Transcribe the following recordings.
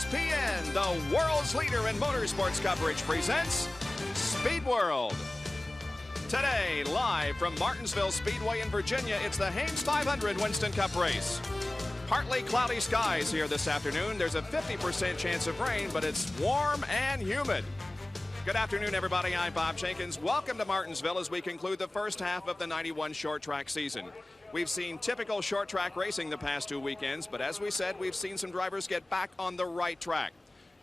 ESPN, the world's leader in motorsports coverage, presents Speed World. Today, live from Martinsville Speedway in Virginia, it's the Hames 500 Winston Cup race. Partly cloudy skies here this afternoon. There's a 50% chance of rain, but it's warm and humid. Good afternoon, everybody. I'm Bob Jenkins. Welcome to Martinsville as we conclude the first half of the 91 short track season. We've seen typical short track racing the past 2 weekends, but as we said, we've seen some drivers get back on the right track.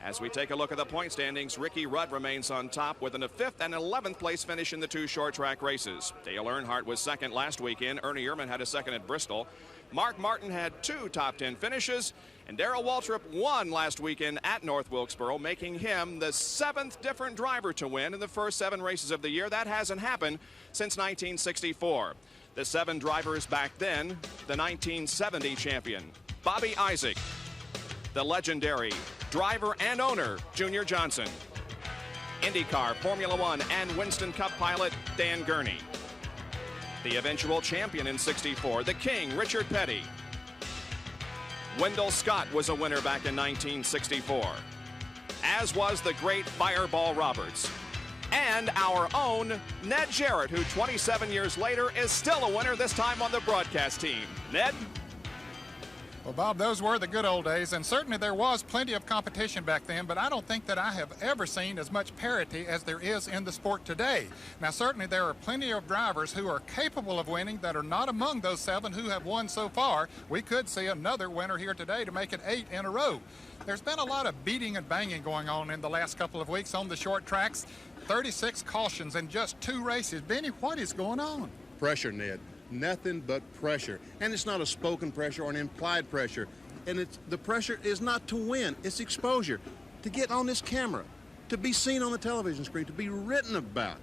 As we take a look at the point standings, Ricky Rudd remains on top with a 5th and 11th place finish in the 2 short track races. Dale Earnhardt was second last weekend. Ernie Ehrman had a second at Bristol. Mark Martin had 2 top 10 finishes, and Darrell Waltrip won last weekend at North Wilkesboro, making him the 7th different driver to win in the first 7 races of the year. That hasn't happened since 1964. The 7 drivers back then, the 1970 champion, Bobby Isaac, the legendary driver and owner, Junior Johnson, IndyCar, Formula One, and Winston Cup pilot, Dan Gurney. The eventual champion in '64, the King, Richard Petty. Wendell Scott was a winner back in 1964, as was the great Fireball Roberts. And our own Ned Jarrett, who 27 years later is still a winner, this time on the broadcast team. Ned? Well, Bob, those were the good old days, and certainly there was plenty of competition back then, but I don't think that I have ever seen as much parity as there is in the sport today. Now, certainly there are plenty of drivers who are capable of winning that are not among those 7 who have won so far. We could see another winner here today to make it 8 in a row. There's been a lot of beating and banging going on in the last couple of weeks on the short tracks. 36 cautions in just 2 races. Benny, what is going on? Pressure, Ned. Nothing but pressure. And it's not a spoken pressure or an implied pressure. And the pressure is not to win. It's exposure. To get on this camera. To be seen on the television screen. To be written about.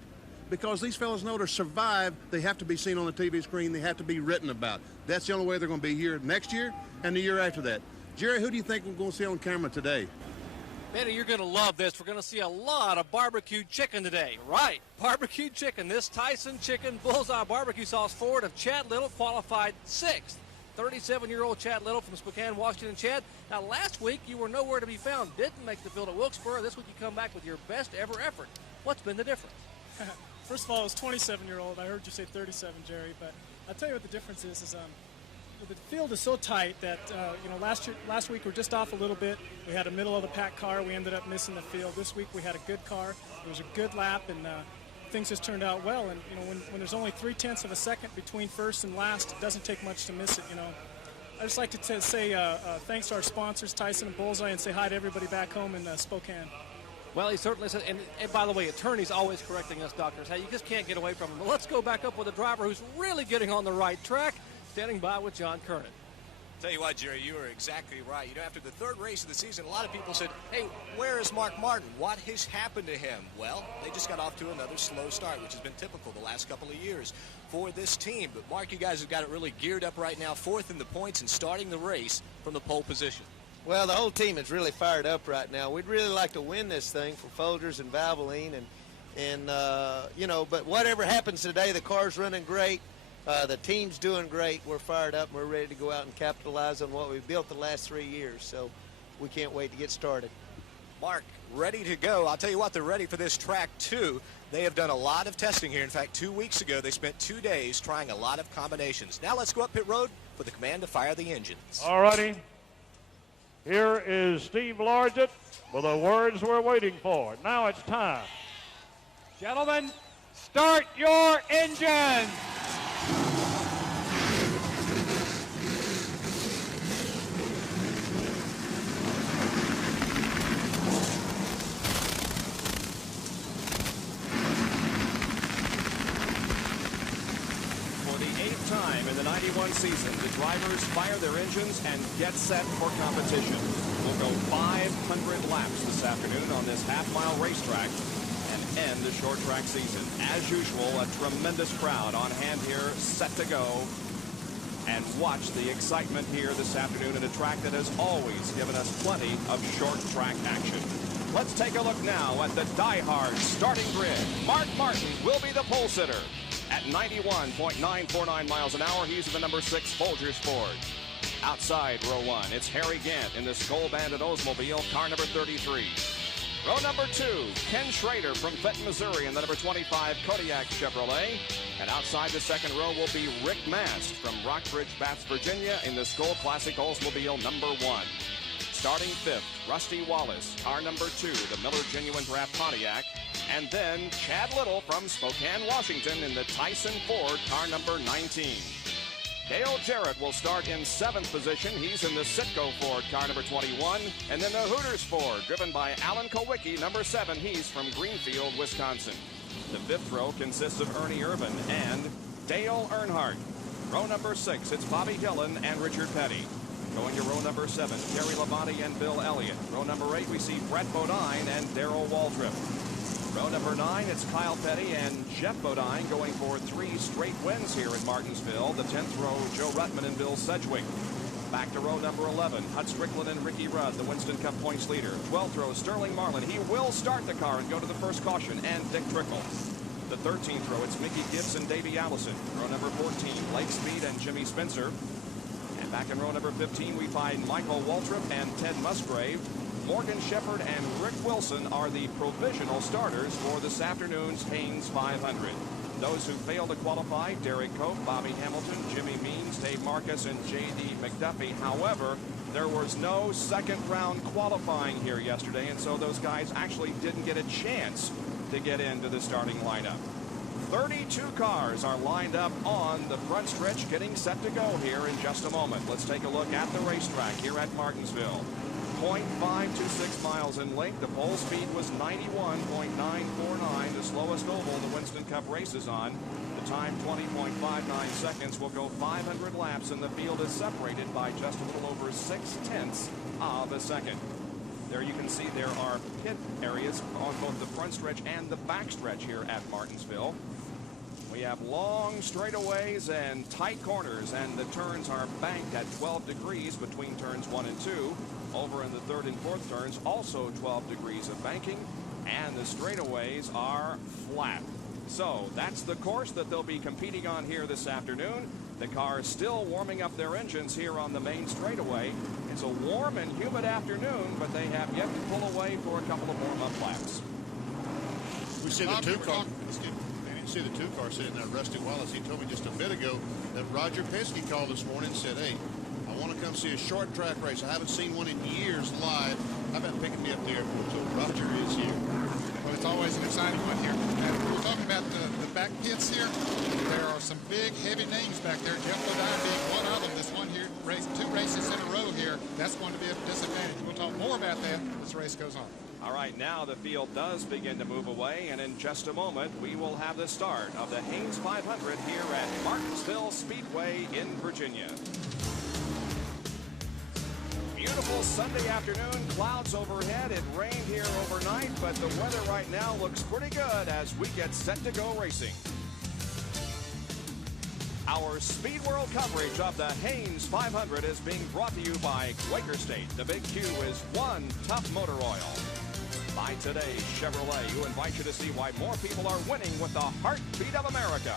Because these fellows know to survive, they have to be seen on the TV screen. They have to be written about. That's the only way they're going to be here next year and the year after that. Jerry, who do you think we're going to see on camera today? Benny, you're going to love this. We're going to see a lot of barbecued chicken today. Right, barbecued chicken. This Tyson Chicken Bullseye Barbecue Sauce Ford of Chad Little qualified 6th. 37-year-old Chad Little from Spokane, Washington. Chad, now last week you were nowhere to be found. Didn't make the field at Wilkesboro. This week you come back with your best ever effort. What's been the difference? First of all, it was 27-year-old. I heard you say 37, Jerry. But I'll tell you what the difference is the field is so tight that, last week we were just off a little bit. We had a middle of the pack car. We ended up missing the field. This week we had a good car. It was a good lap, and things just turned out well. And, when there's only 0.3 of a second between first and last, it doesn't take much to miss it, I just like to say thanks to our sponsors, Tyson and Bullseye, and say hi to everybody back home in Spokane. Well, he certainly said, and by the way, attorney's always correcting us, doctors. Hey, you just can't get away from him. But let's go back up with a driver who's really getting on the right track. Standing by with John Kernan. Tell you what, Jerry, you are exactly right. After the 3rd race of the season, a lot of people said, hey, where is Mark Martin? What has happened to him? Well, they just got off to another slow start, which has been typical the last couple of years for this team. But, Mark, you guys have got it really geared up right now, 4th in the points and starting the race from the pole position. Well, the whole team is really fired up right now. We'd really like to win this thing for Folgers and Valvoline. But whatever happens today, the car's running great. The team's doing great. We're fired up, and we're ready to go out and capitalize on what we've built the last 3 years. So we can't wait to get started. Mark, ready to go. I'll tell you what, they're ready for this track, too. They have done a lot of testing here. In fact, 2 weeks ago, they spent 2 days trying a lot of combinations. Now let's go up pit road for the command to fire the engines. All righty. Here is Steve Largent with the words we're waiting for. Now it's time. Gentlemen, start your engines. Time in the 91 season, the drivers fire their engines and get set for competition. We'll go 500 laps this afternoon on this half-mile racetrack and end the short track season. As usual, a tremendous crowd on hand here, set to go. And watch the excitement here this afternoon at a track that has always given us plenty of short track action. Let's take a look now at the die-hard starting grid. Mark Martin will be the pole sitter. At 91.949 miles an hour, he's the number 6 Folgers Ford. Outside row 1, it's Harry Gant in the Skull Bandit Oldsmobile, car number 33. Row number 2, Ken Schrader from Fenton, Missouri in the number 25 Kodiak Chevrolet. And outside the second row will be Rick Mast from Rockbridge, Bath, Virginia in the Skull Classic Oldsmobile number 1. Starting 5th, Rusty Wallace, car number 2, the Miller Genuine Draft Pontiac. And then Chad Little from Spokane, Washington in the Tyson Ford, car number 19. Dale Jarrett will start in 7th position. He's in the Sitco Ford, car number 21. And then the Hooters Ford, driven by Alan Kowicki, number 7. He's from Greenfield, Wisconsin. The 5th row consists of Ernie Irvin and Dale Earnhardt. Row number 6, it's Bobby Dillon and Richard Petty. Going to row number 7, Terry Labonte and Bill Elliott. Row number 8, we see Brett Bodine and Darrell Waltrip. Row number 9, it's Kyle Petty and Jeff Bodine going for 3 straight wins here at Martinsville. The 10th row, Joe Ruttman and Bill Sedgwick. Back to row number 11, Hut Strickland and Ricky Rudd, the Winston Cup points leader. 12th row, Sterling Marlin. He will start the car and go to the first caution, and Dick Trickle. The 13th row, it's Mickey Gibbs and Davey Allison. Row number 14, Blake Speed and Jimmy Spencer. And back in row number 15, we find Michael Waltrip and Ted Musgrave. Morgan Shepherd and Rick Wilson are the provisional starters for this afternoon's Haynes 500. Those who failed to qualify, Derek Cope, Bobby Hamilton, Jimmy Means, Dave Marcus, and J.D. McDuffie. However, there was no second round qualifying here yesterday, and so those guys actually didn't get a chance to get into the starting lineup. 32 cars are lined up on the front stretch, getting set to go here in just a moment. Let's take a look at the racetrack here at Martinsville. 0.526 miles in length. The pole speed was 91.949, the slowest oval the Winston Cup race is on. The time 20.59 seconds. Will go 500 laps, and the field is separated by just a little over 0.6 of a second. There you can see there are pit areas on both the front stretch and the back stretch here at Martinsville. We have long straightaways and tight corners, and the turns are banked at 12 degrees between turns 1 and 2. Over in the 3rd and 4th turns, also 12 degrees of banking, and the straightaways are flat. So that's the course that they'll be competing on here this afternoon. The car is still warming up their engines here on the main straightaway. It's a warm and humid afternoon, but they have yet to pull away for a couple of warm-up laps. We see the two cars. See the two cars sitting there. Rusty Wallace, he told me just a bit ago that Roger Penske called this morning and said, hey, I want to come see a short track race. I haven't seen one in years live. How about picking me up the airport? So Roger is here. Well, it's always an exciting one here. And we're talking about the back pits here. There are some big, heavy names back there. Jeff Bodine being one of them. This one here, two races in a row here. That's going to be a disadvantage. We'll talk more about that as the race goes on. All right, now the field does begin to move away, and in just a moment, we will have the start of the Haynes 500 here at Martinsville Speedway in Virginia. Beautiful Sunday afternoon, clouds overhead. It rained here overnight, but the weather right now looks pretty good as we get set to go racing. Our Speed World coverage of the Haynes 500 is being brought to you by Quaker State. The Big Q is one tough motor oil. By today's Chevrolet, who invite you to see why more people are winning with the heartbeat of America.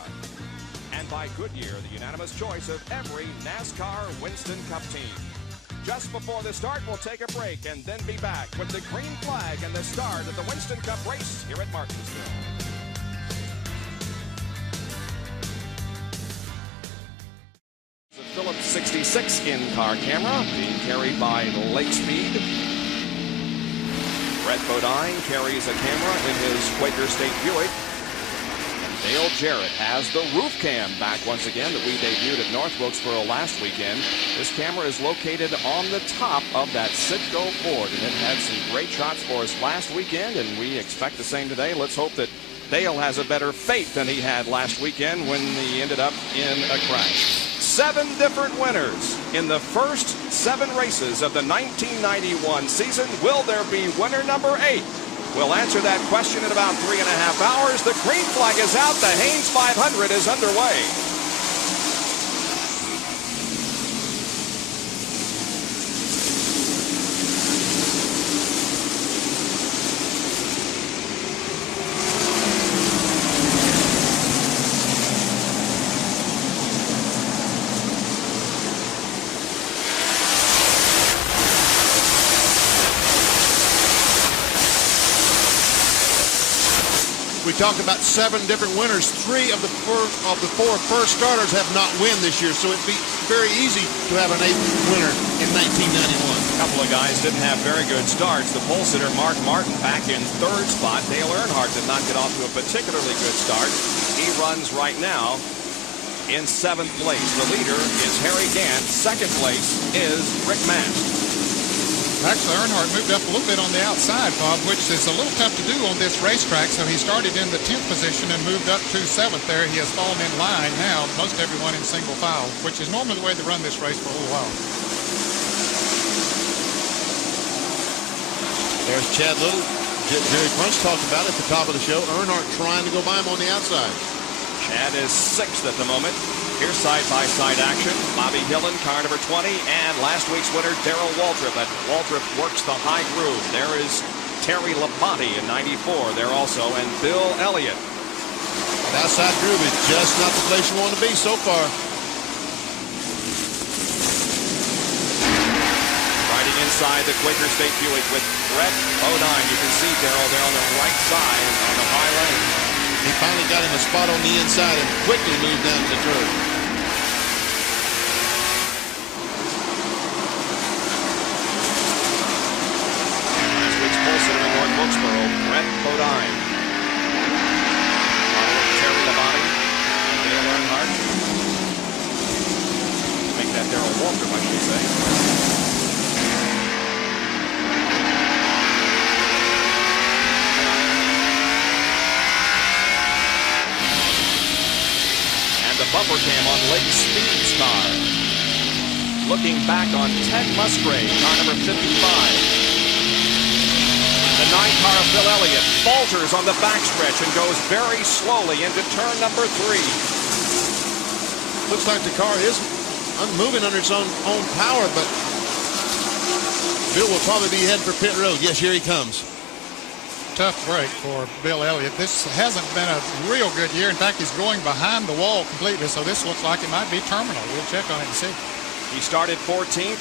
And by Goodyear, the unanimous choice of every NASCAR Winston Cup team. Just before the start, we'll take a break and then be back with the green flag and the start of the Winston Cup race here at Martinsville. The Phillips 66 in-car camera being carried by Lake Speed. Brett Bodine carries a camera in his Quaker State Buick. And Dale Jarrett has the roof cam back once again that we debuted at North Wilkesboro last weekend. This camera is located on the top of that Sitco Ford, and it had some great shots for us last weekend, and we expect the same today. Let's hope that Dale has a better fate than he had last weekend when he ended up in a crash. 7 different winners in the first 7 races of the 1991 season. Will there be winner number 8? We'll answer that question in about 3.5 hours. The green flag is out. The Haynes 500 is underway. talked about 7 different winners. 3 of the 4 first starters have not won this year, so it'd be very easy to have an 8th winner in 1991. A couple of guys didn't have very good starts. The pole sitter Mark Martin back in 3rd spot. Dale Earnhardt did not get off to a particularly good start. He runs right now in 7th place. The leader is Harry Gant. 2nd place is Rick Mast. Actually, Earnhardt moved up a little bit on the outside, Bob, which is a little tough to do on this racetrack. So he started in the 10th position and moved up to 7th there. He has fallen in line now, most everyone in single file, which is normally the way they run this race for a little while. There's Chad Little. Jerry Crunch talked about it at the top of the show. Earnhardt trying to go by him on the outside. Chad is 6th at the moment. Here's side-by-side action. Bobby Hillin, car number 20, and last week's winner, Darrell Waltrip. But Waltrip works the high groove. There is Terry Labonte in 94 there also, and Bill Elliott. That outside groove is just not the place you want to be so far. Riding inside the Quaker State Buick with Brett Bodine. You can see Darrell there on the right side on the high lane. He finally got him a spot on the inside and quickly moved down to the turn. Last week's pole sitter in North Wilkesboro, Brett Bodine. Terry Labonte and Dale Earnhardt. Make that Darrell Waltrip, I should say. Bumper cam on Leighton Speed's car. Looking back on Ted Musgrave, car number 55. The 9 car of Bill Elliott falters on the backstretch and goes very slowly into turn number 3. Looks like the car is moving under its own power, but Bill will probably be heading for pit road. Yes, here he comes. Tough break for Bill Elliott. This hasn't been a real good year. In fact, he's going behind the wall completely, so this looks like it might be terminal. We'll check on it and see. He started 14th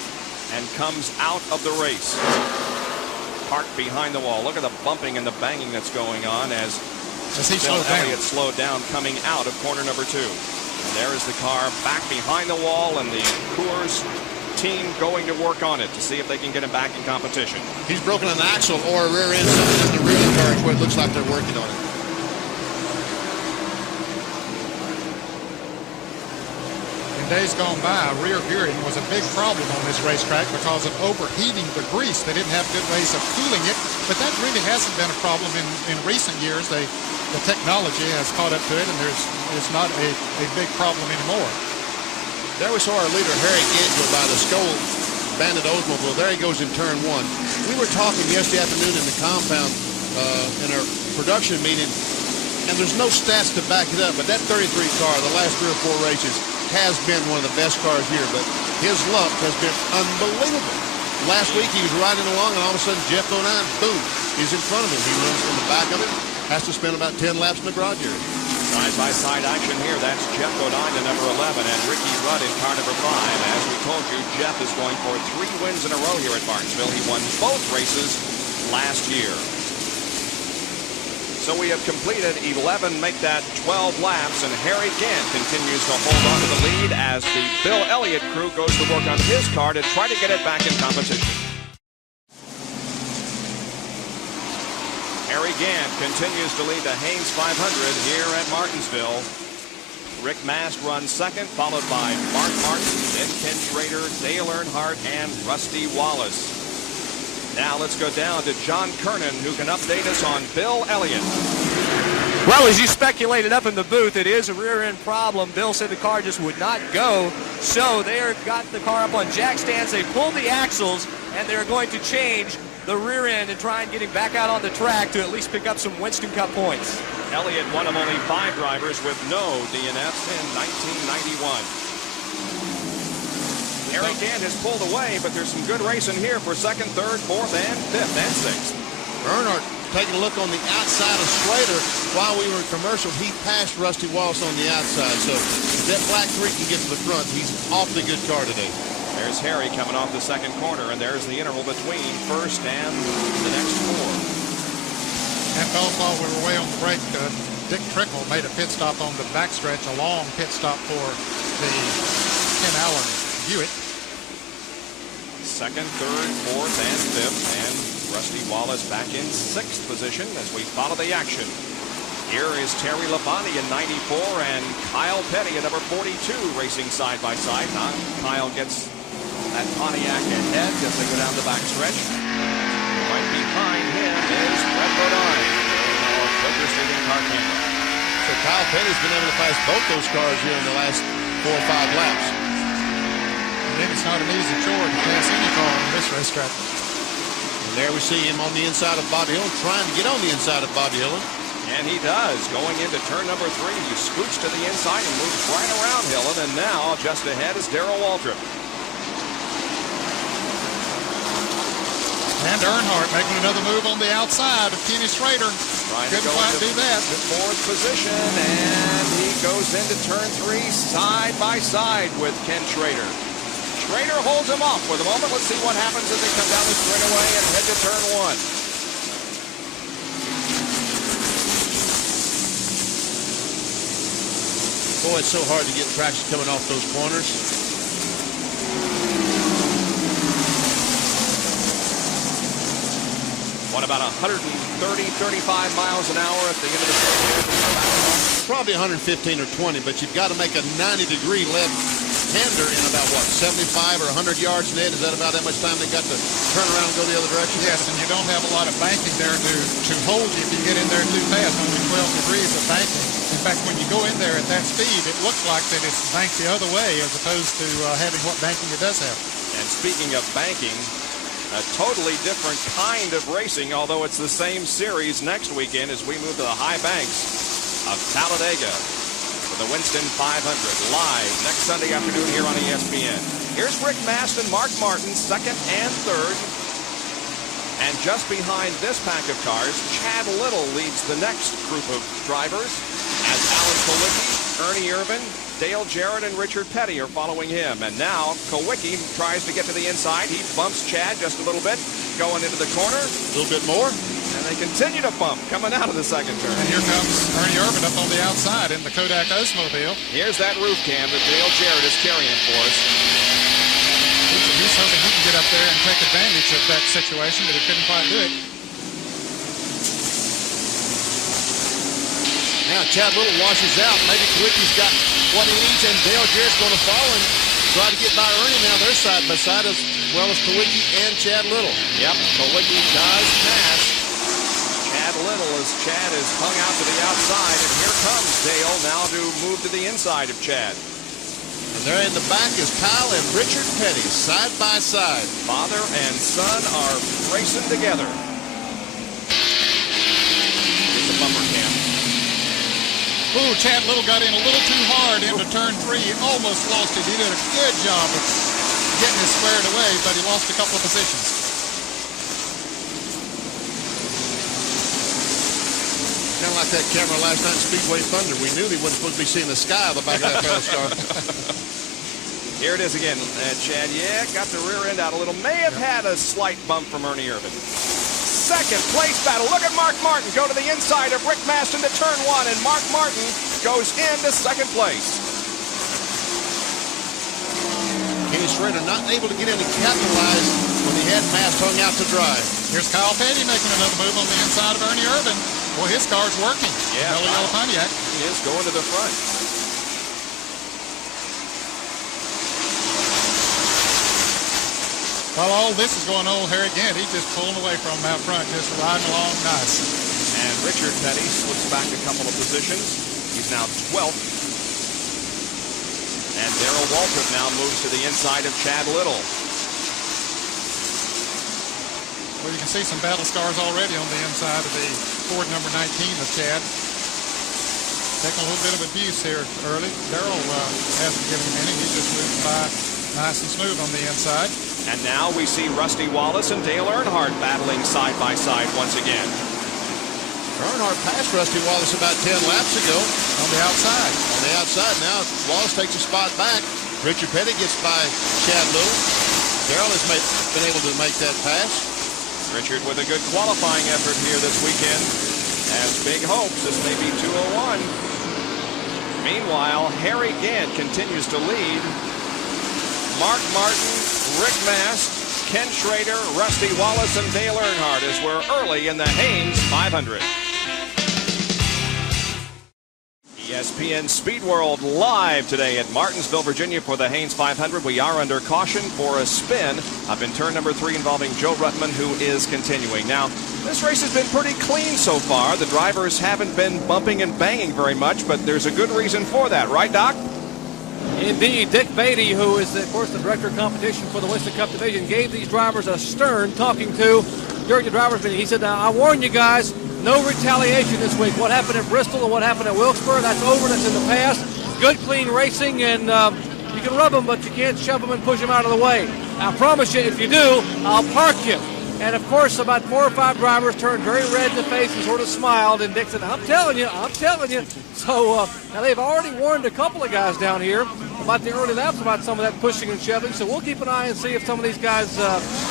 and comes out of the race. Parked behind the wall. Look at the bumping and the banging that's going on as he Bill Elliott slowed down coming out of corner number 2. And there is the car back behind the wall, and the Coors team going to work on it to see if they can get him back in competition. He's broken an axle or a rear end, something in the rear end car is what it looks like they're working on it. In days gone by, rear gearing was a big problem on this racetrack because of overheating the grease. They didn't have good ways of cooling it, but that really hasn't been a problem in recent years. The technology has caught up to it, and it's not a big problem anymore. There we saw our leader, Harry Gant, go by the Skoal Bandit Oldsmobile. There he goes in turn 1. We were talking yesterday afternoon in the compound in our production meeting, and there's no stats to back it up, but that 33 car, the last 3 or 4 races, has been one of the best cars here, but his luck has been unbelievable. Last week he was riding along, and all of a sudden Jeff Bodine, boom, he's in front of him. He runs from the back of it, has to spend about 10 laps in the garage area. Side-by-side action here. That's Jeff Bodine to number 11 and Ricky Rudd in car number 5. As we told you, Jeff is going for 3 wins in a row here at Martinsville. He won both races last year. So we have completed 11, make that 12 laps, and Harry Gant continues to hold on to the lead as the Bill Elliott crew goes to work on his car to try to get it back in competition. Harry Gant continues to lead the Hanes 500 here at Martinsville. Rick Mast runs 2nd, followed by Mark Martin, then Ken Schrader, Dale Earnhardt, and Rusty Wallace. Now let's go down to John Kernan, who can update us on Bill Elliott. Well, as you speculated up in the booth, it is a rear-end problem. Bill said the car just would not go, so they got the car up on jack stands. They pulled the axles, and they're going to change the rear end and try and get him back out on the track to at least pick up some Winston Cup points. Elliott, one of only 5 drivers with no DNFs in 1991. Harry Gant has pulled away, but there's some good racing here for 2nd, 3rd, 4th, and 5th, and 6th. Earnhardt taking a look on the outside of Schrader while we were in commercial. He passed Rusty Wallace on the outside, so if that black 3 can get to the front, he's awfully good car today. There's Harry coming off the 2nd corner, and there's the interval between 1st and the next 4. And fellas, while we were away on the break, Dick Trickle made a pit stop on the backstretch, a long pit stop for the Ken Allen Buick. Second, third, fourth, and fifth, and Rusty Wallace back in sixth position as we follow the action. Here is Terry Labonte in 94 and Kyle Petty at number 42 racing side by side. Now Kyle gets that Pontiac ahead as they go down the backstretch. Right behind him is Brett Bodine. Our Clipper Stadium car camera. So Kyle Petty's been able to pass both those cars here in the last 4 or 5 laps. And then it's not an easy chore to pass any car on this racetrack. And there we see him on the inside of Bobby Hillin, trying to get on the inside of Bobby Hillin. And he does. Going into turn number 3, he scoots to the inside and moves right around Hillin. And now just ahead is Darrell Waltrip. And Earnhardt making another move on the outside of Kenny Schrader. Couldn't quite do that. The fourth position, and he goes into turn 3 side by side with Ken Schrader. Schrader holds him off for the moment. Let's see what happens as they come down the straightaway and head to turn 1. Boy, it's so hard to get traction coming off those corners. What about 130, 35 miles an hour at the end of the straight? Probably 115 or 20, but you've got to make a 90-degree left-hander in about, what, 75 or 100 yards net? Is that about that much time they got to turn around and go the other direction? Yes, and you don't have a lot of banking there to hold you if you get in there too fast. Only 12 degrees of banking. In fact, when you go in there at that speed, it looks like that it's banked the other way as opposed to having what banking it does have. And speaking of banking, a totally different kind of racing, although it's the same series next weekend as we move to the high banks of Talladega for the Winston 500 live next Sunday afternoon here on ESPN. Here's Rick Mast and Mark Martin, second and third. And just behind this pack of cars, Chad Little leads the next group of drivers as Alan Kulwicki, Ernie Irvan, Dale Jarrett, and Richard Petty are following him. And now Kulwicki tries to get to the inside. He bumps Chad just a little bit, going into the corner. A little bit more. And they continue to bump, coming out of the second turn. And here comes Ernie Irvan up on the outside in the Kodak Oldsmobile. Here's that roof cam that Dale Jarrett is carrying for us. He's hoping he can get up there and take advantage of that situation, but he couldn't quite do it. Now Chad Little washes out. Maybe Kulwicki's got what he needs, and Dale Jarrett's going to follow and try to get by Ernie. Now they're side by side as well as Kulwicki and Chad Little. Yep, Kulwicki does pass Chad Little as Chad is hung out to the outside, and here comes Dale now to move to the inside of Chad. And there in the back is Kyle and Richard Petty, side by side. Father and son are racing together. Here's the bumper cam. Ooh, Chad Little got in a little too hard into turn 3. He almost lost it. He did a good job of getting it squared away, but he lost a couple of positions. Kind of like that camera last night in Speedway Thunder. We knew they wasn't supposed to be seeing the sky of the back of that fast car. Here it is again. Chad, got the rear end out a little. May have had a slight bump from Ernie Irvan. Second place battle. Look at Mark Martin go to the inside of Rick Mast into turn 1, and Mark Martin goes into second place. Kenny Schrader not able to get in and capitalize when he had Mast hung out to dry. Here's Kyle Petty making another move on the inside of Ernie Irvan. Well, his car's working. Yeah, Mellow Yellow Pontiac. He is going to the front. While all this is going on, Harry Gant, he's just pulling away from him out front, just riding along nice. And Richard Petty slips back a couple of positions. He's now 12th. And Darrell Waltrip now moves to the inside of Chad Little. Well, you can see some battle scars already on the inside of the Ford number 19 of Chad. Taking a little bit of abuse here early. Darrell hasn't given him any. He's just moving by nice and smooth on the inside. And now we see Rusty Wallace and Dale Earnhardt battling side by side once again. Earnhardt passed Rusty Wallace about 10 laps ago. On the outside. On the outside. Now Wallace takes a spot back. Richard Petty gets by Chad Little. Darrell has been able to make that pass. Richard with a good qualifying effort here this weekend. has big hopes. This may be 201. Meanwhile, Harry Gant continues to lead. Mark Martin, Rick Mast, Ken Schrader, Rusty Wallace, and Dale Earnhardt as we're early in the Hanes 500. ESPN Speed World live today at Martinsville, Virginia for the Hanes 500. We are under caution for a spin up in turn number 3 involving Joe Ruttman, who is continuing. Now, this race has been pretty clean so far. The drivers haven't been bumping and banging very much, but there's a good reason for that, right, Doc? Indeed. Dick Beatty, who is, of course, the director of competition for the Winston Cup division, gave these drivers a stern talking to during the drivers' meeting. He said, now, I warn you guys, no retaliation this week. What happened at Bristol and what happened at Wilkesboro, that's over, that's in the past. Good, clean racing, and you can rub them, but you can't shove them and push them out of the way. I promise you, if you do, I'll park you. And, of course, about 4 or 5 drivers turned very red in the face and sort of smiled, and Dick said, I'm telling you. So now they've already warned a couple of guys down here about the early laps, about some of that pushing and shoving, so we'll keep an eye and see if some of these guys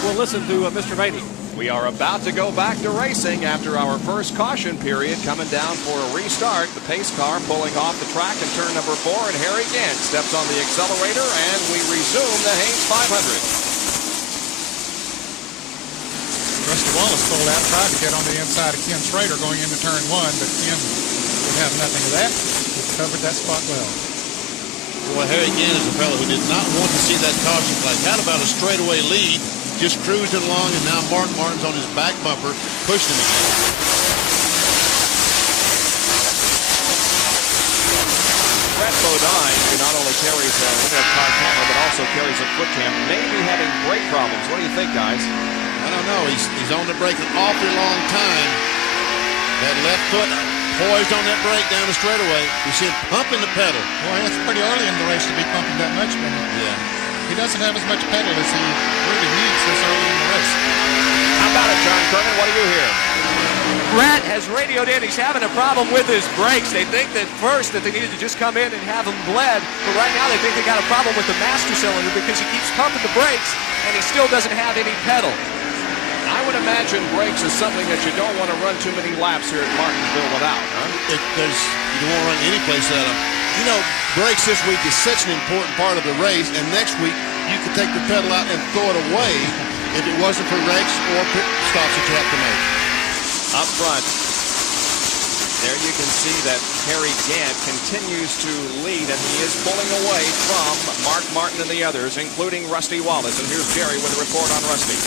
will listen to Mr. Beatty. We are about to go back to racing after our first caution period, coming down for a restart. The pace car pulling off the track in turn number 4, and Harry Gant steps on the accelerator, and we resume the Hanes 500. Rusty Wallace pulled out, tried to get on the inside of Ken Schrader going into turn 1, but Ken would have nothing of that. He covered that spot well. Boy, Harry Gant is a fellow who did not want to see that caution flag. Had about a straightaway lead, just cruising along, and now Mark Martin's on his back bumper, pushing him again. Brett Bodine, who not only carries a car camera, but also carries a foot cam, may be having brake problems. What do you think, guys? I don't know. He's on the brake an awfully long time. That left foot poised on that brake down the straightaway. You see him pumping the pedal. Boy, it's pretty early in the race to be pumping that much, but he doesn't have as much pedal as he really needs this early in the race. How about it, John Kernan? What do you hear? Brett has radioed in. He's having a problem with his brakes. They think that first that they needed to just come in and have him bled, but right now they think they got a problem with the master cylinder because he keeps pumping the brakes and he still doesn't have any pedal. I would imagine brakes is something that you don't want to run too many laps here at Martinsville without, huh? You don't want to run any place without them. You know, brakes this week is such an important part of the race, and next week you could take the pedal out and throw it away if it wasn't for wrecks or pit stops that you have to make. Up front, there you can see that Harry Gant continues to lead, and he is pulling away from Mark Martin and the others, including Rusty Wallace. And here's Jerry with a report on Rusty.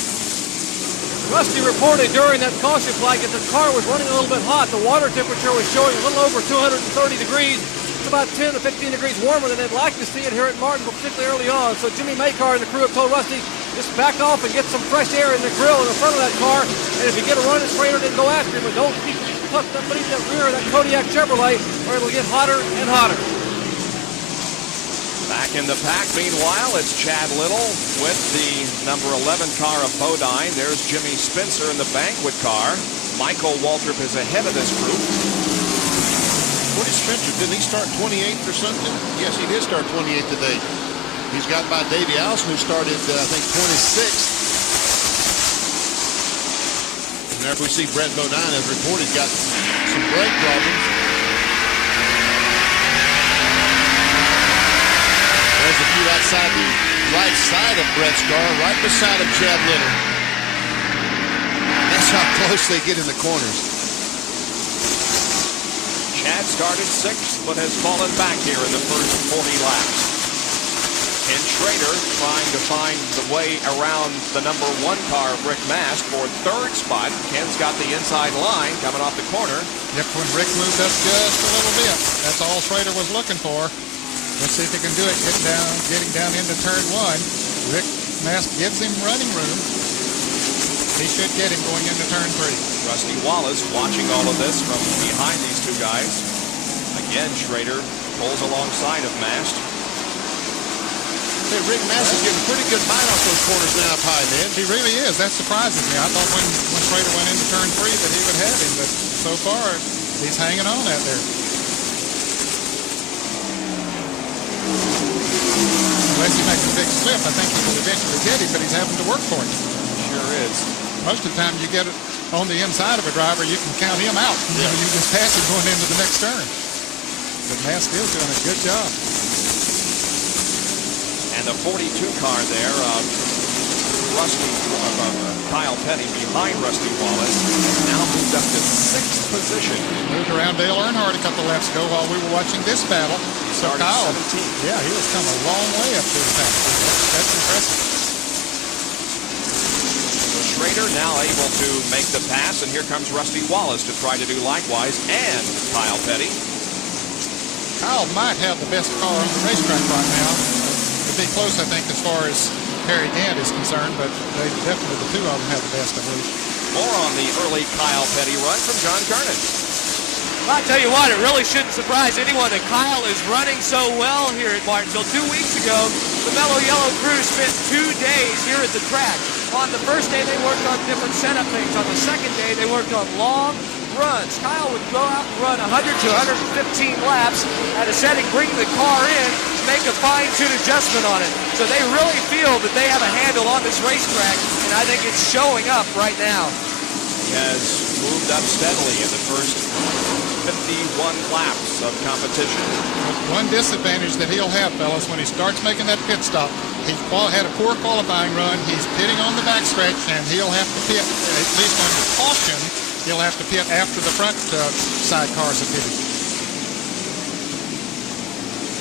Rusty reported during that caution flag that the car was running a little bit hot. The water temperature was showing a little over 230 degrees. It's about 10 to 15 degrees warmer than they'd like to see it here at Martinsville, particularly early on. So Jimmy Maycar and the crew have told Rusty, just back off and get some fresh air in the grill in the front of that car. And if you get a run at Schrader, then go after him. But don't keep tucked up beneath that rear of that Kodiak Chevrolet, or it'll get hotter and hotter. Back in the pack, meanwhile, it's Chad Little with the number 11 car of Bodine. There's Jimmy Spencer in the banquet car. Michael Waltrip is ahead of this group. What is Spencer? Didn't he start 28th or something? Yes, he did start 28th today. He's got by Davey Allison, who started, I think, 26th. And there we see Brett Bodine, as reported, got some brake problems. There's a few outside the right side of Brett's car, right beside of Chad Little. That's how close they get in the corners. Chad started 6th, but has fallen back here in the first 40 laps. Ken Schrader trying to find the way around the number 1 car of Rick Mast for 3rd spot. Ken's got the inside line coming off the corner. Yep, when Rick moved up just a little bit, that's all Schrader was looking for. Let's see if he can do it, getting down into turn 1. Rick Mast gives him running room. He should get him going into turn 3. Rusty Wallace watching all of this from behind these two guys. Again, Schrader pulls alongside of Mast. Hey, Rick Mast is getting pretty good bite off those corners now up high, man. He really is. That surprises me. I thought when Schrader went into turn 3 that he would have him, but so far he's hanging on out there. Unless he makes a big slip, I think he will eventually get him, but he's having to work for it. Sure is. most of the time you get it on the inside of a driver, you can count him out. You know, you just pass it going into the next turn. But Mansfield's doing a good job. And the 42 car there, Kyle Petty behind Rusty Wallace, has now moved up to 6th position. Moved around Dale Earnhardt a couple of laps ago while we were watching this battle. So Kyle, 17. yeah, he has come a long way up to the top. That's impressive. So Schrader now able to make the pass, and here comes Rusty Wallace to try to do likewise, and Kyle Petty. Kyle might have the best car on the racetrack right now. It'd be close, I think, as far as Harry Gant is concerned, but they definitely, the two of them have the best, I believe. More on the early Kyle Petty run from John Kernan. Well, I'll tell you what, it really shouldn't surprise anyone that Kyle is running so well here at Martinsville. 2 weeks ago, the Mellow Yellow crew spent 2 days here at the track. On the first day, they worked on different setup things. On the second day, they worked on long runs. Kyle would go out and run 100 to 115 laps at a setting, bring the car in, make a fine-tuned adjustment on it. So they really feel that they have a handle on this racetrack, and I think it's showing up right now. He has moved up steadily in the first 51 laps of competition. One disadvantage that he'll have, fellas, when he starts making that pit stop, he had a poor qualifying run. He's pitting on the backstretch, and he'll have to pit, at least under caution, he'll have to pit after the front side cars have pitted.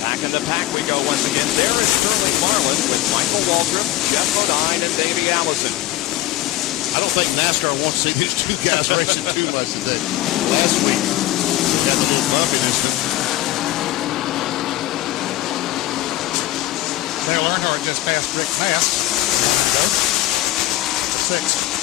Back in the pack we go once again. There is Sterling Marlin with Michael Waltrip, Jeff Bodine, and Davey Allison. I don't think NASCAR wants to see these two guys racing too much today. Last week, we had the little bumpiness. Dale Earnhardt just passed Rick Mast. Sixth.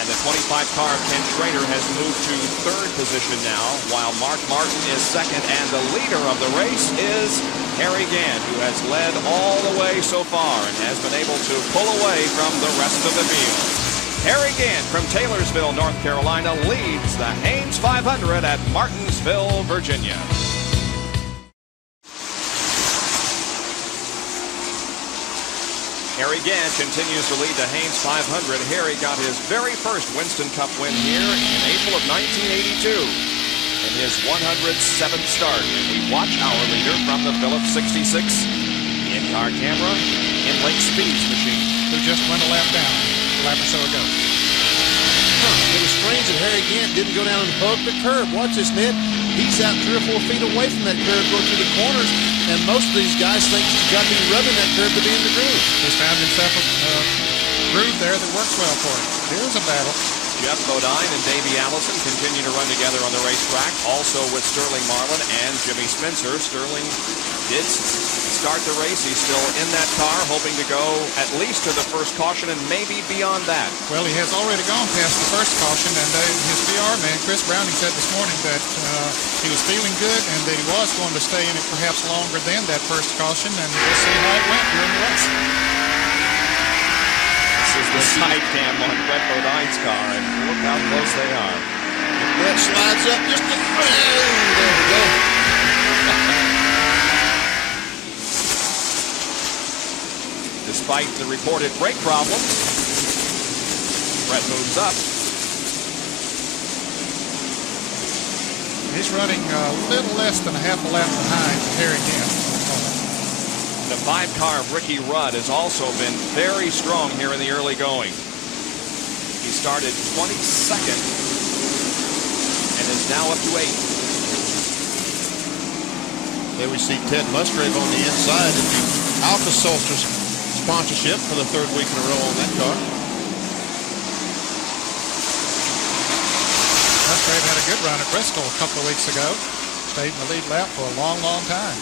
And the 25 car of Ken Schrader has moved to 3rd position now, while Mark Martin is 2nd, and the leader of the race is Harry Gant, who has led all the way so far and has been able to pull away from the rest of the field. Harry Gant from Taylorsville, North Carolina, leads the Hanes 500 at Martinsville, Virginia. Harry Gant continues to lead the Hanes 500. Harry got his very first Winston Cup win here in April of 1982 in his 107th start. And we watch our leader from the Phillips 66 in-car camera in Lake Speed's machine. Who just went a lap down a lap or so ago. It was strange that Harry Gant didn't go down and bug the curb. Watch this, Ned. He's out 3 or 4 feet away from that curb going through the corners, and most of these guys think he's got to be rubbing that curb to be in the groove. He's found himself a groove there that works well for him. Here's a battle. Jeff Bodine and Davey Allison continue to run together on the racetrack, also with Sterling Marlin and Jimmy Spencer. Sterling did start the race. He's still in that car, hoping to go at least to the first caution and maybe beyond that. Well, he has already gone past the first caution, and his PR man, Chris Browning, said this morning that he was feeling good and that he was going to stay in it perhaps longer than that first caution, and we'll see how it went during the race. This is the side cam on Brett Bodine's car, and look how close they are. Brett slides up just a... Oh, there we go. Despite the reported brake problems, Brett moves up. He's running a little less than a half a lap behind Harry Gant. The 5 car of Ricky Rudd has also been very strong here in the early going. He started 22nd and is now up to 8th. There we see Ted Musgrave on the inside at the Alka-Seltzer sponsorship for the 3rd week in a row on that car. Musgrave had a good run at Bristol a couple of weeks ago. Stayed in the lead lap for a long, long time.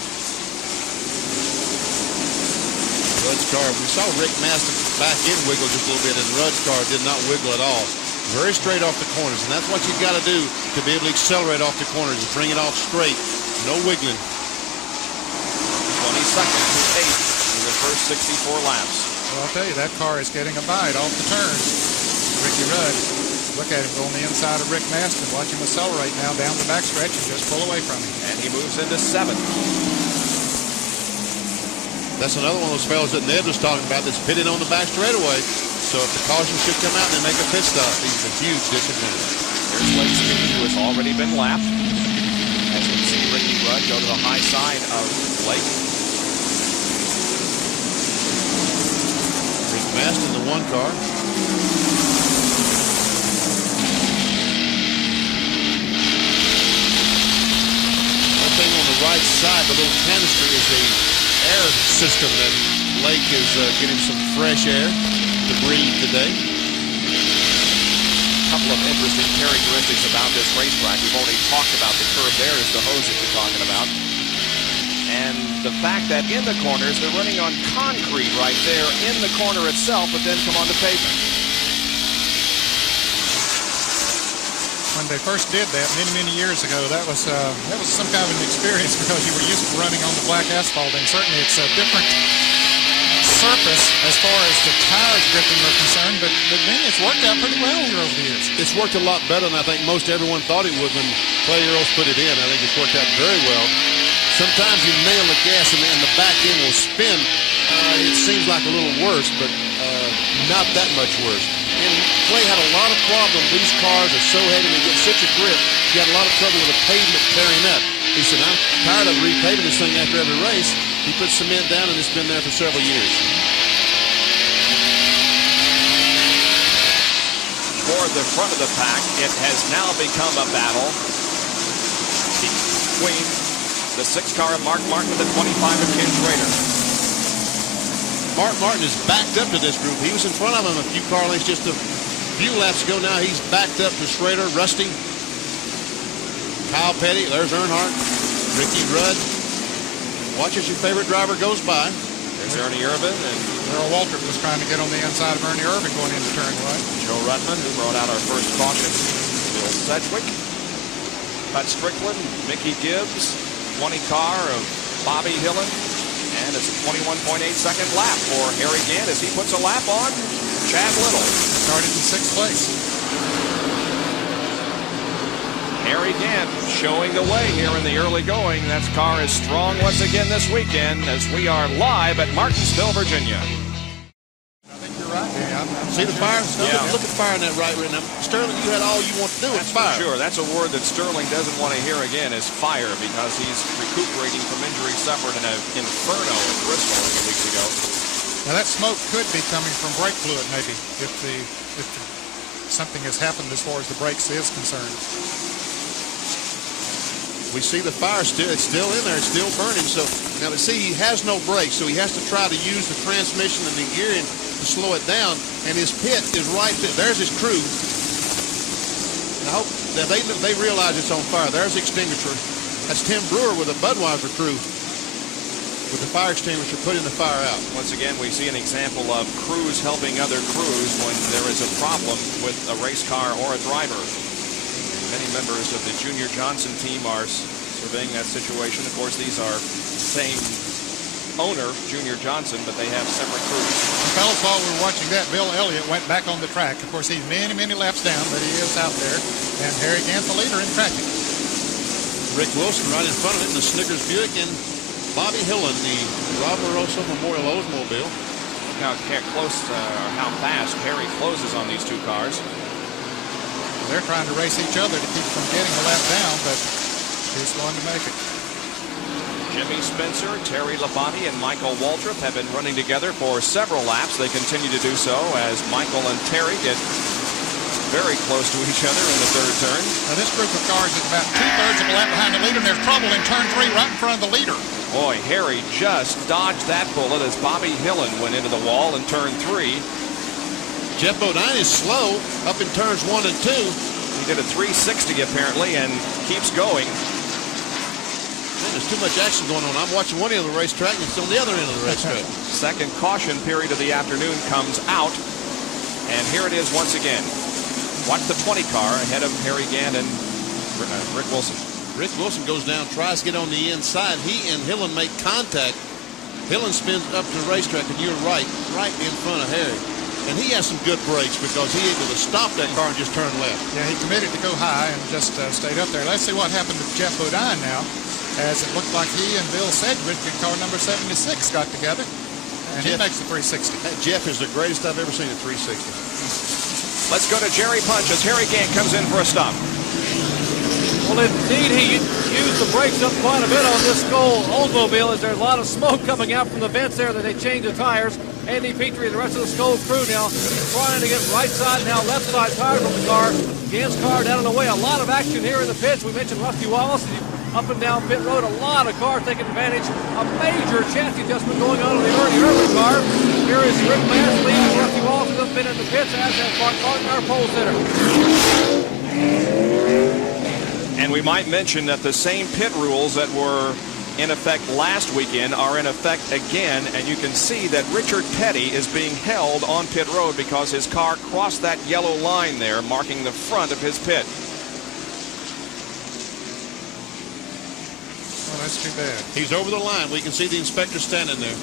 Rudd's car, we saw Rick Mast back in wiggle just a little bit, and Rudd's car did not wiggle at all. Very straight off the corners, and that's what you've got to do to be able to accelerate off the corners and bring it off straight. No wiggling. 22nd to 8th in the first 64 laps. Well, I'll tell you, that car is getting a bite off the turns. Ricky Rudd, look at him go on the inside of Rick Mast and watch him accelerate now down the backstretch and just pull away from him. And he moves into 7th. That's another one of those fellas that Ned was talking about that's pitted on the back straightaway. So if the caution should come out and they make a pit stop, he's a huge disadvantage. Here's Lake Speed, who has already been lapped. As we see Ricky Rudd go to the high side of Lake. Rick Mast in the 1 car. One thing on the right side, the little canister, is the air system that Lake is getting some fresh air to breathe today. A couple of interesting characteristics about this racetrack. We've already talked about the curve there is the hose that you're talking about. And the fact that in the corners, they're running on concrete right there in the corner itself, but then come on the pavement. When they first did that many years ago, that was some kind of an experience because you were used to running on the black asphalt, and certainly it's a different surface as far as the tires gripping are concerned, but then it's worked out pretty well here over the years. It's worked a lot better than I think most everyone thought it would when Clay Earls put it in. I think it's worked out very well. Sometimes you nail the gas and the back end will spin. It seems like a little worse, but not that much worse. And Clay had a lot of problems. These cars are so heavy and they get such a grip. He had a lot of trouble with the pavement tearing up. He said, I'm tired of repaving this thing after every race. He put cement down and it's been there for several years. For the front of the pack, it has now become a battle between the 6 car of Mark Martin and the 25 of Ken Schrader. Mark Martin is backed up to this group. He was in front of him a few car lengths just a few laps ago. Now he's backed up to Schrader, Rusty, Kyle Petty, there's Earnhardt, Ricky Rudd. Watch as your favorite driver goes by. There's Ernie Irvan, and Earl Waltrip was trying to get on the inside of Ernie Irvan going into turn 1. Joe Rutman, who brought out our first caution. Bill Sedgwick, Bud Strickland, Mickey Gibbs, 20 car of Bobby Hillin, and it's a 21.8-second lap for Harry Gant as he puts a lap on Chad Little. Started in 6th place. Harry Gant showing the way here in the early going. That car is strong once again this weekend as we are live at Martinsville, Virginia. I think you're right. Yeah, See the fire? Yeah. Look at fire in that right now. Sterling, you had all you want to do with fire. Sure, that's a word that Sterling doesn't want to hear again is fire because he's recuperating from injuries suffered in an inferno in Bristol a few weeks ago. Now that smoke could be coming from brake fluid maybe if something has happened as far as the brakes is concerned. We see the fire still, it's still in there, it's still burning. So now see, he has no brakes, so he has to try to use the transmission and the gearing to slow it down. And his pit is right there. There's his crew. And I hope that they realize it's on fire. There's the extinguisher. That's Tim Brewer with a Budweiser crew with the fire extinguisher putting the fire out. Once again, we see an example of crews helping other crews when there is a problem with a race car or a driver. Many members of the Junior Johnson team are surveying that situation. Of course, these are same owner, Junior Johnson, but they have separate crews. Fellas, while we were watching that, Bill Elliott went back on the track. Of course, he's many laps down, but he is out there. And Harry Gant, the leader in tracking. Rick Wilson right in front of him, the Snickers Buick, and Bobby Hillin, the Rob LaRosa Memorial Oldsmobile. Look how close or how fast Harry closes on these two cars. They're trying to race each other to keep from getting the lap down, but who's going to make it? Jimmy Spencer, Terry Labonte, and Michael Waltrip have been running together for several laps. They continue to do so as Michael and Terry get very close to each other in the third turn. Now this group of cars is about 2/3 of a lap behind the leader, and there's trouble in turn 3 right in front of the leader. Boy, Harry just dodged that bullet as Bobby Hillin went into the wall in turn 3. Jeff Bodine is slow up in turns 1 and 2. He did a 360 apparently and keeps going. Man, there's too much action going on. I'm watching one end of the racetrack and it's on the other end of the racetrack. Second caution period of the afternoon comes out. And here it is once again. Watch the 20 car ahead of Harry Gant and Rick Wilson. Rick Wilson goes down, tries to get on the inside. He and Hillin make contact. Hillin spins up to the racetrack, and you're right in front of Harry. And he has some good brakes because he able to stop that car and just turn left. Yeah, he committed to go high and just stayed up there. Let's see what happened to Jeff Bodine now, as it looked like he and Bill Sedgwick in car number 76 got together. And he makes the 360. Jeff is the greatest I've ever seen at 360. Let's go to Jerry Punch as Harry Gant comes in for a stop. Well, indeed, he used the brakes up quite a bit on this Skoal Oldsmobile, as there's a lot of smoke coming out from the vents there that they changed the tires. Andy Petrie and the rest of the Skoal crew now trying to get right side, now left side tires on the car. Gant's car down and away. A lot of action here in the pits. We mentioned Rusty Wallace up and down pit road. A lot of cars taking advantage. A major chassis adjustment going on in the Ernie Irvin car. Here is Rick Mast leading Rusty Wallace, who's been in the pits, as has Mark Martin, our pole sitter. And we might mention that the same pit rules that were in effect last weekend are in effect again, and you can see that Richard Petty is being held on pit road because his car crossed that yellow line there, marking the front of his pit. Well, that's too bad. He's over the line. We can see the inspector standing there.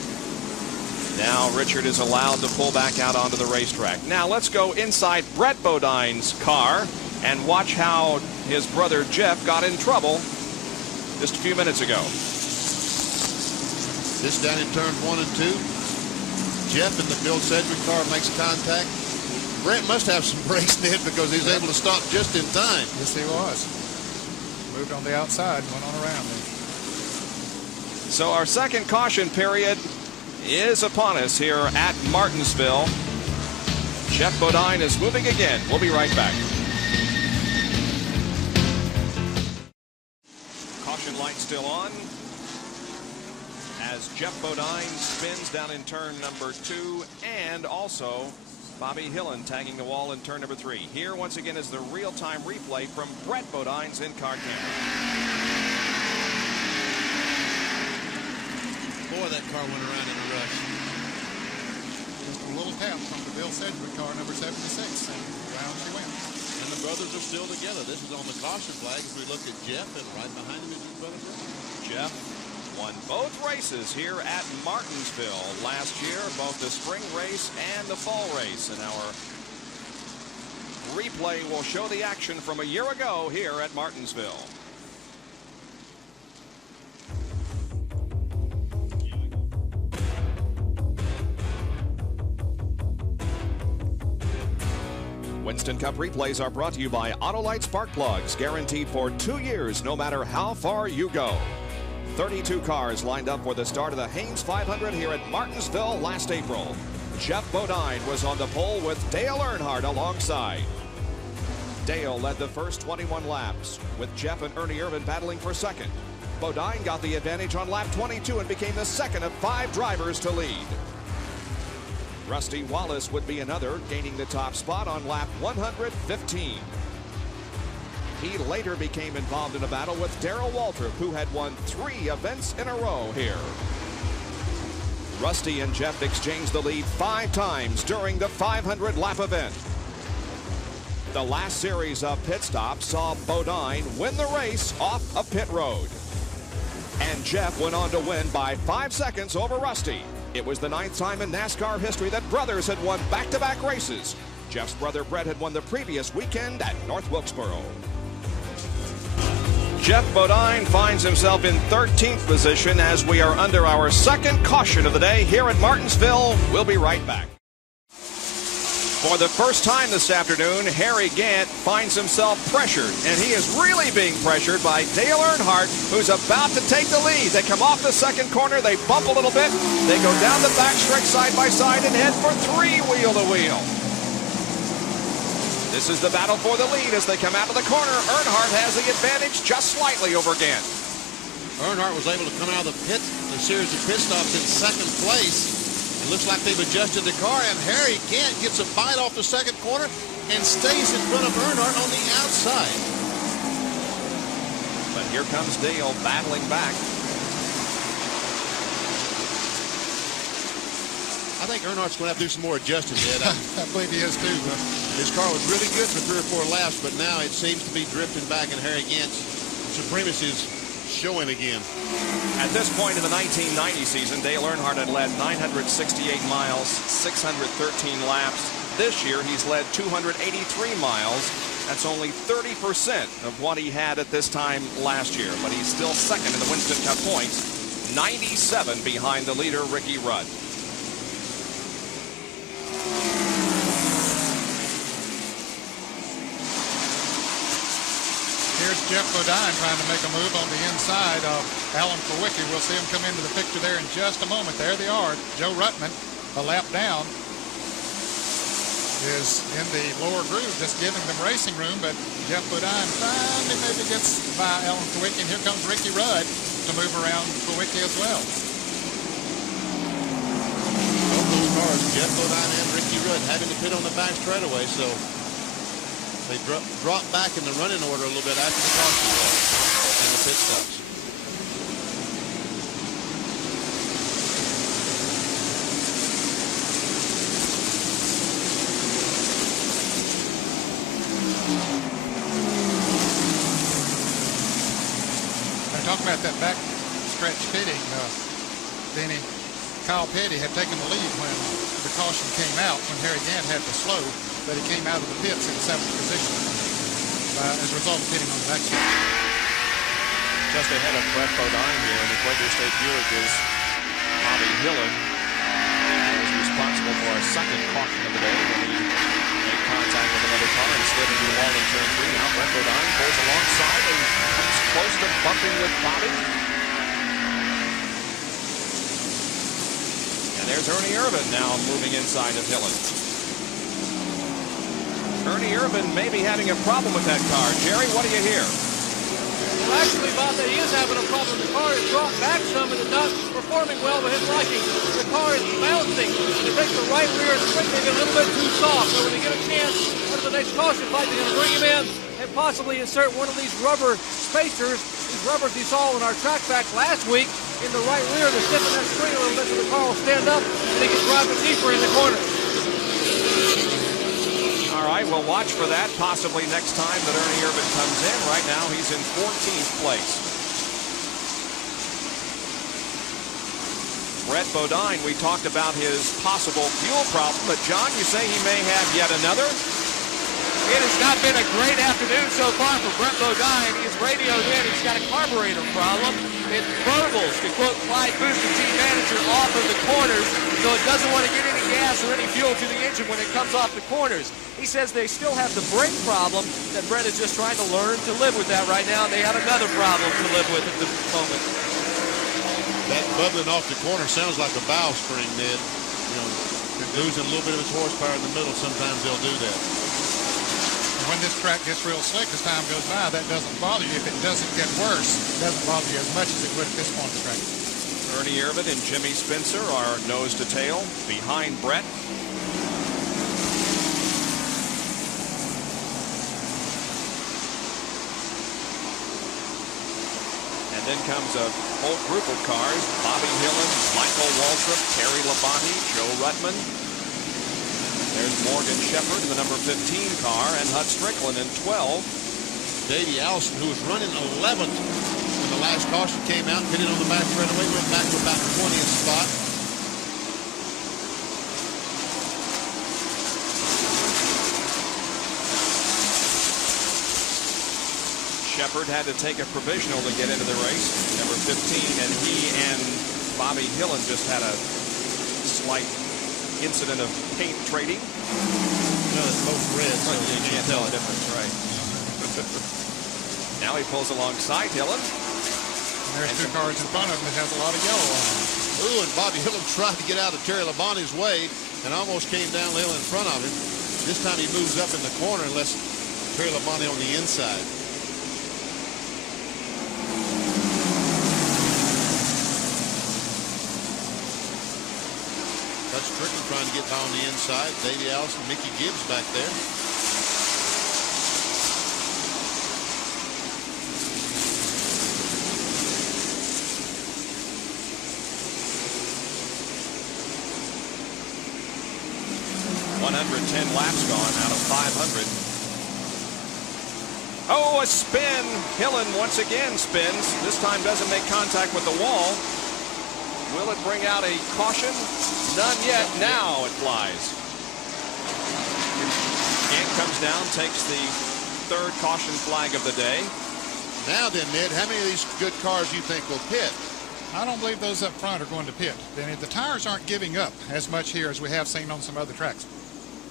Now Richard is allowed to pull back out onto the racetrack. Now let's go inside Brett Bodine's car and watch how his brother Jeff got in trouble just a few minutes ago. This down in turns 1 and 2. Jeff in the Bill Sedgwick car makes contact. Brett must have some brakes in it because he's able to stop just in time. Yes, he was. Moved on the outside and went on around him. So our second caution period is upon us here at Martinsville. Jeff Bodine is moving again. We'll be right back. Caution light still on as Jeff Bodine spins down in turn number 2, and also Bobby Hillen tagging the wall in turn number 3. Here once again is the real-time replay from Brett Bodine's in-car camera. Boy, that car went around in a rush. Just a little tap from the Bill Sedgwick car, number 76, and round she went. And the brothers are still together. This is on the caution flag as we look at Jeff, and right behind him is his brother Brett. Jeff won both races here at Martinsville last year, both the spring race and the fall race. And our replay will show the action from a year ago here at Martinsville. Winston Cup replays are brought to you by Autolite Spark Plugs, guaranteed for 2 years no matter how far you go. 32 cars lined up for the start of the Hanes 500 here at Martinsville last April. Jeff Bodine was on the pole with Dale Earnhardt alongside. Dale led the first 21 laps, with Jeff and Ernie Irvin battling for second. Bodine got the advantage on lap 22 and became the second of 5 drivers to lead. Rusty Wallace would be another, gaining the top spot on lap 115. He later became involved in a battle with Darrell Waltrip, who had won 3 events in a row here. Rusty and Jeff exchanged the lead 5 times during the 500 lap event. The last series of pit stops saw Bodine win the race off a pit road. And Jeff went on to win by 5 seconds over Rusty. It was the 9th time in NASCAR history that brothers had won back-to-back races. Jeff's brother Brett had won the previous weekend at North Wilkesboro. Jeff Bodine finds himself in 13th position as we are under our second caution of the day here at Martinsville. We'll be right back. For the first time this afternoon, Harry Gant finds himself pressured, and he is really being pressured by Dale Earnhardt, who's about to take the lead. They come off the second corner, they bump a little bit, they go down the backstretch side by side and head for 3 wheel-to-wheel. This is the battle for the lead as they come out of the corner. Earnhardt has the advantage just slightly over Gant. Earnhart was able to come out of the pit, the series of pit stops in second place. It looks like they've adjusted the car, and Harry Gant gets a bite off the second corner and stays in front of Earnhardt on the outside. But here comes Dale battling back. I think Earnhardt's going to have to do some more adjusting, Ed. I believe he is too. His car was really good for 3 or 4 laps, but now it seems to be drifting back, and Harry Gant's supremacy is showing again. At this point in the 1990 season, Dale Earnhardt had led 968 miles, 613 laps. This year, he's led 283 miles. That's only 30% of what he had at this time last year, but he's still second in the Winston Cup points, 97 behind the leader, Ricky Rudd. There's Jeff Bodine trying to make a move on the inside of Alan Kulwicki. We'll see him come into the picture there in just a moment. There they are. Joe Ruttman, a lap down, is in the lower groove, just giving them racing room, but Jeff Bodine finally maybe gets by Alan Kulwicki, and here comes Ricky Rudd to move around Kulwicki as well. Both those cars, Jeff Bodine and Ricky Rudd, having to pit on the back straightaway, so they drop back in the running order a little bit after the caution and the pit stops. Talking about that back stretch pitting, Denny, Kyle Petty had taken the lead when the caution came out, when Harry Gant had to slow, but he came out of the pits in 7th position as a result of pitting on the backstretch. Just ahead of Brett Bodine here in the Quaker State Buick is Bobby Hillin, who was responsible for a second caution of the day when he made contact with another car and slid into the wall in turn 3. Now Brett Bodine pulls alongside and comes close to bumping with Bobby. And there's Ernie Irvan now moving inside of Hillin. Ernie Irvan may be having a problem with that car. Jerry, what do you hear? Well, actually, Bob, he is having a problem. The car has dropped back some and is not performing well to his liking. The car is bouncing. It takes the right rear and spring maybe a little bit too soft. So when they get a chance under the next caution fight, they're going to bring him in and possibly insert one of these rubber spacers, these rubbers you saw in our track back last week, in the right rear to stiffen that spring a little bit so the car will stand up and he can drive it deeper in the corner. All right, we'll watch for that possibly next time that Ernie Irvan comes in. Right now, he's in 14th place. Brett Bodine, we talked about his possible fuel problem, but John, you say he may have yet another? It has not been a great afternoon so far for Brett Bodine. He's radioed in. He's got a carburetor problem. It burbles, to quote Clyde Booth, the team manager, off of the corners, so it doesn't want to get any gas or any fuel to the engine when it comes off the corners. He says they still have the brake problem that Brett is just trying to learn to live with that right now. They have another problem to live with at the moment. That bubbling off the corner sounds like a valve spring, Ned. You know, losing a little bit of its horsepower in the middle, sometimes they'll do that. When this track gets real slick as time goes by, that doesn't bother you. If it doesn't get worse, it doesn't bother you as much as it would at this point in the track. Ernie Irvan and Jimmy Spencer are nose to tail behind Brett. And then comes a whole group of cars. Bobby Hillin, Michael Waltrip, Terry Labonte, Joe Ruttman. There's Morgan Shepherd in the number 15 car, and Hut Strickland in 12. Davey Allison, who was running 11th when the last caution came out, pitted on the back straightaway, went back to about 20th spot. Shepherd had to take a provisional to get into the race, number 15, and he and Bobby Hillin just had a slight incident of paint trading. No, it's both red, so you can't tell the difference, right? Now he pulls alongside Hillin. And there's two cars in front of him that has a lot of yellow on them. Ooh, and Bobby Hillin tried to get out of Terry Labonte's way and almost came down the hill in front of him. This time he moves up in the corner and lets Terry Labonte on the inside. That's Strickland trying to get by on the inside. Davey Allison, Mickey Gibbs back there. .110 laps gone out of 500. Oh, a spin. Hillin once again spins. This time doesn't make contact with the wall. Will it bring out a caution? None yet. Now it flies. Gant comes down, takes the third caution flag of the day. Now then, Ned, how many of these good cars do you think will pit? I don't believe those up front are going to pit. Then the tires aren't giving up as much here as we have seen on some other tracks.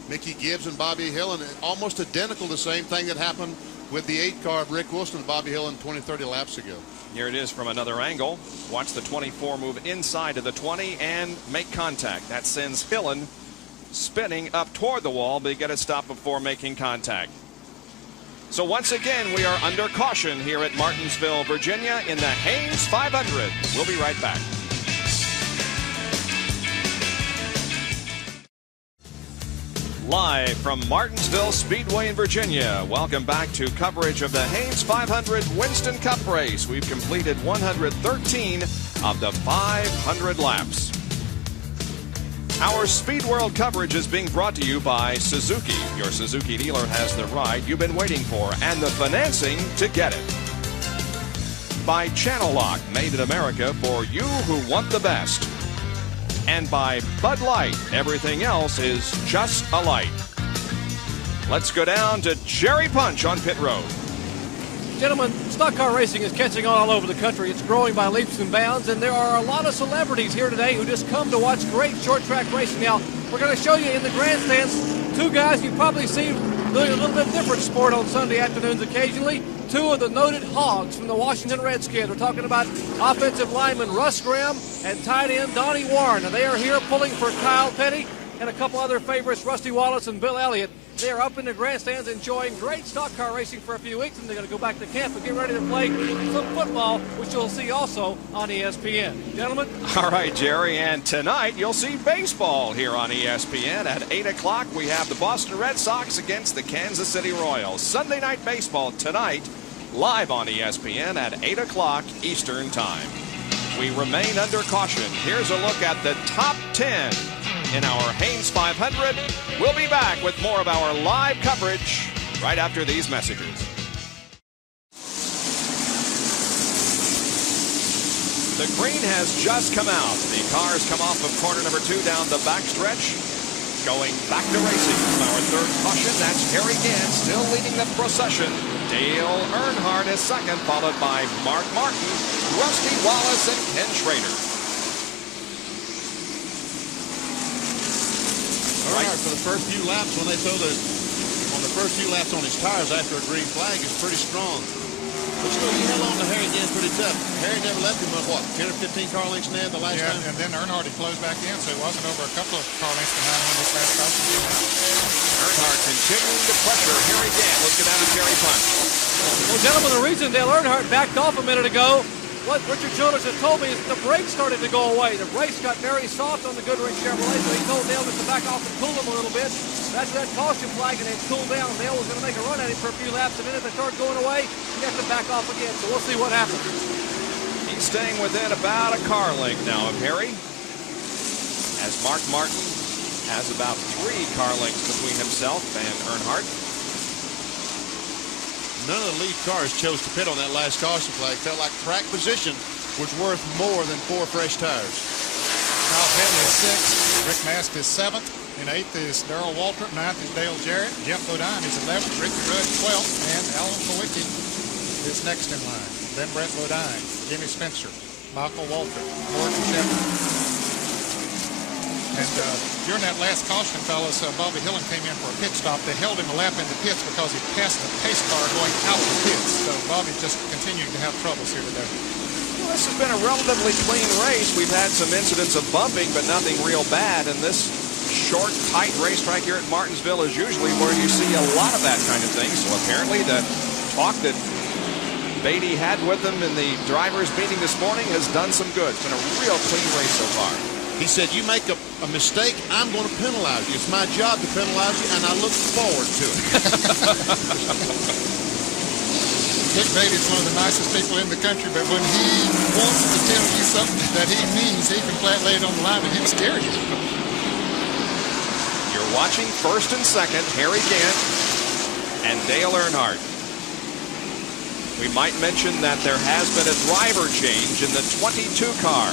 Mickey Gibbs and Bobby Hillin, almost identical, the same thing that happened with the 8 car of Rick Wilson and Bobby Hillin 20-30 laps ago. Here it is from another angle. Watch the 24 move inside to the 20 and make contact. That sends Hillin spinning up toward the wall, but he got to stop before making contact. So once again, we are under caution here at Martinsville, Virginia in the Hanes 500. We'll be right back. Live from Martinsville Speedway in Virginia, welcome back to coverage of the Hanes 500 Winston Cup race. We've completed 113 of the 500 laps. Our Speed World coverage is being brought to you by Suzuki. Your Suzuki dealer has the ride you've been waiting for and the financing to get it. By Channel Lock, made in America for you who want the best. And by Bud Light, everything else is just a light. Let's go down to Jerry Punch on pit road. Gentlemen, stock car racing is catching on all over the country. It's growing by leaps and bounds, and there are a lot of celebrities here today who just come to watch great short track racing. Now, we're going to show you in the grandstands 2 guys you've probably seen doing a little bit different sport on Sunday afternoons occasionally. 2 of the noted hogs from the Washington Redskins. We're talking about offensive lineman Russ Graham and tight end Donnie Warren. And they are here pulling for Kyle Petty and a couple other favorites, Rusty Wallace and Bill Elliott. They are up in the grandstands enjoying great stock car racing for a few weeks, and they're going to go back to camp and get ready to play some football, which you'll see also on ESPN. Gentlemen? All right, Jerry, and tonight you'll see baseball here on ESPN. At 8 o'clock, we have the Boston Red Sox against the Kansas City Royals. Sunday night baseball tonight, live on ESPN at 8 o'clock Eastern Time. We remain under caution. Here's a look at the top 10 in our Hanes 500. We'll be back with more of our live coverage right after these messages. The green has just come out. The cars come off of corner number 2 down the backstretch. Going back to racing from our third caution. That's Harry Gant still leading the procession. Dale Earnhardt is second, followed by Mark Martin, Rusty Wallace, and Ken Schrader. Earnhardt for the first few laps, when they throw on the first few laps on his tires after a green flag, is pretty strong. But still, he held on to Harry Gant pretty tough. Harry never left him, what, 10 or 15 car lengths in the last time? And then Earnhardt, he closed back in, so it wasn't over a couple of car lengths behind when this last caution came out. Earnhardt continuing to pressure Harry Gant. Let's get down to Jerry Punch. Well, gentlemen, the reason Dale Earnhardt backed off a minute ago, what Richard Childress had told me is the brakes started to go away. The brakes got very soft on the Goodrich Chevrolet, so he told Dale just to back off and cool them a little bit. That's that caution flag, and it cooled down. Dale was going to make a run at him for a few laps, and then if they start going away, he has to back off again. So we'll see what happens. He's staying within about a car length now of Harry, as Mark Martin has about 3 car lengths between himself and Earnhardt. None of the lead cars chose to pit on that last caution flag. Felt like track position was worth more than 4 fresh tires. Kyle Petty is 6th. Rick Mast is 7th. In 8th is Darrell Waltrip. 9th is Dale Jarrett. Jeff Bodine is 11th. Ricky Rudd 12th. And Alan Kowicki is next in line. Then Brett Bodine, Jimmy Spencer, Michael Waltrip, Gordon Shepard. And during that last caution, fellas, Bobby Hillin came in for a pit stop. They held him a lap in the pits because he passed the pace car going out the pits. So Bobby just continuing to have troubles here today. Well, this has been a relatively clean race. We've had some incidents of bumping, but nothing real bad. And this short, tight racetrack here at Martinsville is usually where you see a lot of that kind of thing. So apparently the talk that Beatty had with them in the drivers' meeting this morning has done some good. It's been a real clean race so far. He said, you make a mistake, I'm going to penalize you. It's my job to penalize you, and I look forward to it. Dick Beatty's one of the nicest people in the country, but when he wants to tell you something that he means, he can flat lay it on the line and he'll scare you. You're watching first and second, Harry Gant and Dale Earnhardt. We might mention that there has been a driver change in the 22 car.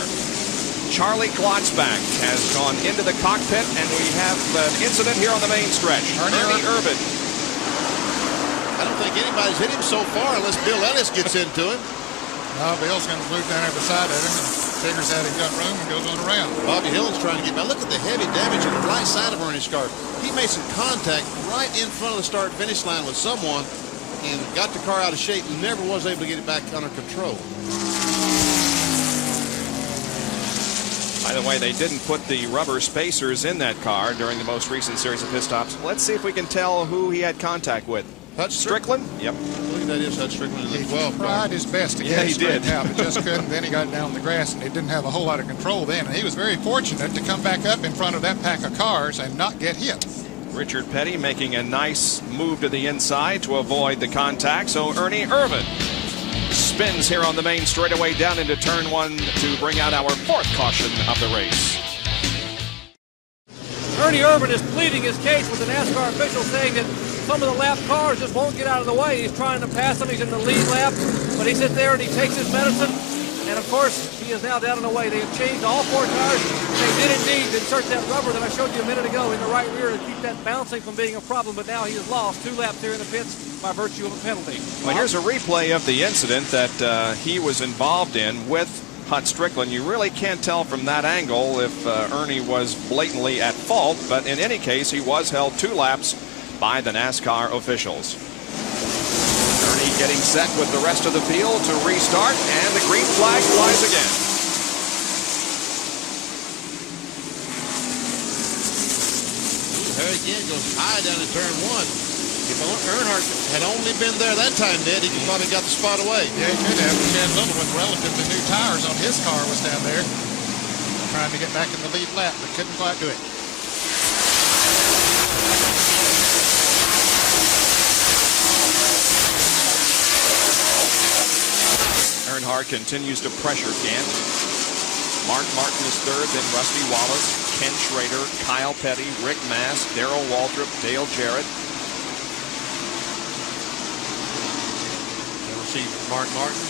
Charlie Glotzback has gone into the cockpit, and we have an incident here on the main stretch. Ernie Irvin. I don't think anybody's hit him so far unless Bill Ellis gets into him. No, Bill's going to move down there beside of him and figures out he's got room and goes on around. Bobby Hillin's trying to get by. Look at the heavy damage on the right side of Ernie's car. He made some contact right in front of the start-finish line with someone, and got the car out of shape, never was able to get it back under control. By the way, they didn't put the rubber spacers in that car during the most recent series of pit stops. Let's see if we can tell who he had contact with. Hutch Strickland? Yep. I believe that is Hutch Strickland in the 12 car. Tried his best to get it straightened out, but just couldn't. Then he got down the grass, and he didn't have a whole lot of control then. And he was very fortunate to come back up in front of that pack of cars and not get hit. Richard Petty making a nice move to the inside to avoid the contact. So Ernie Irvan spins here on the main straightaway down into turn 1 to bring out our 4th caution of the race. Ernie Irvan is pleading his case with the NASCAR official, saying that some of the lap cars just won't get out of the way. He's trying to pass them. He's in the lead lap, but he sits there and he takes his medicine. And of course, he is now down and away. They have changed all 4 tires. They did indeed insert that rubber that I showed you a minute ago in the right rear to keep that bouncing from being a problem. But now he has lost 2 laps here in the pits by virtue of a penalty. Well, here's a replay of the incident that he was involved in with Hutch Strickland. You really can't tell from that angle if Ernie was blatantly at fault, but in any case, he was held 2 laps by the NASCAR officials. Ernie getting set with the rest of the field to restart, and the green flag flies again. Harry again goes high down in turn 1. If Earnhardt had only been there that time, Ned, he probably got the spot away. Yeah, he could have. Chad Little, with relatively new tires on his car, was down there trying to get back in the lead lap, but couldn't quite do it. Earnhardt continues to pressure Gant. Mark Martin is 3rd, then Rusty Wallace, Ken Schrader, Kyle Petty, Rick Mast, Darrell Waltrip, Dale Jarrett. See Mark Martin,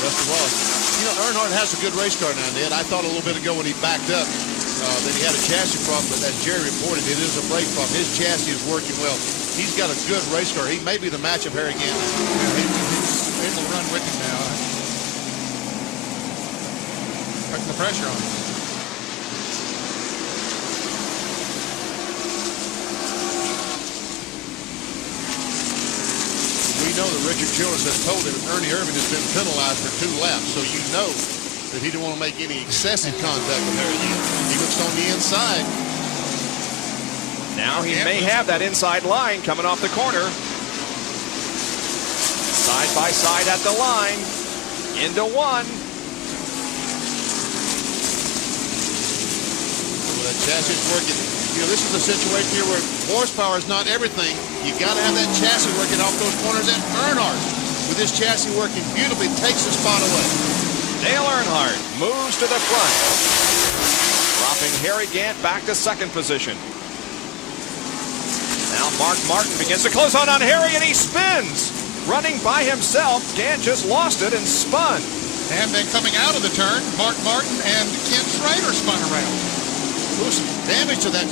Rusty Wallace. You know, Earnhardt has a good race car now, Ned. I thought a little bit ago when he backed up that he had a chassis problem, but as Jerry reported, it is a brake problem. His chassis is working well. He's got a good race car. He may be the match of Harry Gant. Yeah, he's able to run with him now. Putting the pressure on him. We know that Richard Childress has told him that Ernie Irvan has been penalized for 2 laps, so you know that he didn't want to make any excessive contact with Harry Gant. He looks on the inside. Now he may have that inside line coming off the corner. Side by side at the line. Into 1. Well, that chassis is working. You know, this is a situation here where horsepower is not everything. You got to have that chassis working off those corners. And Earnhardt, with his chassis working beautifully, takes the spot away. Dale Earnhardt moves to the front, dropping Harry Gant back to 2nd position. Now Mark Martin begins to close on Harry, and he spins. Running by himself, Gant just lost it and spun. And then coming out of the turn, Mark Martin and Ken Schrader spun around. Ooh, some damage to that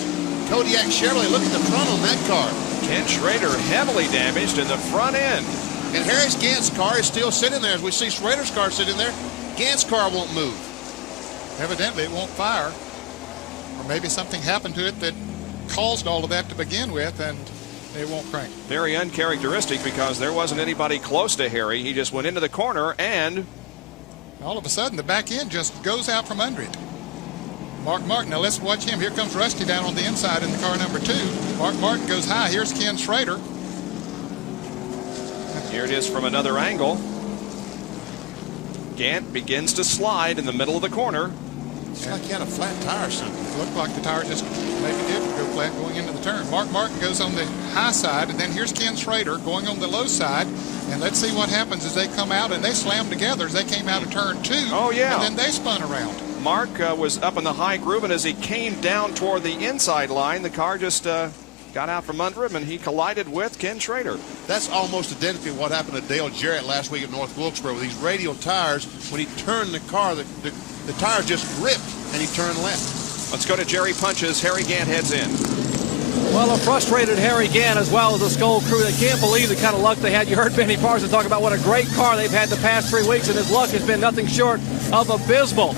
Kodiak Chevrolet. Look at the front on that car. Ken Schrader heavily damaged in the front end. And Harry Gant's car is still sitting there. As we see Schrader's car sitting there, Gant's car won't move. Evidently, it won't fire. Or maybe something happened to it that caused all of that to begin with, and it won't crank. Very uncharacteristic because there wasn't anybody close to Harry. He just went into the corner, and all of a sudden, the back end just goes out from under it. Mark Martin, now let's watch him. Here comes Rusty down on the inside in the car number 2. Mark Martin goes high. Here's Ken Schrader. Here it is from another angle. Gant begins to slide in the middle of the corner. It's like he had a flat tire or something. It looked like the tire just maybe did go flat going into the turn. Mark Martin goes on the high side, and then here's Ken Schrader going on the low side. And let's see what happens as they come out, and they slammed together as they came out of turn 2. Oh, yeah. And then they spun around. Mark was up in the high groove, and as he came down toward the inside line, the car just got out from under him, and he collided with Ken Schrader. That's almost identical to what happened to Dale Jarrett last week at North Wilkesboro with these radial tires. When he turned the car, the tire just ripped, and he turned left. Let's go to Jerry Punches. Harry Gant heads in. Well, a frustrated Harry Gant as well as the Skoal crew. They can't believe the kind of luck they had. You heard Benny Parsons talk about what a great car they've had the past 3 weeks, and his luck has been nothing short of abysmal.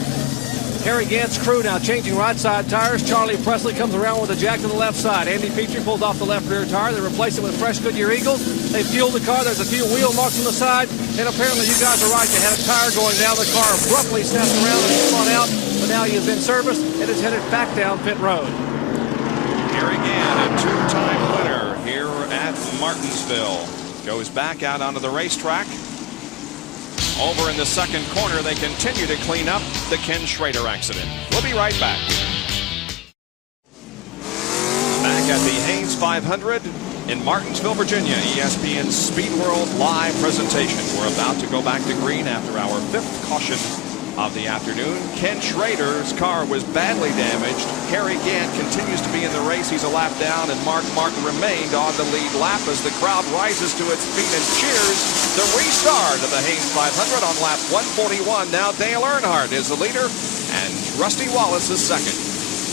Harry Gant's crew now changing right side tires. Charlie Presley comes around with a jack to the left side. Andy Petrie pulls off the left rear tire. They replace it with fresh Goodyear Eagles. They fuel the car. There's a few wheel marks on the side. And apparently you guys are right. They had a tire going down. The car abruptly snaps around and spun out. But now he has been serviced and is headed back down pit road. Harry Gant, a two-time winner here at Martinsville, goes back out onto the racetrack. Over in the second corner, they continue to clean up the Ken Schrader accident. We'll be right back. Back at the Haynes 500 in Martinsville, Virginia, ESPN Speed World live presentation. We're about to go back to green after our fifth caution of the afternoon. Ken Schrader's car was badly damaged. Harry Gant continues to be in the race. He's a lap down, and Mark Martin remained on the lead lap as the crowd rises to its feet and cheers the restart of the Haynes 500 on lap 141. Now Dale Earnhardt is the leader, and Rusty Wallace is second.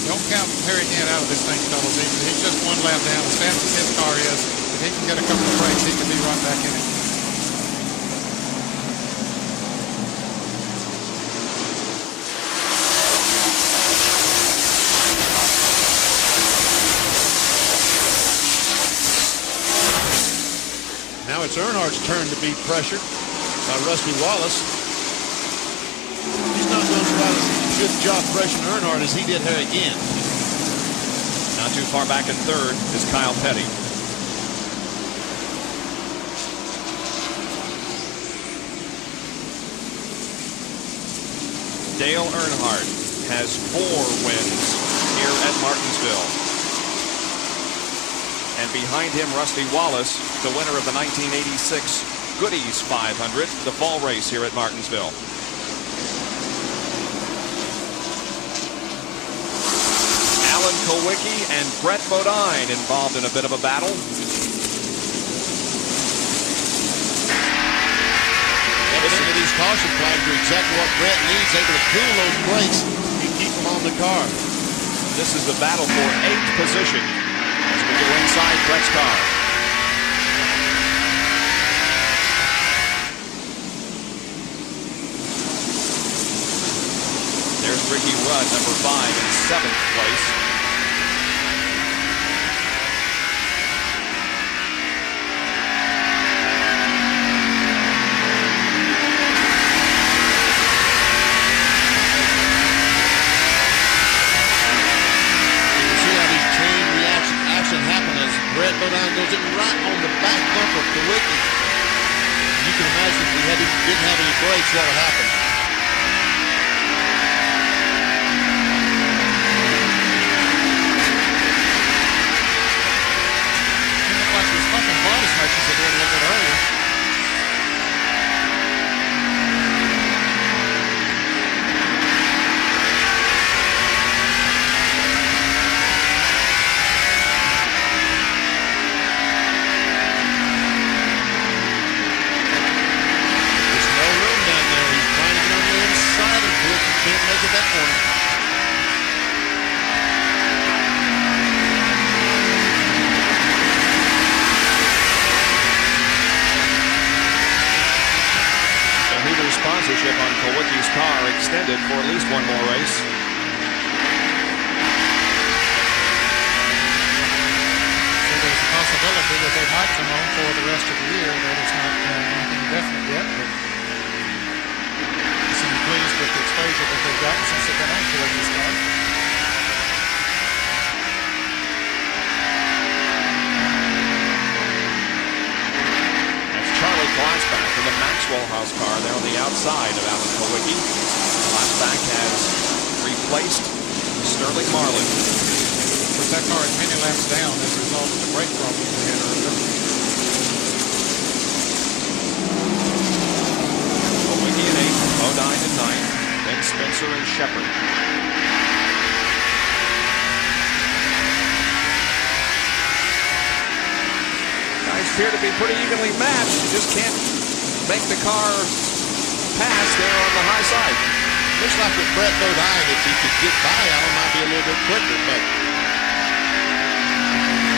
Don't count Harry Gant out of this thing, fellas. He's just one lap down. As fast as his car is, if he can get a couple of breaks, he can be right back in it. Now it's Earnhardt's turn to be pressured by Rusty Wallace. He's not doing quite as good job pressuring Earnhardt as he did Harry Gant. Not too far back in third is Kyle Petty. Dale Earnhardt has 4 wins here at Martinsville. And behind him, Rusty Wallace, the winner of the 1986 Goodies 500, the fall race here at Martinsville. Alan Kulwicki and Brett Bodine involved in a bit of a battle. Listen to these caution flags are exactly what Brett needs, able to cool those brakes and keep them on the car. This is the battle for 8th position. As we go inside Brett's car. There's Ricky Rudd, number 5 in 7th place. Brett Bodine goes in right on the back bumper of Kulwicki. You can imagine if he didn't have any brakes, what would happen. It looked like he was pumping blood as much as he did a little bit earlier. Sponsorship on Kulwicki's car extended for at least one more race. So there's a possibility that they might come on for the rest of the year. That is not anything definite yet, but they seem pleased with the exposure that they've gotten since they've been on Kulwicki's car. Charlie Glasback in the Maxwell House car there on the outside of Alan Kulwicki. Glasback has replaced Sterling Marlin. With that car is many laps down as a result of the brake problems they had earlier. Kulwicki in 8th, Bodine in 9th, then Spencer and Shepard. Appear to be pretty evenly matched. You just can't make the car pass there on the high side. Looks like with Brett Bodine, if he could get by Allen, might be a little bit quicker, but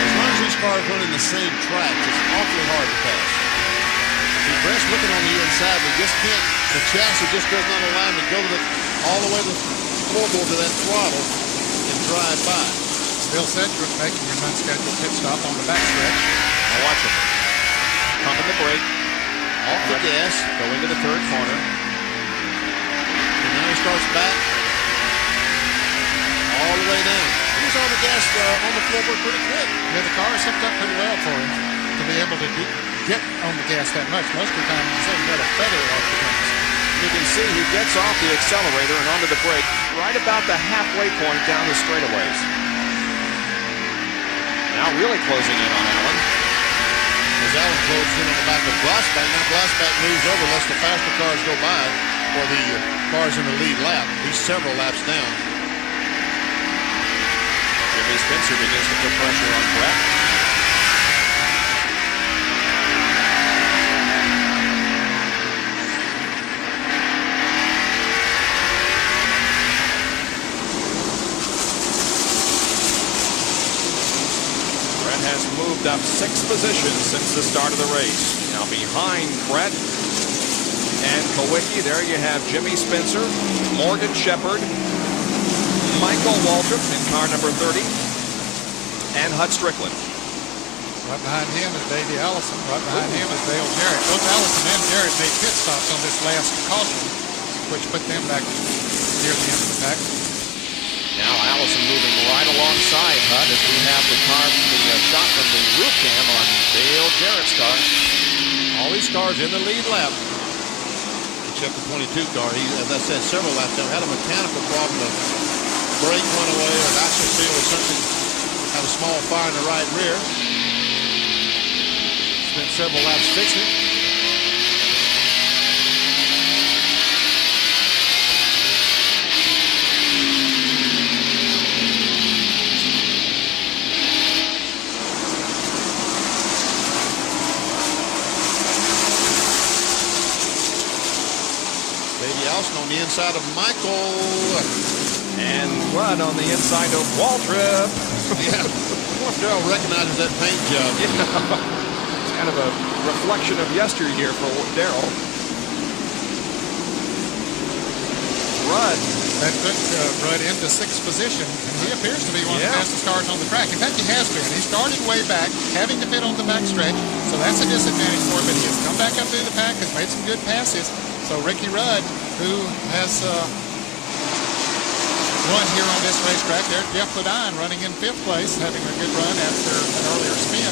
as long as these cars run in the same tracks, it's awfully hard to pass. See, Brett's looking on the inside, but just can't, the chassis just does not allow him to go to all the way to the floorboard to that throttle and drive by. Bill Sedgwick making an unscheduled pit stop on the backstretch. Now watch him. Pumping the brake. Off the gas. Go into the third corner. And now he starts back all the way down. He was on the gas, on the floorboard pretty quick. Yeah, the car is hooked up pretty well for him to be able to get on the gas that much. Most of the time, you say you got to feather it off the gas. You can see he gets off the accelerator and onto the brake right about the halfway point down the straightaways. Now really closing in on Allen. As Allen closes in on the back of Blossback, now Blossback moves over, lets the faster cars go by for the cars in the lead lap. He's several laps down. Jimmy Spencer begins to put pressure on Brett. Has moved up 6 positions since the start of the race. Now behind Brett and Kawicki, there you have Jimmy Spencer, Morgan Shepherd, Michael Waltrip in car number 30, and Hut Strickland. Right behind him is Davey Allison. Right behind him is Dale Jarrett. Both Allison and Jarrett made pit stops on this last caution, which put them back near the end of the pack. Now Allison moving right alongside Hut as we have the shot from the roof cam on Dale Jarrett's car. All these cars in the lead lap, except the 22 car. He, as I said, several laps down, had a mechanical problem. The brake went away or an axle seal or something. Had a small fire in the right rear. Spent several laps fixing it. On the inside of Michael. And Rudd on the inside of Waltrip. Yeah. I wonder if Darrell recognizes that paint job. Yeah. It's kind of a reflection of yesteryear for Darrell. Rudd. That took Rudd into 6th position, and he appears to be one of the fastest cars on the track. In fact, he has been. He started way back, having to fit on the backstretch, so that's a disadvantage for him, but he has come back up through the pack, has made some good passes. So Ricky Rudd, who has run here on this racetrack, there's Jeff Bodine running in 5th place, having a good run after an earlier spin.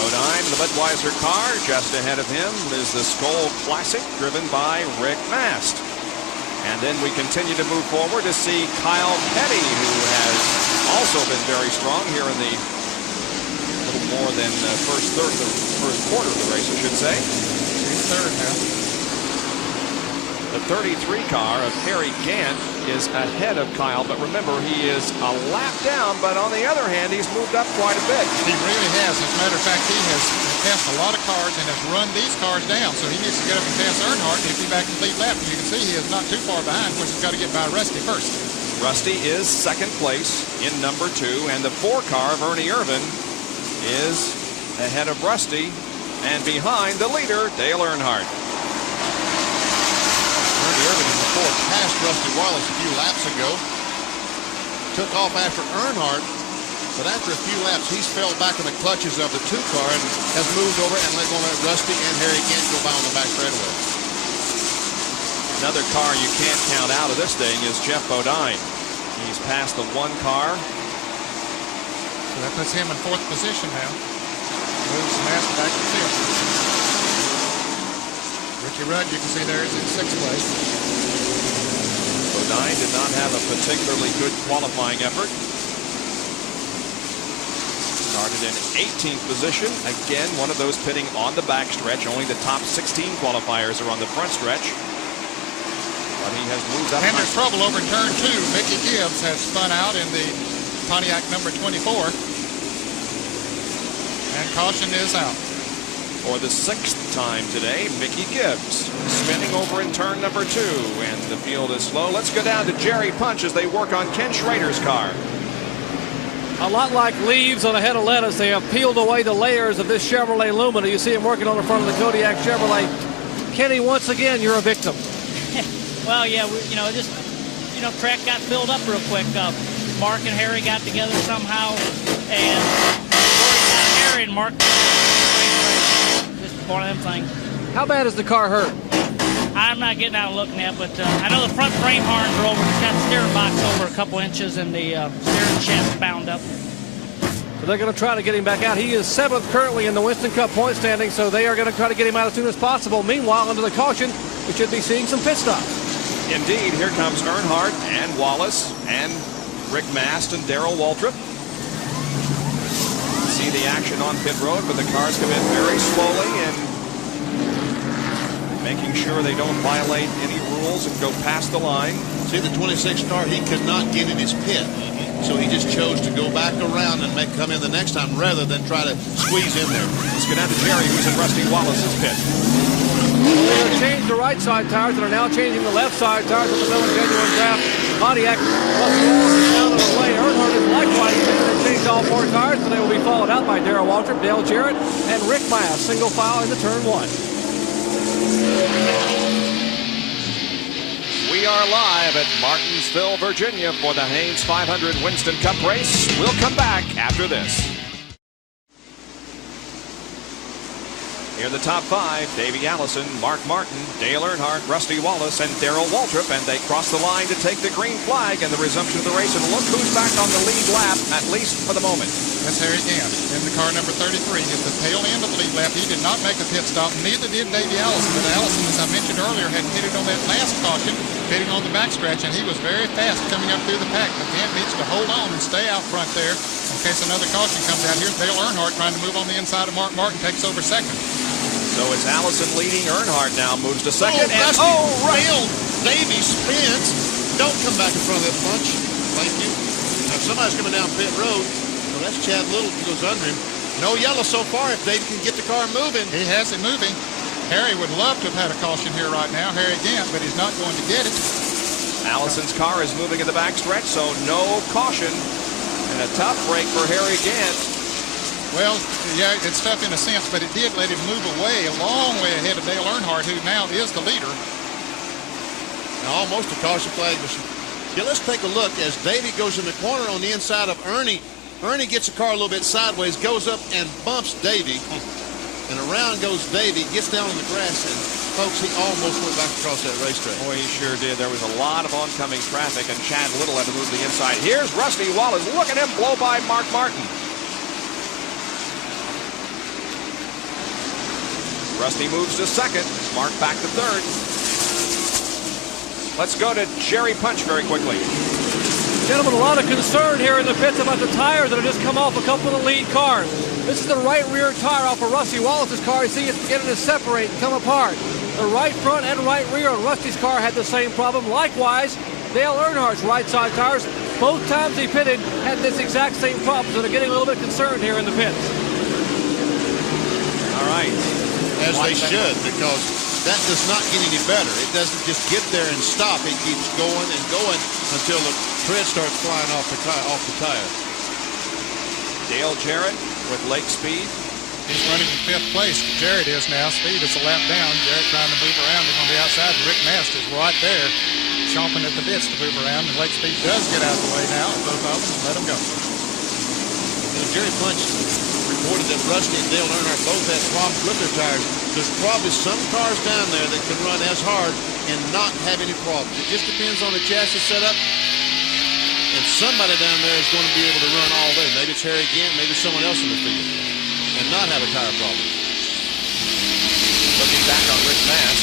Bodine, the Budweiser car, just ahead of him is the Skoll Classic, driven by Rick Mast. And then we continue to move forward to see Kyle Petty, who has also been very strong here in the more than first quarter of the race, I should say. He's 3rd now. The 33 car of Harry Gant is ahead of Kyle, but remember, he is a lap down, but on the other hand, he's moved up quite a bit. He really has. As a matter of fact, he has passed a lot of cars and has run these cars down, so he needs to get up and pass Earnhardt, and he'll be back in the lead lap. And you can see he is not too far behind, which he's got to get by Rusty first. Rusty is 2nd place in number 2, and the 4 car of Ernie Irvan is ahead of Rusty, and behind the leader, Dale Earnhardt. Ernie Irvan in the 4th passed Rusty Wallace a few laps ago. Took off after Earnhardt, but after a few laps, he's fell back in the clutches of the 2 car and has moved over and let Rusty and Harry Gant go by on the back straightaway. Another car you can't count out of this thing is Jeff Bodine. He's passed the 1 car. So that puts him in 4th position now. Moves Mast back to 5th. Ricky Rudd, you can see there, is in 6th place. Bodine did not have a particularly good qualifying effort. Started in 18th position. Again, one of those pitting on the backstretch. Only the top 16 qualifiers are on the front stretch. But he has moved up. And there's trouble over in turn 2. Mickey Gibbs has spun out in the Pontiac number 24. And caution is out. For the 6th time today, Mickey Gibbs spinning over in turn number 2. And the field is slow. Let's go down to Jerry Punch as they work on Ken Schrader's car. A lot like leaves on a head of lettuce, they have peeled away the layers of this Chevrolet Lumina. You see him working on the front of the Kodiak Chevrolet. Kenny, once again, you're a victim. Well, yeah, track got filled up real quick. Mark and Harry got together somehow, and Harry and Mark, just one of them things. How bad is the car hurt? I'm not getting out and looking at, but I know the front frame harns are over. It's got the steering box over a couple inches, and the steering shaft bound up. So they're going to try to get him back out. He is 7th currently in the Winston Cup point standing, so they are going to try to get him out as soon as possible. Meanwhile, under the caution, we should be seeing some pit stops. Indeed, here comes Earnhardt and Wallace and Rick Mast and Darrell Waltrip. See the action on pit road, but the cars come in very slowly and making sure they don't violate any rules and go past the line. See the 26 car, he could not get in his pit. So he just chose to go back around and come in the next time rather than try to squeeze in there. Let's go down to Jerry, who's in Rusty Wallace's pit. They have changed the right side tires and are now changing the left side tires with the Miller Genuine Draft Pontiac. Rusty Wallace is down to the lane. Earnhardt is likewise changed all 4 tires, so they will be followed out by Darrell Waltrip, Dale Jarrett, and Rick Mast. Single file into turn 1. We are live at Martinsville, Virginia for the Haynes 500 Winston Cup race. We'll come back after this. Here in the top 5, Davey Allison, Mark Martin, Dale Earnhardt, Rusty Wallace, and Darrell Waltrip, and they cross the line to take the green flag and the resumption of the race. And look who's back on the lead lap, at least for the moment. That's Harry Gant in the car number 33 at the tail end of the lead lap. He did not make a pit stop, neither did Davey Allison. But Allison, as I mentioned earlier, had pitted on that last caution, pitting on the backstretch, and he was very fast coming up through the pack. But Gant needs to hold on and stay out front there in case another caution comes out. Here's Dale Earnhardt trying to move on the inside of Mark Martin, takes over second. So it's Allison leading. Earnhardt now moves to second. Dale Davey spins. Don't come back in front of that punch. Thank you. Now, if somebody's coming down pit road, well, that's Chad Little who goes under him. No yellow so far if Davey can get the car moving. He has it moving. Harry would love to have had a caution here right now, Harry Gant, but he's not going to get it. Allison's car is moving in the backstretch, so no caution. And a tough break for Harry Gant. Well, yeah, it's tough in a sense, but it did let him move away a long way ahead of Dale Earnhardt, who now is the leader. Now, almost a caution flag. Yeah, let's take a look as Davey goes in the corner on the inside of Ernie. Ernie gets the car a little bit sideways, goes up and bumps Davey. And around goes Davey, gets down on the grass, and folks, he almost went back across that racetrack. Boy, he sure did. There was a lot of oncoming traffic, and Chad Little had to move the inside. Here's Rusty Wallace. Look at him blow by Mark Martin. Rusty moves to second. Mark back to third. Let's go to Jerry Punch very quickly. Gentlemen, a lot of concern here in the pits about the tires that have just come off a couple of the lead cars. This is the right rear tire off of Rusty Wallace's car. You see it's beginning to separate and come apart. The right front and right rear on Rusty's car had the same problem. Likewise, Dale Earnhardt's right side tires, both times he pitted, had this exact same problem. So they're getting a little bit concerned here in the pits. All right. As they should, because that does not get any better. It doesn't just get there and stop. It keeps going and going until the tread starts flying off the tire. Dale Jarrett with Lake Speed. He's running in 5th place. Jarrett is now. Speed is a lap down. Jarrett trying to move around him on the outside. Rick Mast is right there, chomping at the bits to move around. And Lake Speed does get out of the way now. Both of them let him go. Jerry Punch reported that Rusty and Dale Earnhardt both had problems with their tires. There's probably some cars down there that can run as hard and not have any problems. It just depends on the chassis setup. And somebody down there is going to be able to run all day. Maybe it's Harry Gant, maybe someone else in the field, and not have a tire problem. Looking back on Rick Mast.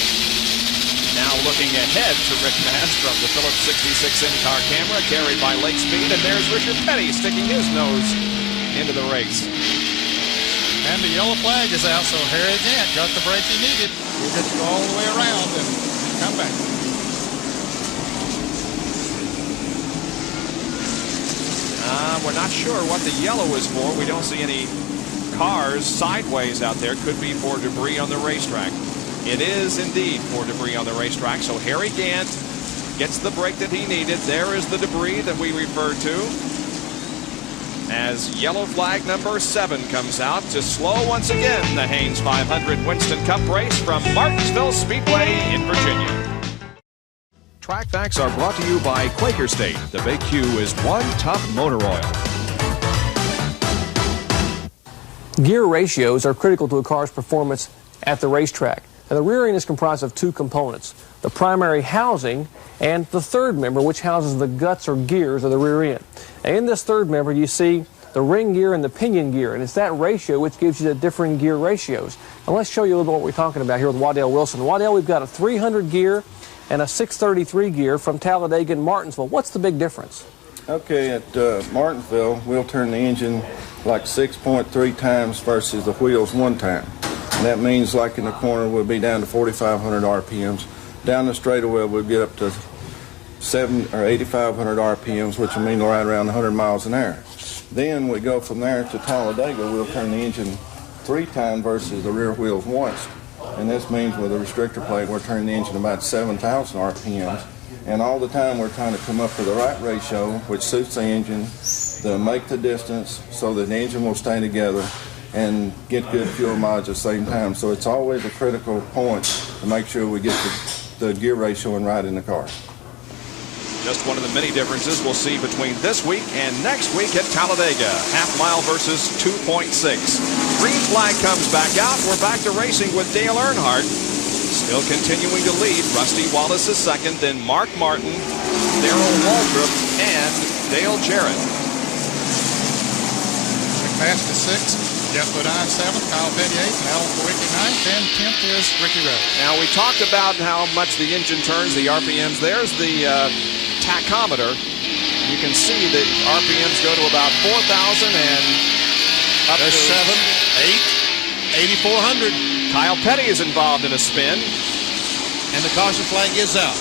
Now looking ahead to Rick Mast from the Phillips 66 in-car camera, carried by Lake Speed. And there's Richard Petty sticking his nose into the race. And the yellow flag is out, so Harry Gant got the break he needed. We'll get you all the way around and come back. We're not sure what the yellow is for. We don't see any cars sideways out there. Could be for debris on the racetrack. It is indeed for debris on the racetrack. So Harry Gant gets the break that he needed. There is the debris that we referred to. As yellow flag number 7 comes out to slow once again the Haynes 500 Winston Cup race from Martinsville Speedway in Virginia. Track Facts are brought to you by Quaker State. The Big Q is one tough motor oil. Gear ratios are critical to a car's performance at the racetrack. Now, the rear end is comprised of two components, the primary housing and the third member, which houses the guts or gears of the rear end. And in this third member, you see the ring gear and the pinion gear, and it's that ratio which gives you the differing gear ratios. Now, let's show you a little bit what we're talking about here with Waddell Wilson. Waddell, we've got a 300 gear and a 633 gear from Talladega and Martinsville. What's the big difference? Okay, at Martinsville, we'll turn the engine like 6.3 times versus the wheels 1 time. And that means like in the corner, we'll be down to 4,500 RPMs. Down the straightaway, we'll get up to 8,500 RPMs, which will mean right around 100 miles an hour. Then we go from there to Talladega, we'll turn the engine 3 times versus the rear wheels once. And this means with a restrictor plate, we're turning the engine about 7,000 RPMs. And all the time we're trying to come up to the right ratio, which suits the engine, to make the distance so that the engine will stay together and get good fuel mileage at the same time. So it's always a critical point to make sure we get the gear ratio and right in the car. Just one of the many differences we'll see between this week and next week at Talladega. Half mile versus 2.6. Green flag comes back out. We're back to racing with Dale Earnhardt. Still continuing to lead. Rusty Wallace is second, then Mark Martin, Darrell Waltrip, and Dale Jarrett. McFast is 6th, Jeff Bodine 7th, Kyle Petty 8th, and Alan Kawicki 9th, and 10th is Ricky Rudd. Now, we talked about how much the engine turns, the RPMs. There's the tachometer. You can see the RPMs go to about 4,000 and up There's to 7, 8, 8,400. Kyle Petty is involved in a spin. And the caution flag is out.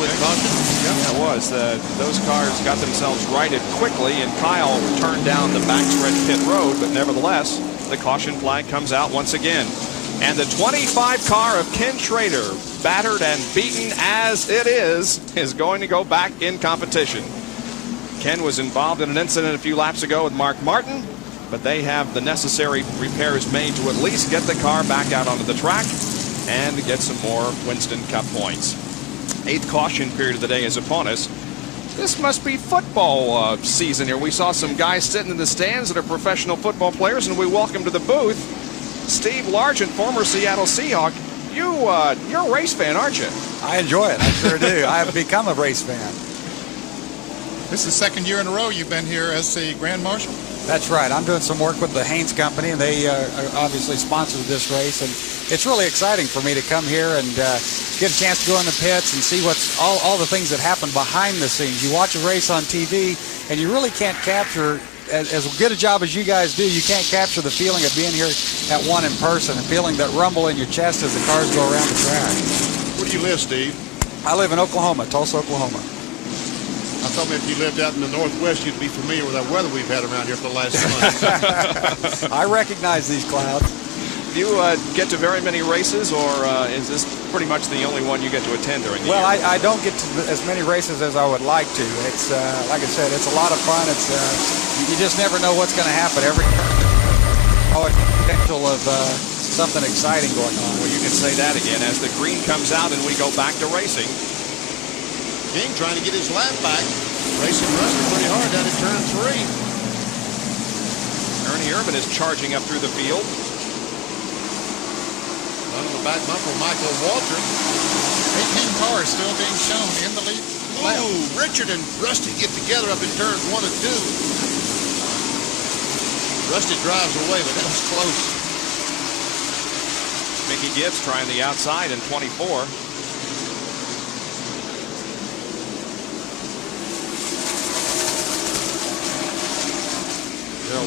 Quick caution. Yeah, it was. Those cars got themselves righted quickly, and Kyle turned down the backstretch pit road, but nevertheless, the caution flag comes out once again. And the 25 car of Ken Schrader, battered and beaten as it is going to go back in competition. Ken was involved in an incident a few laps ago with Mark Martin, but they have the necessary repairs made to at least get the car back out onto the track and get some more Winston Cup points. 8th caution period of the day is upon us. This must be football season here. We saw some guys sitting in the stands that are professional football players, and we welcome to the booth Steve Largent, former Seattle Seahawk. You're a race fan, aren't you? I enjoy it. I sure do. I have become a race fan. This is the 2nd year in a row you've been here as the Grand Marshal. That's right. I'm doing some work with the Haynes Company, and they obviously sponsored this race. And it's really exciting for me to come here and get a chance to go in the pits and see what's all the things that happen behind the scenes. You watch a race on TV, and you really can't capture, as good a job as you guys do, you can't capture the feeling of being here at one in person and feeling that rumble in your chest as the cars go around the track. Where do you live, Steve? I live in Oklahoma, Tulsa, Oklahoma. I thought maybe if you lived out in the Northwest, you'd be familiar with that weather we've had around here for the last month. I recognize these clouds. Do you get to very many races, or is this pretty much the only one you get to attend during the year? Well, I don't get to as many races as I would like to. It's like I said, it's a lot of fun. It's you just never know what's going to happen. Every potential of something exciting going on. Well, you can say that again as the green comes out and we go back to racing. King trying to get his lap back. Racing Rusty pretty hard down in turn 3. Ernie Irvan is charging up through the field. Under the back bumper, Michael Waltrip. 18 cars still being shown in the lead lap. Ooh, Richard and Rusty get together up in turns 1 and 2. Rusty drives away, but that was close. Mickey Gibbs trying the outside in 24.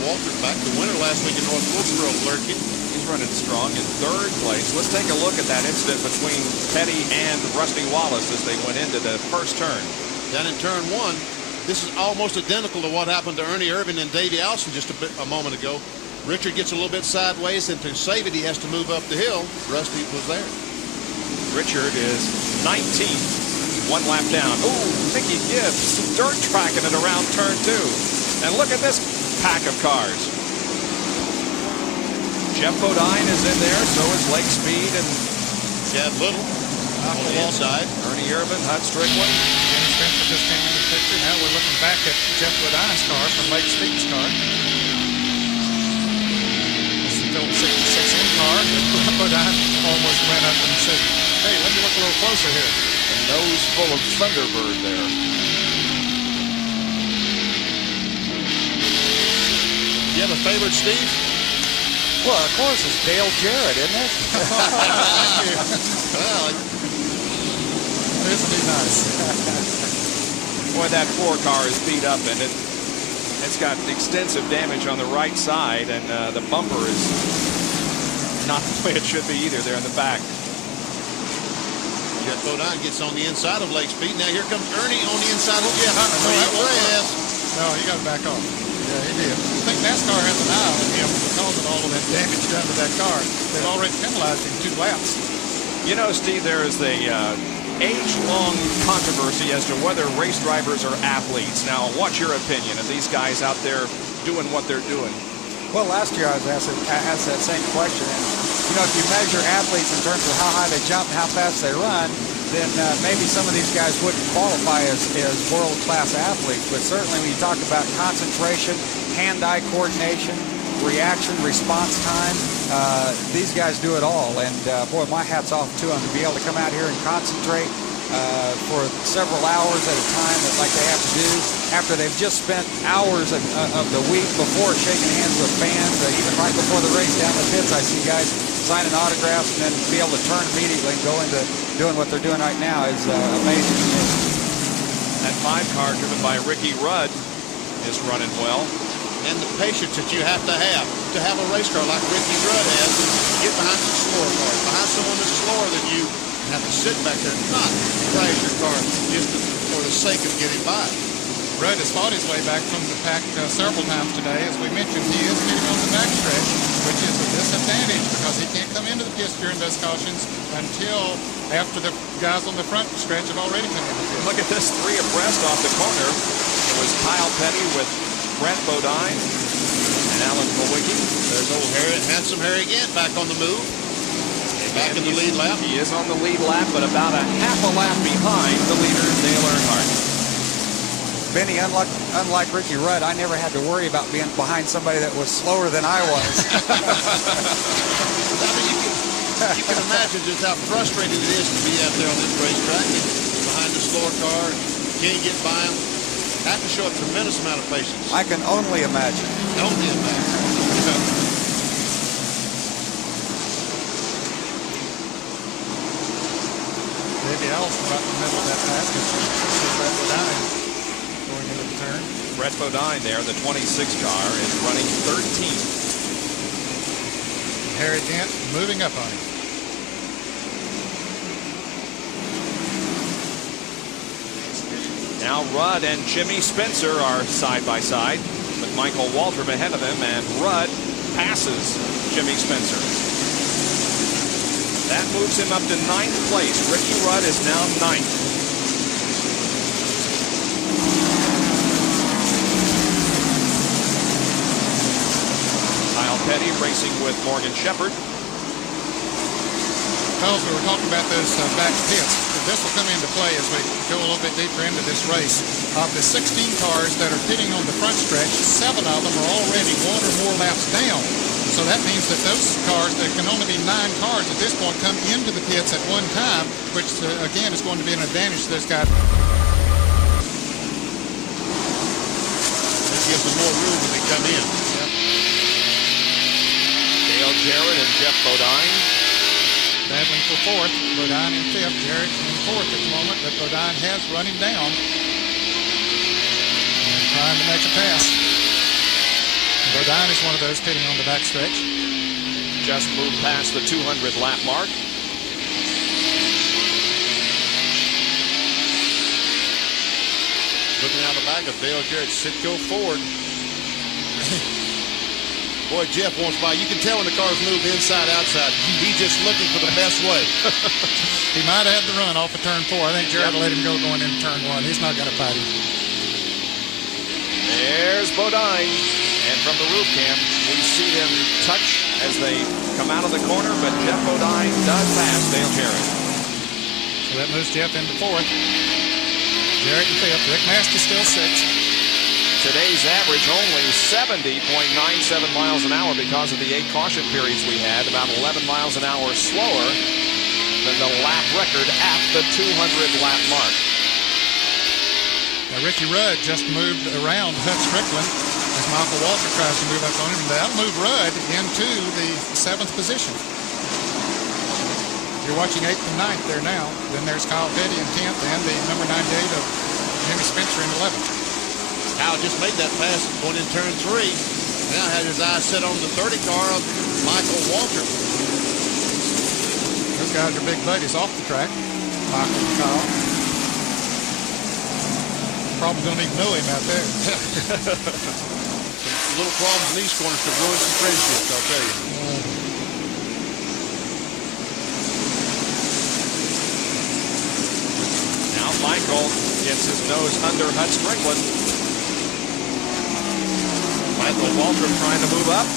Waltrip back to winner last week in North Wilkesboro, Lurkin. He's running strong in 3rd place. Let's take a look at that incident between Petty and Rusty Wallace as they went into the first turn. Down in turn 1, this is almost identical to what happened to Ernie Irvan and Davey Allison just a moment ago. Richard gets a little bit sideways, and to save it, he has to move up the hill. Rusty was there. Richard is 19th, 1 lap down. Ooh, Mickey Gibbs dirt tracking it around turn 2. And look at this pack of cars. Jeff Bodine is in there, so is Lake Speed and Chad Little. On the inside. Ernie Irvin, Hut Strickland. Denny Spencer just came into the picture. Now we're looking back at Jeff Lodine's car from Lake Speed's car. This is the old 66M car that Lodine almost went up and said, hey, let me look a little closer here. A nose full of Thunderbird there. You have a favorite, Steve? Well, of course, it's Dale Jarrett, isn't it? Thank you. Well, isn't he nice? Boy, that 4 car is beat up, and it's got extensive damage on the right side, and the bumper is not the way it should be either there in the back. Jeff Bodine gets on the inside of Lake Speed. Now here comes Ernie on the inside of Jeff. No, he got back off. Yeah, he did. I think NASCAR has an eye on him because of all of that damage done to that car. They've already penalized him 2 laps. You know, Steve, there is a age-long controversy as to whether race drivers are athletes. Now, what's your opinion of these guys out there doing what they're doing? Well, last year I was asked that same question. And, you know, if you measure athletes in terms of how high they jump and how fast they run, then maybe some of these guys wouldn't qualify as world-class athletes. But certainly when you talk about concentration, hand-eye coordination, reaction, response time, these guys do it all. And, boy, my hat's off to them to be able to come out here and concentrate for several hours at a time like they have to do after they've just spent hours of the week before shaking hands with fans, even right before the race down the pits. I see guys signing autographs and then be able to turn immediately and go into doing what they're doing right now is amazing to me. That 5 car driven by Ricky Rudd is running well. And the patience that you have to have a race car like Ricky Rudd has is get behind some slower cars, behind someone that's slower than you, and have to sit back there and not crash your car just for the sake of getting by. Rudd has fought his way back from the pack several times today. As we mentioned, he is getting on the backstretch, which is a disadvantage because he can't come into the pits during those cautions until after the guys on the front stretch have already come into the pits. Look at this 3 abreast off the corner. It was Kyle Petty with Brent Bodine and Alan Kulwicki. There's old Harry, handsome Harry Gant back on the move. Back in the lead lap. He is on the lead lap, but about a half a lap behind the leader, Dale Earnhardt. Benny, unlike Ricky Rudd, I never had to worry about being behind somebody that was slower than I was. I mean, you can imagine just how frustrating it is to be out there on this racetrack and behind the slower car. Can't get by them. Have to show a tremendous amount of patience. I can only imagine. Only imagine. Davey Allison right in the middle of that pack. Brett Bodine going into the turn. Brett Bodine there, the 26 car, is running 13th. Harry Gant moving up on him. Now Rudd and Jimmy Spencer are side by side with Michael Waltrip ahead of them, and Rudd passes Jimmy Spencer. That moves him up to 9th place. Ricky Rudd is now 9th. Kyle Petty racing with Morgan Shepherd. Fellas, we were talking about those back pits. This will come into play as we go a little bit deeper into this race. Of the 16 cars that are pitting on the front stretch, 7 of them are already 1 or more laps down. So that means that those cars, there can only be 9 cars at this point, come into the pits at one time, which again is going to be an advantage to those guys. That gives them more room when they come in. Yep. Dale Jarrett and Jeff Bodine battling for 4th. Bodine in 5th. Jarrett in 4th at the moment, but Bodine has run him down and trying to make a pass. Bodine is one of those pitting on the backstretch. just moved past the 200 lap mark. Looking out the back of Dale Jarrett, Sitco Ford. Boy, Jeff wants by. You can tell when the cars move inside, outside. He's just looking for the best way. He might have had the run off of turn 4. I think Jarrett let him go going into turn 1. He's not going to fight him. There's Bodine. And from the roof cam, we see them touch as they come out of the corner, but Jeff Bodine does pass Dale Jarrett. So that moves Jeff into fourth. Jarrett in fifth. Rick Masters still sixth. Today's average only 70.97 miles an hour because of the 8 caution periods we had, about 11 miles an hour slower than the lap record at the 200 lap mark. Now Ricky Rudd just moved around Hut Strickland as Michael Waltrip tries to move up on him. That'll move Rudd into the 7th position. You're watching 8th and 9th there now. Then there's Kyle Petty in 10th and the number 98 of Jimmy Spencer in 11th. Kyle just made that pass going in turn 3. Now had his eyes set on the 30 car of Michael Waltrip. Those guys are big buddies off the track, Michael and Kyle. Probably don't even know him out there. Some little problems in these corners could ruin some friendships, I'll tell you. Now Michael gets his nose under Hut Strickland. Michael Waltrip trying to move up.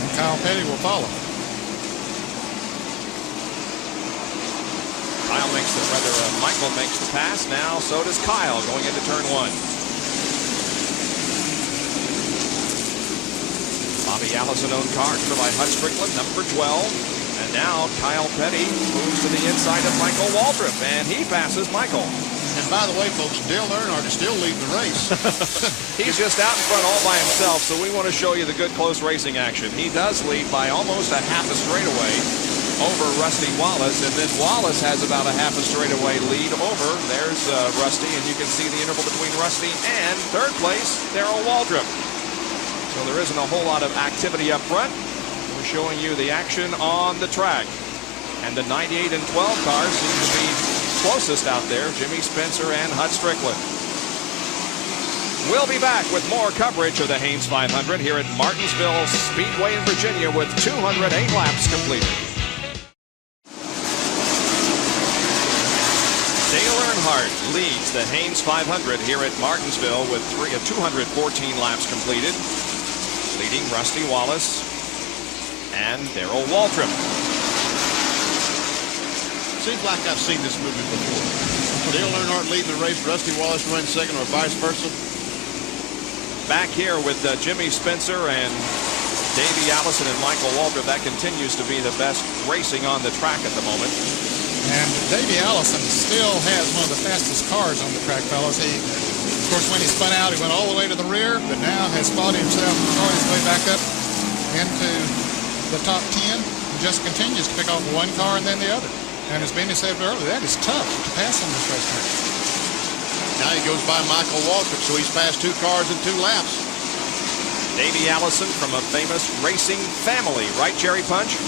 And Kyle Petty will follow. Michael makes the pass. Now so does Kyle going into turn 1. Bobby Allison owned car driven by Hut Strickland, number 12. And now Kyle Petty moves to the inside of Michael Waltrip, and he passes Michael. And by the way, folks, Dale Earnhardt is still leading the race. He's just out in front all by himself, so we want to show you the good close racing action. He does lead by almost a half a straightaway over Rusty Wallace, and then Wallace has about a half a straightaway lead over. There's Rusty, and you can see the interval between Rusty and third place, Darrell Waltrip. So there isn't a whole lot of activity up front. We're showing you the action on the track. And the 98 and 12 cars seem to be closest out there, Jimmy Spencer and Hut Strickland. We'll be back with more coverage of the Hanes 500 here at Martinsville Speedway in Virginia with 208 laps completed. Dale Earnhardt leads the Hanes 500 here at Martinsville with 214 laps completed, leading Rusty Wallace and Darrell Waltrip. Seems like I've seen this movie before. Dale Earnhardt leading the race, Rusty Wallace running second, or vice versa. Back here with Jimmy Spencer and Davey Allison and Michael Waltrip. That continues to be the best racing on the track at the moment. And Davey Allison still has one of the fastest cars on the track, fellas. He, of course, when he spun out, he went all the way to the rear, but now has fought himself and fought his way back up into the top 10 and just continues to pick off one car and then the other. And as Benny said earlier, that is tough to pass on this racetrack. Now he goes by Michael Waltrip, so he's passed 2 cars in 2 laps. Davey Allison from a famous racing family, right, Jerry Punch?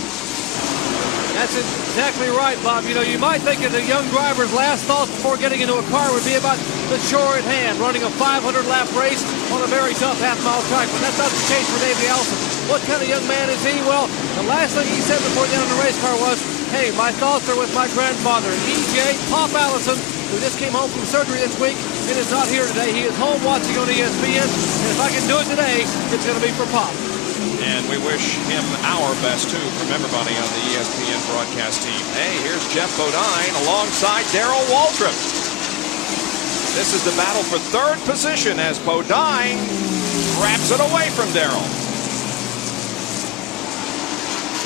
That's exactly right, Bob. You know, you might think that a young driver's last thoughts before getting into a car would be about the chore at hand, running a 500-lap race on a very tough half-mile track, but that's not the case for Davey Allison. What kind of young man is he? Well, the last thing he said before getting on the race car was, hey, my thoughts are with my grandfather, E.J. Pop Allison, who just came home from surgery this week and is not here today. He is home watching on ESPN, and if I can do it today, it's going to be for Pop. And we wish him our best, too, from everybody on the ESPN broadcast team. Hey, here's Jeff Bodine alongside Darrell Waltrip. This is the battle for third position as Bodine grabs it away from Darrell.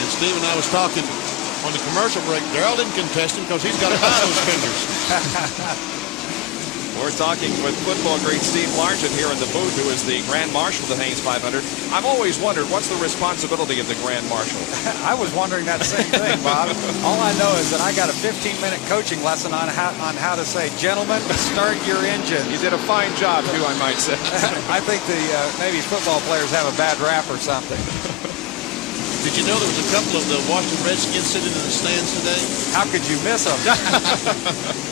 And Steve and I was talking on the commercial break. Darrell didn't contest him because he's got to buy those fingers. We're talking with football great Steve Largent here in the booth, who is the Grand Marshal of the Hanes 500. I've always wondered, what's the responsibility of the Grand Marshal? I was wondering that same thing, Bob. All I know is that I got a 15-minute coaching lesson on how to say, gentlemen, start your engine. You did a fine job, too, I might say. I think the maybe football players have a bad rap or something. Did you know there was a couple of the Washington Redskins sitting in the stands today? How could you miss them?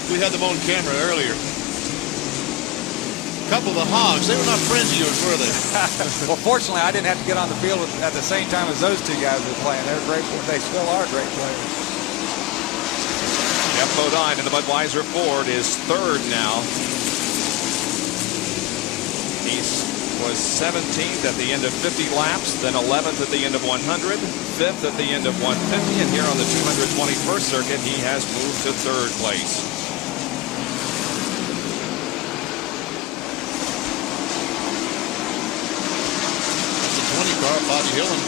We had them on camera earlier. A couple of the Hogs, they were not friends of yours, were they? Well, fortunately, I didn't have to get on the field at the same time as those 2 guys were playing. They're great. They still are great players. Jeff Bodine in the Budweiser Ford is third now. He was 17th at the end of 50 laps, then 11th at the end of 100, 5th at the end of 150, and here on the 221st circuit, he has moved to 3rd place. That's a 20 car, Bobby Hillin.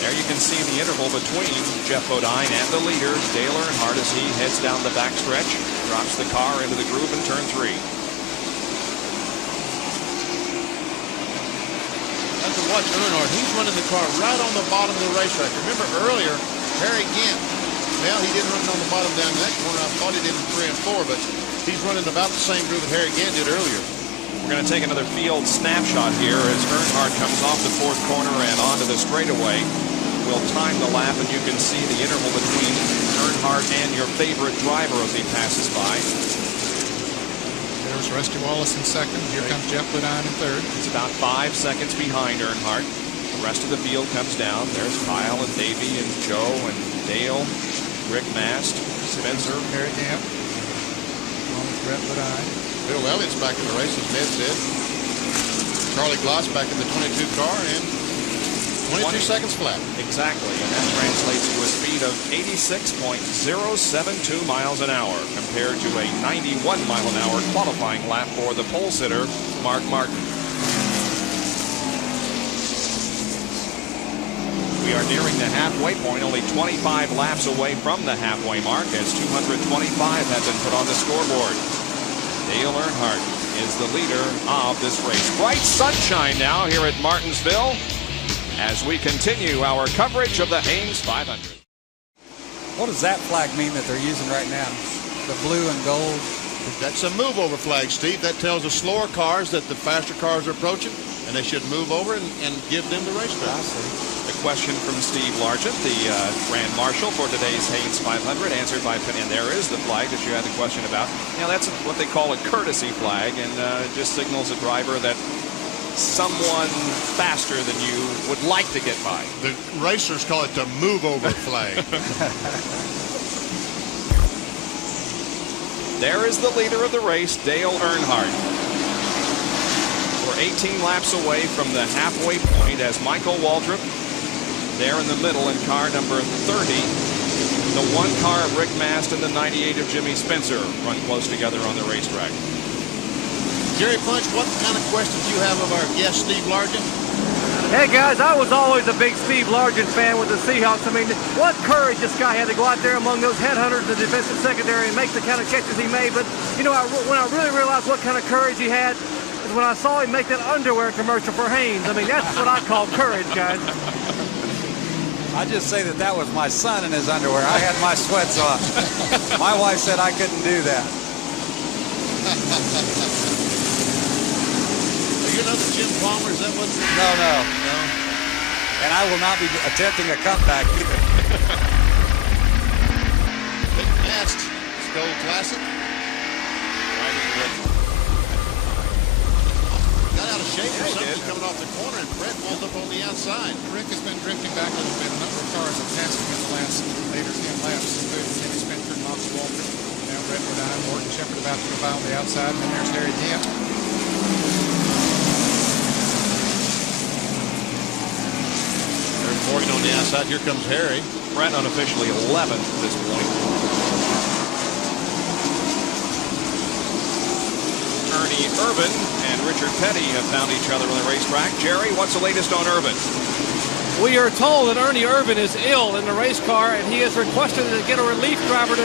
There you can see the interval between Geoff Bodine and the leader, Dale Earnhardt, as he heads down the backstretch, drops the car into the groove in turn 3. To watch Earnhardt, he's running the car right on the bottom of the racetrack. Remember earlier, Harry Gant, well, he didn't run it on the bottom down that corner. I thought he did in 3 and 4, but he's running about the same groove that Harry Gant did earlier. We're going to take another field snapshot here as Earnhardt comes off the 4th corner and onto the straightaway. We'll time the lap, and you can see the interval between Earnhardt and your favorite driver as he passes by. There's Rusty Wallace in 2nd. Here comes Geoff Bodine in 3rd. It's about 5 seconds behind Earnhardt. The rest of the field comes down. There's Kyle and Davey and Joe and Dale, Rick Mast, Spencer, Harry Gant, along with Brett Bodine. Bill Elliott's back in the race, as Ned said. Charlie Gloss back in the 22 car and 22 seconds flat. Exactly, and that translates to a speed of 86.072 miles an hour compared to a 91 mile an hour qualifying lap for the pole sitter, Mark Martin. We are nearing the halfway point, only 25 laps away from the halfway mark as 225 have been put on the scoreboard. Dale Earnhardt is the leader of this race. Bright sunshine now here at Martinsville as we continue our coverage of the Hanes 500. What does that flag mean that they're using right now? The blue and gold? That's a move over flag, Steve. That tells the slower cars that the faster cars are approaching, and they should move over and give them the racetrack. I see. The question from Steve Largent, the Grand Marshal for today's Hanes 500, answered by Penny. And there is the flag that you had the question about. Now, that's what they call a courtesy flag, and it just signals a driver that someone faster than you would like to get by. The racers call it the move over flag. There is the leader of the race, Dale Earnhardt. We're 18 laps away from the halfway point as Michael Waltrip there in the middle in car number 30. The 1 car of Rick Mast and the 98 of Jimmy Spencer run close together on the racetrack. Jerry Punch, what kind of questions do you have of our guest, Steve Largent? Hey, guys, I was always a big Steve Largent fan with the Seahawks. I mean, what courage this guy had to go out there among those headhunters in the defensive secondary and make the kind of catches he made. But, you know, when I really realized what kind of courage he had is when I saw him make that underwear commercial for Hanes. I mean, that's what I call courage, guys. I just say that was my son in his underwear. I had my sweats on. My wife said I couldn't do that. You're not the Jim Palmer, is that what? No. And I will not be attempting a comeback either. Big Mast, Skull Classic. Got out of shape or something coming off the corner, and Brett wound up on the outside. Rick has been drifting back a little bit. A number of cars have passed him in the last 8 or 10 laps, including Jimmy Spencer, Michael Waltrip. Now Brett Bodine, Morton Shepherd about to go by on the outside, and then there's Harry Gant. Morgan on the outside. Here comes Harry. Brett unofficially 11th at this point. Ernie Irvan and Richard Petty have found each other on the racetrack. Jerry, what's the latest on Irvan? We are told that Ernie Irvan is ill in the race car, and he has requested to get a relief driver to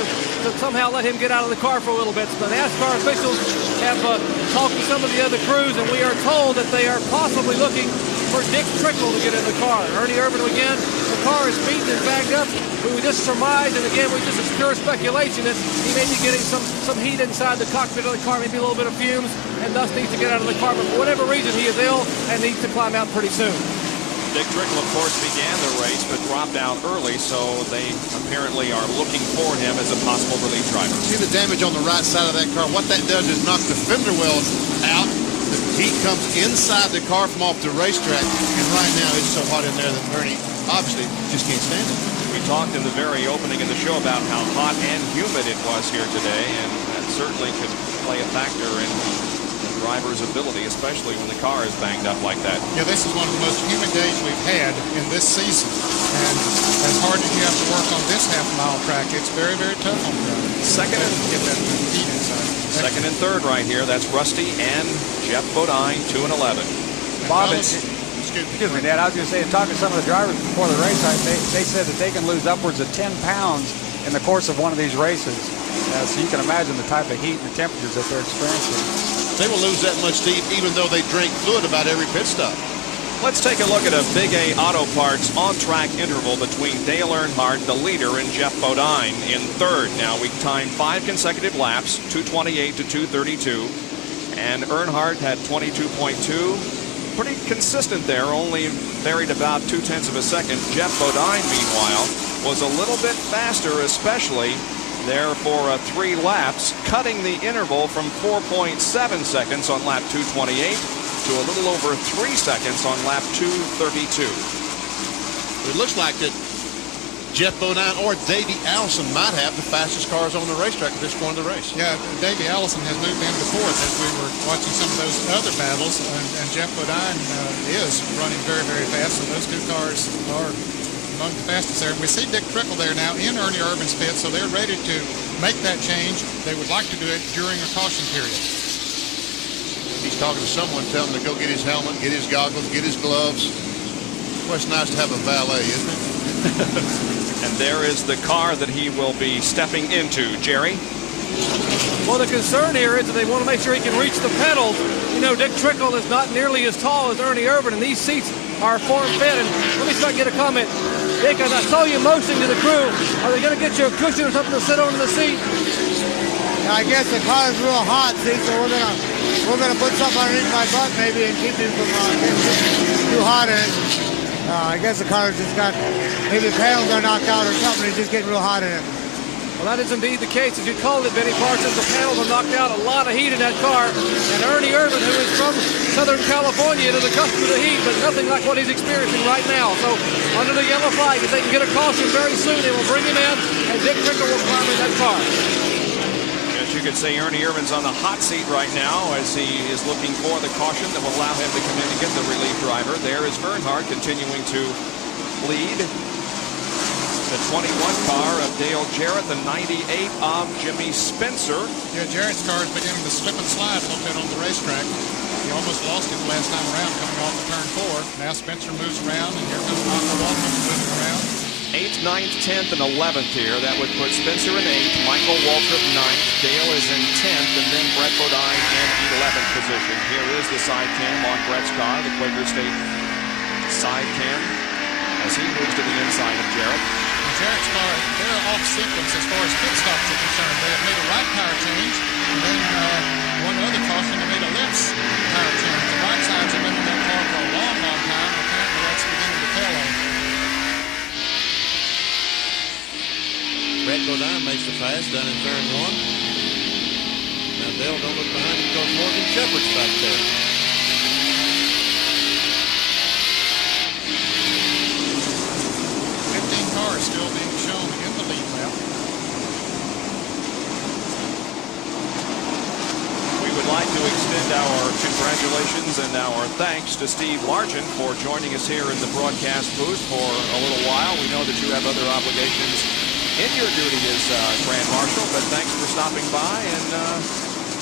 somehow let him get out of the car for a little bit. So the NASCAR officials have talked to some of the other crews, and we are told that they are possibly looking for Dick Trickle to get in the car. Ernie Irvan, again, the car is beaten and bagged up. We just surmised, and again, this is pure speculation, that he may be getting some heat inside the cockpit of the car, maybe a little bit of fumes, and thus needs to get out of the car. But for whatever reason, he is ill and needs to climb out pretty soon. Dick Trickle, of course, began the race but dropped out early, so they apparently are looking for him as a possible relief driver. See the damage on the right side of that car? What that does is knock the fender wells out. The heat comes inside the car from off the racetrack, and right now it's so hot in there that Ernie obviously just can't stand it. We talked in the very opening of the show about how hot and humid it was here today, and that certainly could play a factor in the driver driver's ability, especially when the car is banged up like that. Yeah, this is one of the most humid days we've had in this season. And as hard as you have to work on this half-mile track, it's very, very tough on the driver. Second and third right here. That's Rusty and Geoff Bodine, 2 and 11. Bob, excuse me, Dad. I was going to say, talking to some of the drivers before the race, they said that they can lose upwards of 10 pounds in the course of one of these races. So you can imagine the type of heat and the temperatures that they're experiencing. They will lose that much, Steve, even though they drink fluid about every pit stop. Let's take a look at a Big A Auto Parts on-track interval between Dale Earnhardt, the leader, and Geoff Bodine in third. Now, we timed 5 consecutive laps, 2:28 to 2:32, and Earnhardt had 22.2. Pretty consistent there, only varied about 0.2 of a second. Geoff Bodine, meanwhile, was a little bit faster, especially there for 3 laps, cutting the interval from 4.7 seconds on lap 228 to a little over 3 seconds on lap 232. It looks like that Geoff Bodine or Davey Allison might have the fastest cars on the racetrack at this point of the race. Yeah, Davey Allison has moved into fourth as we were watching some of those other battles, and Geoff Bodine is running very, very fast, so those 2 cars are among the fastest there. And we see Dick Trickle there now in Ernie Irvan's pit, so they're ready to make that change. They would like to do it during a caution period. He's talking to someone, telling him to go get his helmet, get his goggles, get his gloves. Well, it's nice to have a valet, isn't it? And there is the car that he will be stepping into. Jerry? Well, the concern here is that they want to make sure he can reach the pedals. You know, Dick Trickle is not nearly as tall as Ernie Irvan, and these seats are form-fit. And let me start get a comment. Dick, as I saw you motioning to the crew, are they going to get you a cushion or something to sit on in the seat? I guess the car is real hot, see, so we're gonna put something underneath my butt maybe and keep it from getting too hot in it. I guess the car's just got, maybe the panels are knocked out or something. It's just getting real hot in it. Well, that is indeed the case. As you called it, Benny Parsons, the panels have knocked out a lot of heat in that car. And Ernie Irvan, who is from Southern California, is accustomed to the heat, but nothing like what he's experiencing right now. So under the yellow flag, if they can get a caution very soon, they will bring him in, and Dick Trickle will climb in that car. You could say Ernie Irvan's on the hot seat right now as he is looking for the caution that will allow him to come in and get the relief driver. There is Earnhardt continuing to lead. The 21 car of Dale Jarrett, the 98 of Jimmy Spencer. Yeah, Jarrett's car is beginning to slip and slide a little bit on the racetrack. He almost lost it last time around coming off of turn 4. Now Spencer moves around, and here comes Michael Waltrip moving around. 8th, 9th, 10th, and 11th here. That would put Spencer in 8th, Michael Waltrip 9th, Dale is in 10th, and then Brett Bodine in 11th position. Here is the side cam on Brett's car, the Quaker State side cam, as he moves to the inside of Jarrett. Jarrett's car, they're off sequence as far as pit stops are concerned. They have made a right tire change, and then one other caution, they made a left tire change. The right sides have been in that car for a long, long time. Apparently that's beginning to tell on. Brett Bodine makes the pass down in turn 1. Now Dale, don't look behind him because Morgan Shepherd's back there. Still being shown in the lead lap. We would like to extend our congratulations and our thanks to Steve Largent for joining us here in the broadcast booth for a little while. We know that you have other obligations in your duty as Grand Marshal, but thanks for stopping by and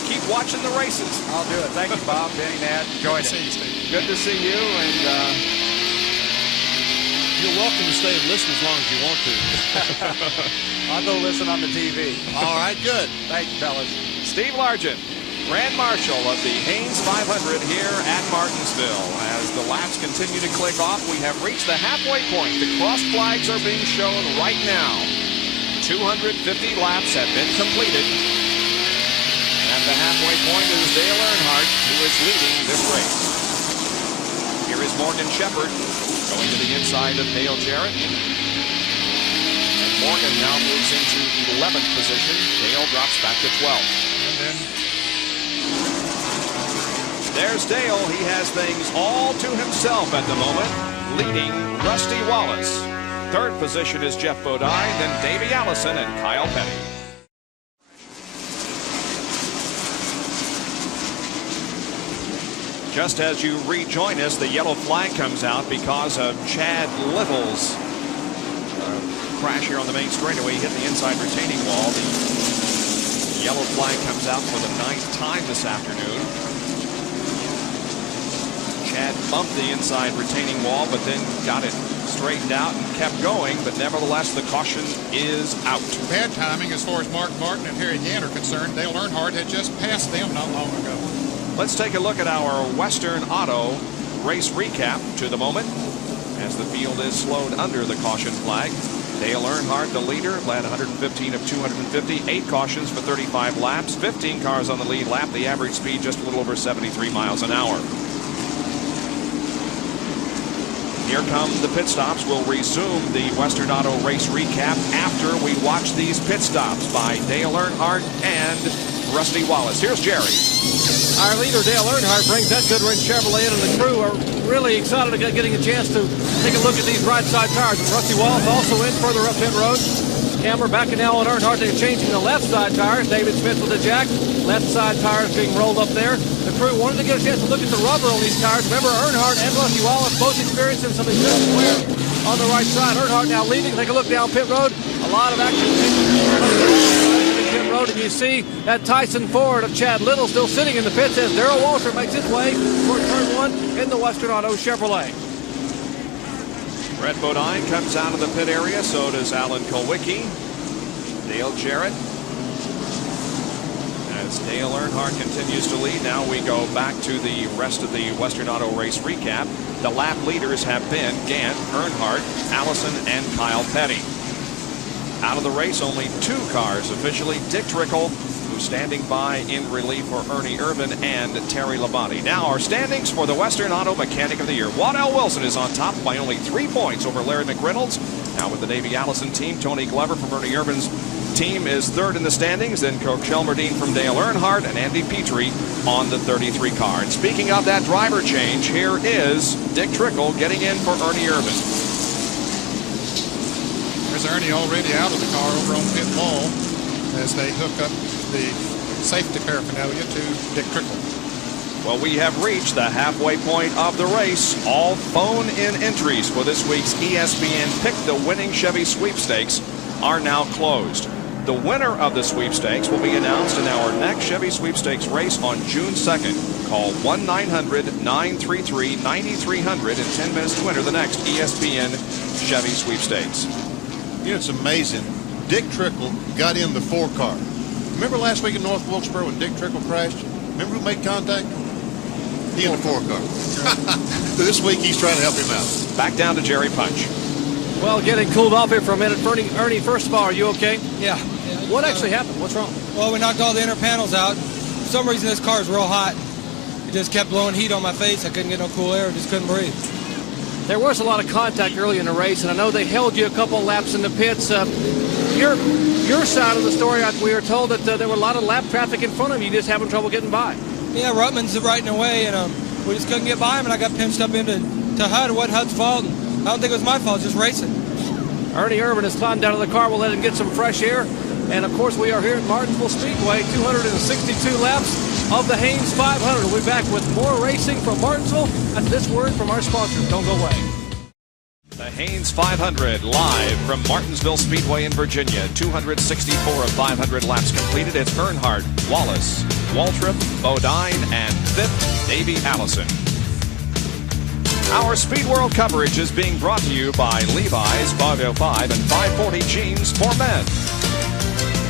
keep watching the races. I'll do it. Thank you, Bob, Benny, Nat. Enjoyed it. Good to see you, and you're welcome to stay and listen as long as you want to. I'll go listen on the TV. All right, good. Thank you, fellas. Steve Largent, Grand Marshal of the Haynes 500 here at Martinsville. As the laps continue to click off, we have reached the halfway point. The crossed flags are being shown right now. 250 laps have been completed. At the halfway point is Dale Earnhardt, who is leading this race. Here is Morgan Shepherd going to the inside of Dale Jarrett. And Morgan now moves into 11th position. Dale drops back to 12th. And then there's Dale. He has things all to himself at the moment, leading Rusty Wallace. Third position is Geoff Bodine, then Davey Allison and Kyle Petty. Just as you rejoin us, the yellow flag comes out because of Chad Little's crash here on the main straightaway. He hit the inside retaining wall. The yellow flag comes out for the 9th time this afternoon. Chad bumped the inside retaining wall, but then got it straightened out and kept going, but nevertheless the caution is out. Bad timing as far as Mark Martin and Harry Gant are concerned. Dale Earnhardt had just passed them not long ago. Let's take a look at our Western Auto race recap to the moment as the field is slowed under the caution flag. Dale Earnhardt, the leader, led 115 of 250, 8 cautions for 35 laps, 15 cars on the lead lap, the average speed just a little over 73 miles an hour. Here come the pit stops. We'll resume the Western Auto race recap after we watch these pit stops by Dale Earnhardt and Rusty Wallace. Here's Jerry. Our leader, Dale Earnhardt, brings that Goodwrench Chevrolet in, and the crew are really excited about getting a chance to take a look at these right side tires. And Rusty Wallace also in further up pit road. Camera backing now on Earnhardt. They're changing the left side tires. David Smith with the jack. Left side tires being rolled up there. The crew wanted to get a chance to look at the rubber on these tires. Remember, Earnhardt and Rusty Wallace both experiencing some excessive wear on the right side. Earnhardt now leading. Take a look down pit road. A lot of action in pit road, and you see that Tyson Ford of Chad Little still sitting in the pits as Darrell Waltrip makes his way toward turn 1 in the Western Auto Chevrolet. Brett Bodine comes out of the pit area. So does Alan Kulwicki. Dale Jarrett. As Dale Earnhardt continues to lead, now we go back to the rest of the Western Auto race recap. The lap leaders have been Gant, Earnhardt, Allison, and Kyle Petty. Out of the race, only 2 cars officially. Dick Trickle, who's standing by in relief for Ernie Irvan, and Terry Labonte. Now our standings for the Western Auto Mechanic of the Year. Waddell Wilson is on top by only 3 points over Larry McReynolds. Now with the Davey Allison team, Tony Glover from Ernie Irvan's team is 3rd in the standings. Then Coach Shelmerdine from Dale Earnhardt and Andy Petrie on the 33 car. And speaking of that driver change, here is Dick Trickle getting in for Ernie Irvan. There's Ernie already out of the car over on pit wall as they hook up the safety paraphernalia to Dick Trickle. Well, we have reached the halfway point of the race. All phone-in entries for this week's ESPN Pick the Winning Chevy Sweepstakes are now closed. The winner of the sweepstakes will be announced in our next Chevy Sweepstakes race on June 2nd. Call 1-900-933-9300 in 10 minutes to enter the next ESPN Chevy Sweepstakes. You know, it's amazing. Dick Trickle got in the 4 car. Remember last week in North Wilkesboro when Dick Trickle crashed? Remember who made contact? He in the 4 car. So this week he's trying to help him out. Back down to Jerry Punch. Well, getting cooled off here for a minute. Ernie, first of all, are you okay? Yeah. What actually happened? What's wrong? Well, we knocked all the inner panels out. For some reason, this car is real hot. It just kept blowing heat on my face. I couldn't get no cool air. Just couldn't breathe. There was a lot of contact early in the race, and I know they held you a couple laps in the pits. Your side of the story, we were told that there were a lot of lap traffic in front of you. Just having trouble getting by. Yeah, Rutman's right in the way, and we just couldn't get by him, and I got pinched up into HUD. It wasn't HUD's fault. And I don't think it was my fault. Just racing. Ernie Irvan has climbed out of the car. We'll let him get some fresh air. And, of course, we are here at Martinsville Speedway, 262 laps of the Haynes 500. We'll be back with more racing from Martinsville after this word from our sponsors. Don't go away. The Haynes 500 live from Martinsville Speedway in Virginia. 264 of 500 laps completed. It's Earnhardt, Wallace, Waltrip, Bodine, and 5th, Davey Allison. Our Speed World coverage is being brought to you by Levi's 505 and 540 jeans for men.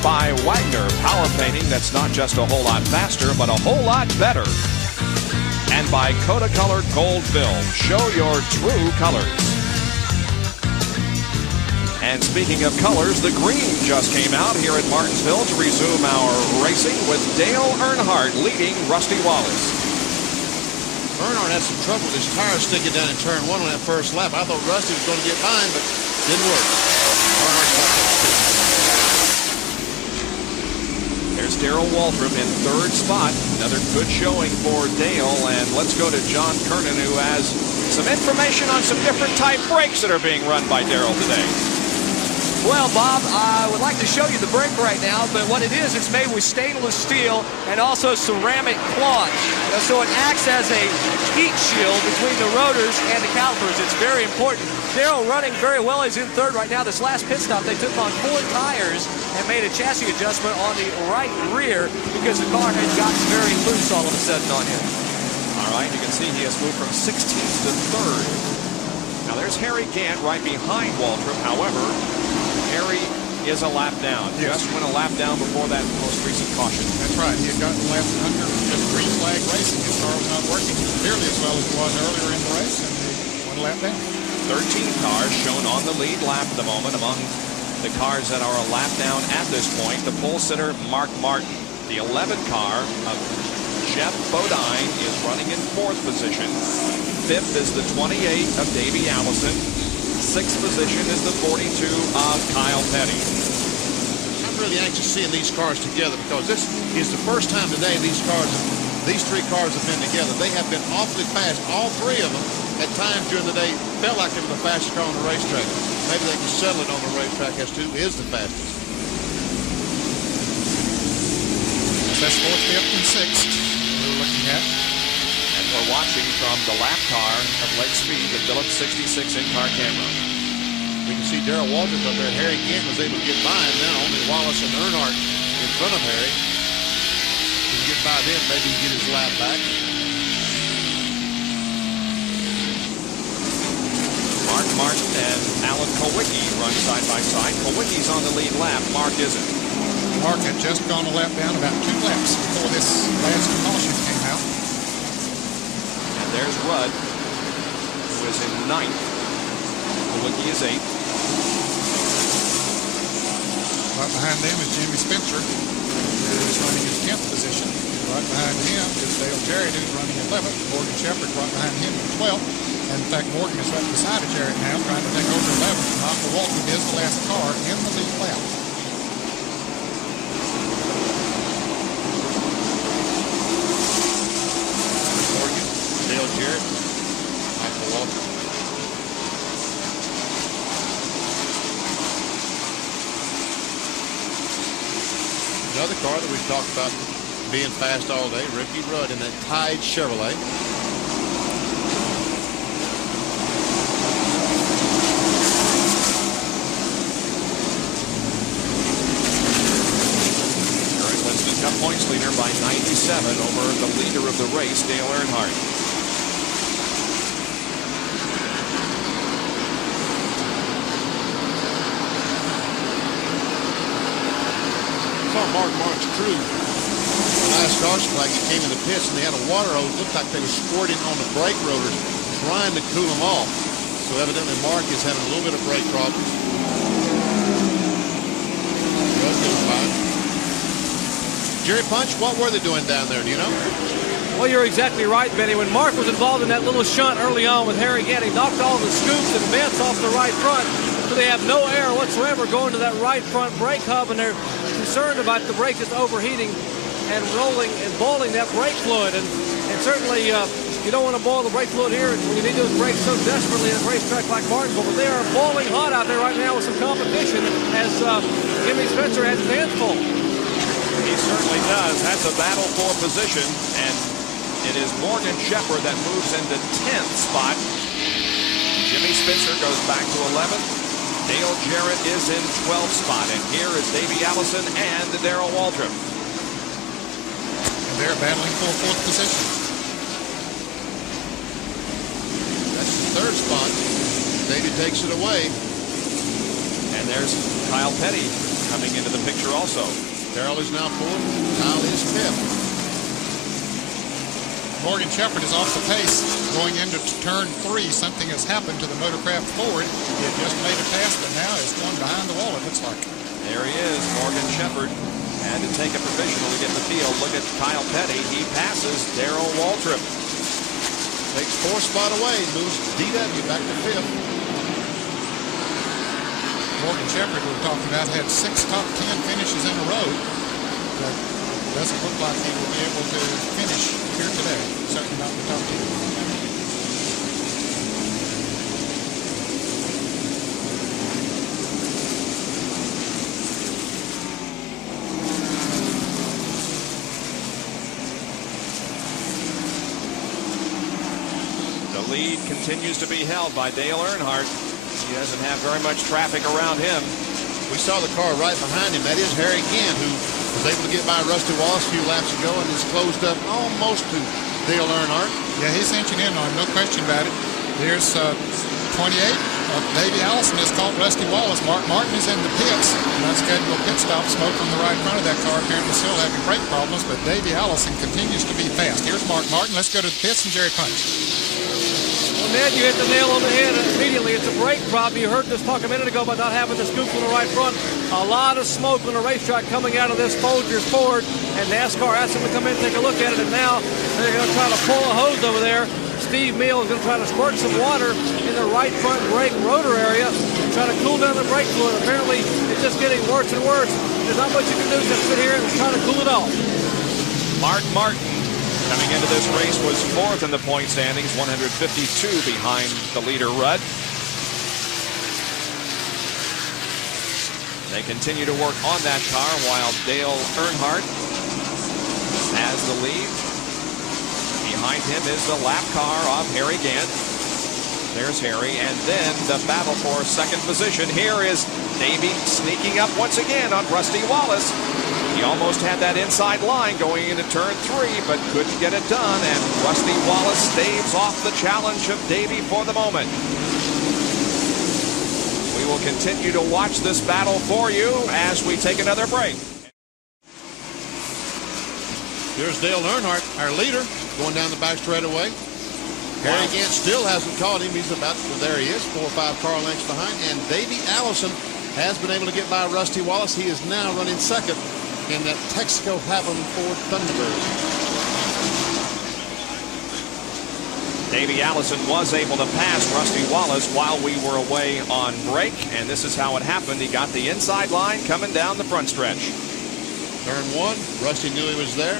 By Wagner Power Painting that's not just a whole lot faster, but a whole lot better. And by Kodacolor Gold Film. Show your true colors. And speaking of colors, the green just came out here at Martinsville to resume our racing with Dale Earnhardt leading Rusty Wallace. Earnhardt had some trouble with his tires sticking down in turn 1 on that first lap. I thought Rusty was going to get behind, but didn't work. There's Darrell Waltrip in 3rd spot. Another good showing for Dale. And let's go to John Kernan, who has some information on some different type brakes that are being run by Darrell today. Well, Bob, I would like to show you the brake right now, but what it is, it's made with stainless steel and also ceramic cloth. So it acts as a heat shield between the rotors and the calipers. It's very important. Darrell running very well. He's in third right now. This last pit stop, they took on 4 tires and made a chassis adjustment on the right rear because the car had gotten very loose all of a sudden on him. All right, you can see he has moved from 16th to 3rd. Now there's Harry Gant right behind Waltrip. However, Harry is a lap down. Yes. Just went a lap down before that most recent caution. That's right. He had gotten left under just green flag racing. His car was not working nearly as well as it was earlier in the race, and he went a lap down. 13 cars shown on the lead lap at the moment among the cars that are a lap down at this point. The pole sitter, Mark Martin. The 11 car of Jeff Bodine is running in 4th position. 5th is the 28 of Davey Allison. 6th position is the 42 of Kyle Petty. I'm really anxious seeing these cars together because this is the first time today these 3 cars have been together. They have been awfully fast. All 3 of them at times during the day felt like they were the fastest car on the racetrack. Maybe they can settle it on the racetrack as to who is the fastest. That's 4th, 5th, and 6th we're looking at. And we're watching from the lap car of Lake Speed, the Phillips 66 in-car camera. We can see Darrell Waltrip up there. Harry Gant was able to get by him. Now only Wallace and Earnhardt in front of Harry. If he can get by them, maybe he can get his lap back. Mark Martin and Alan Kulwicki run side by side. Kulwicki's on the lead lap. Mark isn't. Mark had just gone a lap down about 2 laps before this last caution came out. And there's Rudd, who is in 9th. Kulwicki is 8th. Right behind them is Jimmy Spencer, who is running in 10th position. Right behind him is Dale Jarrett, who's running 11th. Morgan Shepherd right behind him in 12th. And in fact, Morgan is right beside Jarrett now, trying to take over 11th. Michael Waltrip is the last car in the lead lap. Morgan, Dale Jarrett, Michael Waltrip. Another car that we've talked about being fast all day, Ricky Rudd in that Tide Chevrolet. Current Winston Cup points leader by 97 over the leader of the race, Dale Earnhardt. Mark Martin's crew. Last caution flag, he came in the pits and they had a water hose. Looked like they were squirting on the brake rotors, trying to cool them off. So evidently Mark is having a little bit of brake problems. Jerry Punch, what were they doing down there? Do you know? Well, you're exactly right, Benny. When Mark was involved in that little shunt early on with Harry Gant, he knocked all the scoops and vents off the right front, so they have no air whatsoever going to that right front brake hub, and they're concerned about the brake just overheating and rolling and boiling that brake fluid. And certainly you don't want to boil the brake fluid here when you need those brakes so desperately at a racetrack like Martinsville. But they are boiling hot out there right now with some competition as Jimmy Spencer has his hands full. He certainly does. That's a battle for position, and it is Morgan Shepherd that moves into 10th spot. Jimmy Spencer goes back to 11th. Dale Jarrett is in 12th spot, and here is Davey Allison and Darrell Waltrip. And they're battling for 4th position. That's the 3rd spot. Davey takes it away. And there's Kyle Petty coming into the picture also. Darrell is now 4th. Kyle is 5th. Morgan Shepherd is off the pace going into turn 3. Something has happened to the Motorcraft Ford. He had just made a pass, but now is going behind the wall, it looks like. There he is, Morgan Shepherd. Had to take a provisional to get in the field. Look at Kyle Petty. He passes Darrell Waltrip. Takes 4th spot away. Moves DW back to 5th. Morgan Shepherd, we're talking about, had 6 top 10 finishes in a row. But doesn't look like he will be able to finish here today. Certainly not in the top 10. lead continues to be held by Dale Earnhardt. He doesn't have very much traffic around him. We saw the car right behind him. That is Harry Gant, who was able to get by Rusty Wallace a few laps ago and is closed up almost to Dale Earnhardt. Yeah, he's inching in on him, no question about it. Here's 28. Davey Allison has caught Rusty Wallace. Mark Martin is in the pits. An unscheduled pit stop. Smoke from the right front of that car, apparently still having brake problems, but Davey Allison continues to be fast. Here's Mark Martin. Let's go to the pits and Jerry Punch. Well, Ned, you hit the nail on the head immediately. It's a brake problem. You heard this talk a minute ago about not having the scoop on the right front. A lot of smoke on the racetrack coming out of this Folgers Ford, and NASCAR asked them to come in and take a look at it, and now they're going to try to pull a hose over there. Steve Meal is going to try to squirt some water in the right front brake rotor area and try to cool down the brake fluid. Apparently, it's just getting worse and worse. There's not much you can do except sit here and try to cool it off. Mark Martin, coming into this race, was fourth in the point standings, 152 behind the leader, Rudd. They continue to work on that car while Dale Earnhardt has the lead. Behind him is the lap car of Harry Gant. There's Harry, and then the battle for second position. Here is Davey sneaking up once again on Rusty Wallace. He almost had that inside line going into turn 3, but couldn't get it done, and Rusty Wallace staves off the challenge of Davey for the moment. We will continue to watch this battle for you as we take another break. Here's Dale Earnhardt, our leader, going down the back straightaway. Harry Gant still hasn't caught him. He's about, well, there he is, 4 or 5 car lengths behind. And Davey Allison has been able to get by Rusty Wallace. He is now running second in that Texaco Havoc Ford Thunderbird. Davey Allison was able to pass Rusty Wallace while we were away on break, and this is how it happened. He got the inside line coming down the front stretch. Turn 1, Rusty knew he was there,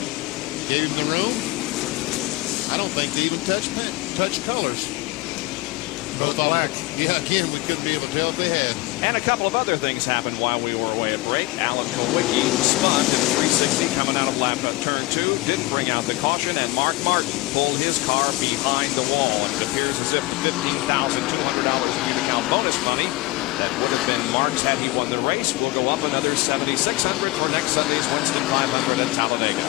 gave him the room. I don't think they even touched colors. Both black. Yeah, again, we couldn't be able to tell if they had. And a couple of other things happened while we were away at break. Alan Kulwicki spun to the 360 coming out of turn 2, didn't bring out the caution, and Mark Martin pulled his car behind the wall. And it appears as if the $15,200 in Unicount bonus money that would have been Mark's had he won the race will go up another $7,600 for next Sunday's Winston 500 at Talladega.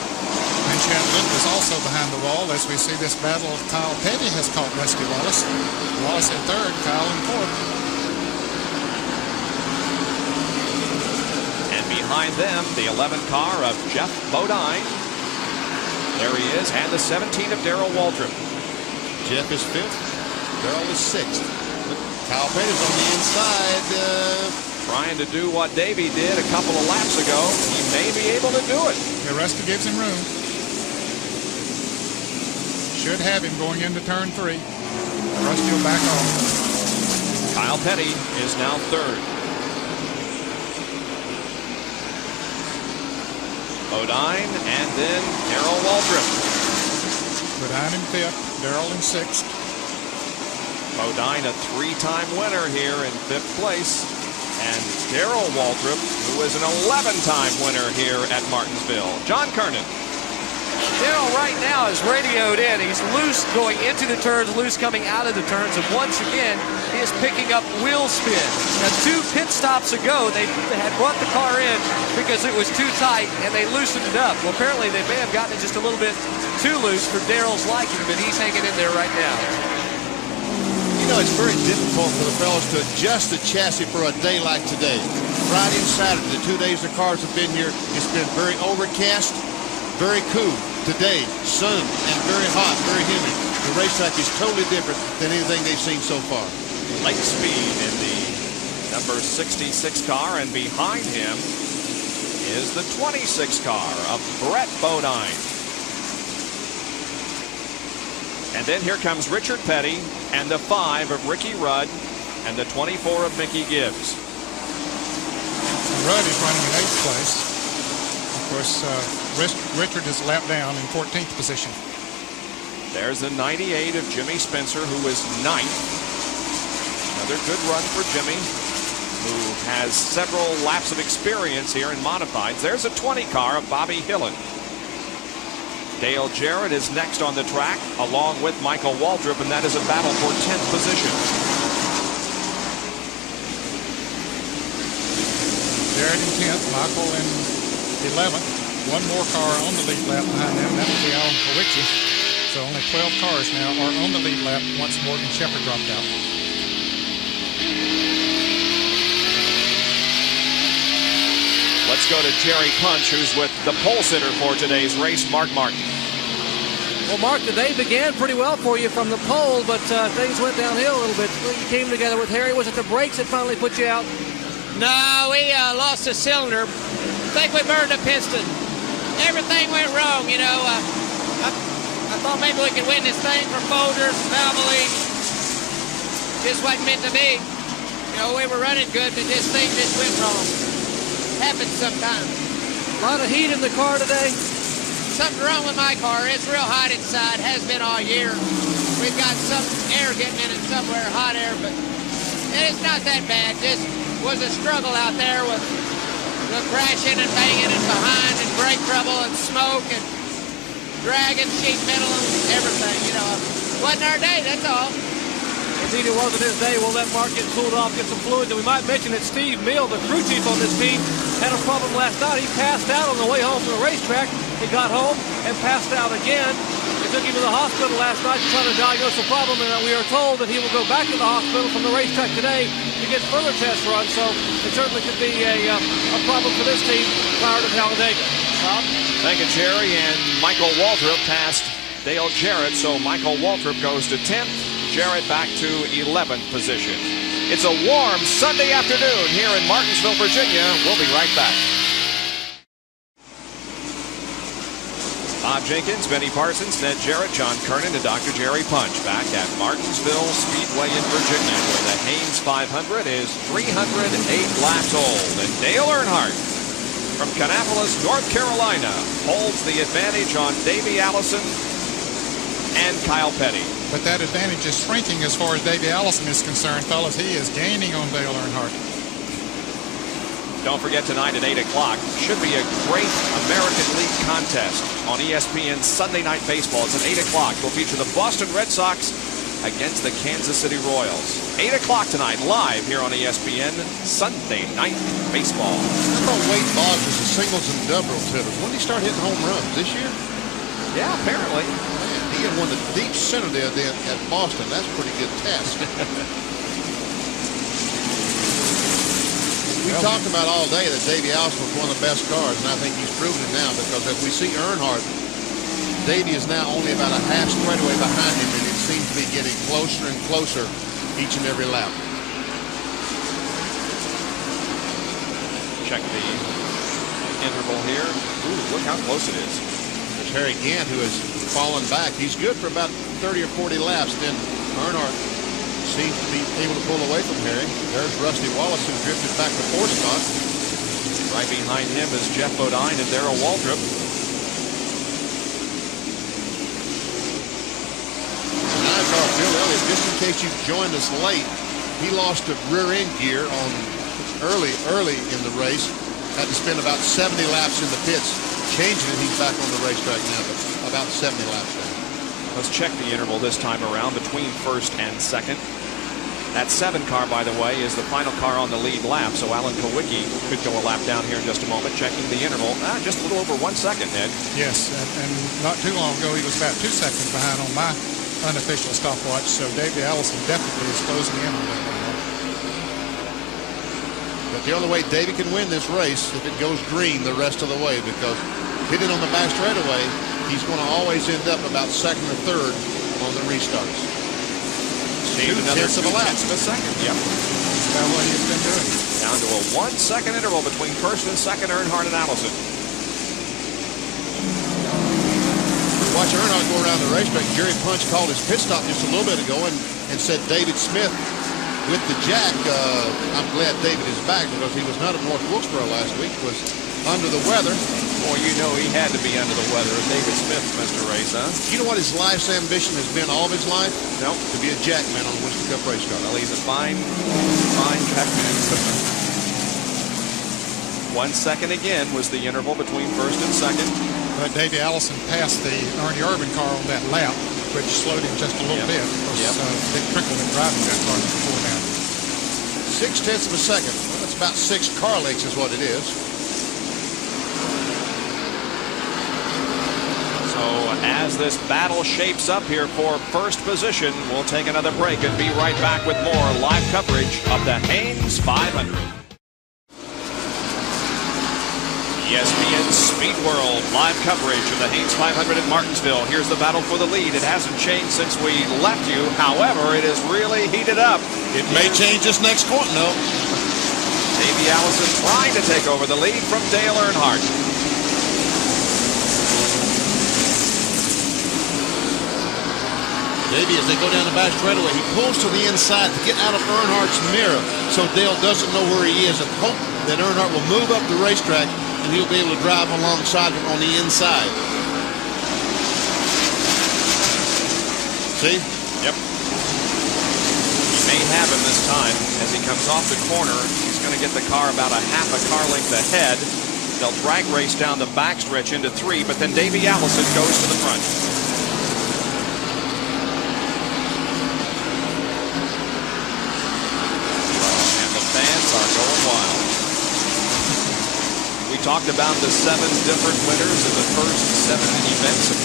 And Chandler is also behind the wall as we see this battle. Kyle Petty has caught Rusty Wallace. Wallace in third, Kyle in fourth. And behind them, the 11 car of Jeff Bodine. There he is, and the 17 of Darrell Waltrip. Jeff is 5th, Darrell is 6th. Kyle Petty's on the inside. Trying to do what Davey did a couple of laps ago. He may be able to do it. Yeah, Rusty gives him room. Should have him going into turn 3. Rusty will back off. Kyle Petty is now third. Bodine and then Darrell Waltrip. Bodine in 5th, Darrell in 6th. Bodine a 3-time winner here in 5th place. And Darrell Waltrip, who is an 11-time winner here at Martinsville. John Kernan. Darrell right now is radioed in. He's loose going into the turns, loose coming out of the turns, and once again, he is picking up wheel spin. Now, 2 pit stops ago, they had brought the car in because it was too tight, and they loosened it up. Well, apparently, they may have gotten it just a little bit too loose for Darrell's liking, but he's hanging in there right now. You know, it's very difficult for the fellas to adjust the chassis for a day like today. Friday and Saturday, the 2 days the cars have been here, it's been very overcast, very cool. Today, sun and very hot, very humid. The racetrack is totally different than anything they've seen so far. Lake Speed in the number 66 car, and behind him is the 26 car of Brett Bodine. And then here comes Richard Petty and the 5 of Ricky Rudd and the 24 of Mickey Gibbs. Rudd is running in 8th place. Of course, Richard is lapped down in 14th position. There's the 98 of Jimmy Spencer, who is 9th. Another good run for Jimmy, who has several laps of experience here in modifieds. There's a 20 car of Bobby Hillen. Dale Jarrett is next on the track, along with Michael Waltrip, and that is a battle for 10th position. Jarrett in 10th, Michael in 11th. One more car on the lead lap behind them. That will be Alan Kowicki. So only 12 cars now are on the lead lap once Morgan Shepherd dropped out. Let's go to Jerry Punch, who's with the pole sitter for today's race, Mark Martin. Well, Mark, the day began pretty well for you from the pole, but things went downhill a little bit. You came together with Harry. Was it the brakes that finally put you out? No, we lost a cylinder. I think we burned a piston. Everything went wrong, you know. I thought maybe we could win this thing for Folgers, Valvoline. Just wasn't meant to be. You know, we were running good, but this thing just went wrong. Happens sometimes. A lot of heat in the car today. Something wrong with my car. It's real hot inside. Has been all year. We've got some air getting in it somewhere, hot air, but it's not that bad. Just was a struggle out there with the crashing and banging and behind and brake trouble and smoke and dragging sheet metal and everything, you know. Wasn't our day, that's all. Indeed, it wasn't his day. We'll let Mark get cooled off, get some fluids. And we might mention that Steve Mill, the crew chief on this team, had a problem last night. He passed out on the way home from the racetrack. He got home and passed out again. They took him to the hospital last night to try to diagnose the problem, and we are told that he will go back to the hospital from the racetrack today to get further test runs. So it certainly could be a problem for this team prior to Talladega. Bob? Thank you, Jerry. And Michael Waltrip passed Dale Jarrett, so Michael Waltrip goes to 10th. Jarrett back to 11th position. It's a warm Sunday afternoon here in Martinsville, Virginia. We'll be right back. Bob Jenkins, Benny Parsons, Ned Jarrett, John Kernan, and Dr. Jerry Punch back at Martinsville Speedway in Virginia, where the Haynes 500 is 308 laps old. And Dale Earnhardt from Kannapolis, North Carolina, holds the advantage on Davey Allison and Kyle Petty. But that advantage is shrinking as far as Davey Allison is concerned, fellas. He is gaining on Dale Earnhardt. Don't forget tonight at 8 o'clock. Should be a great American League contest on ESPN Sunday Night Baseball. It's at 8 o'clock. We'll feature the Boston Red Sox against the Kansas City Royals. 8 o'clock tonight, live here on ESPN Sunday Night Baseball. I thought Wade Boggs was a singles and doubles hitter. When did he start hitting home runs? This year? Yeah, apparently. Man, he had won the deep center there at Boston. That's a pretty good test. We talked about all day that Davey Allison was one of the best cars, and I think he's proven it now, because if we see Earnhardt, Davey is now only about a half straightaway behind him, and it seems to be getting closer and closer each and every lap. Check the interval here. Ooh, look how close it is. There's Harry Gant, who has fallen back. He's good for about 30 or 40 laps. Then Earnhardt seems to be able to pull away from Harry. There's Rusty Wallace, who drifted back to 4th spot. Right behind him is Jeff Bodine and Darrell Waltrip. NASCAR Bill Elliott, just in case you've joined us late, he lost a rear end gear on early in the race. Had to spend about 70 laps in the pits changing it. He's back on the racetrack now, but about 70 laps down. Let's check the interval this time around between 1st and 2nd. That 7 car, by the way, is the final car on the lead lap, so Alan Kowicki could go a lap down here in just a moment, checking the interval. Just a little over 1 second, Ned. Yes, and not too long ago, he was about 2 seconds behind on my unofficial stopwatch, so Davey Allison definitely is closing in on that one. But the only way Davey can win this race if it goes green the rest of the way, because hitting on the back straightaway, he's going to always end up about 2nd or 3rd on the restarts. 2/10 of a lap. 2/10 of a second. Yep. That's what he's been doing. Down to a 1 second interval between 1st and 2nd, Earnhardt and Allison. Watch Earnhardt go around the racetrack. Jerry Punch called his pit stop just a little bit ago and said David Smith with the jack. I'm glad David is back, because he was not at North Wilkesboro last week. Was under the weather. Boy, you know he had to be under the weather. David Smith, Mr. Race, huh? You know what his life's ambition has been all of his life? No. To be a jackman on a Winston Cup race car. Well, he's a fine jackman. 1 second again was the interval between 1st and 2nd. Davey Allison passed the Ernie Irvan car on that lap, which slowed him just a little bit. Because Dick Trickle had driving that car before now. 0.6 of a second. Well, that's about 6 car lengths is what it is. So as this battle shapes up here for first position, we'll take another break and be right back with more live coverage of the Hanes 500. ESPN Speed World live coverage of the Hanes 500 at Martinsville. Here's the battle for the lead. It hasn't changed since we left you. However, it has really heated up. It may change this next corner, though. Davey Allison trying to take over the lead from Dale Earnhardt. Davey, as they go down the back straightaway, he pulls to the inside to get out of Earnhardt's mirror so Dale doesn't know where he is, and hope that Earnhardt will move up the racetrack and he'll be able to drive alongside him on the inside. See? Yep. He may have him this time. As he comes off the corner, he's going to get the car about a half a car length ahead. They'll drag race down the backstretch into 3, but then Davey Allison goes to the front. And the fans are going wild. We talked about the 7 different winners in the first 7 events of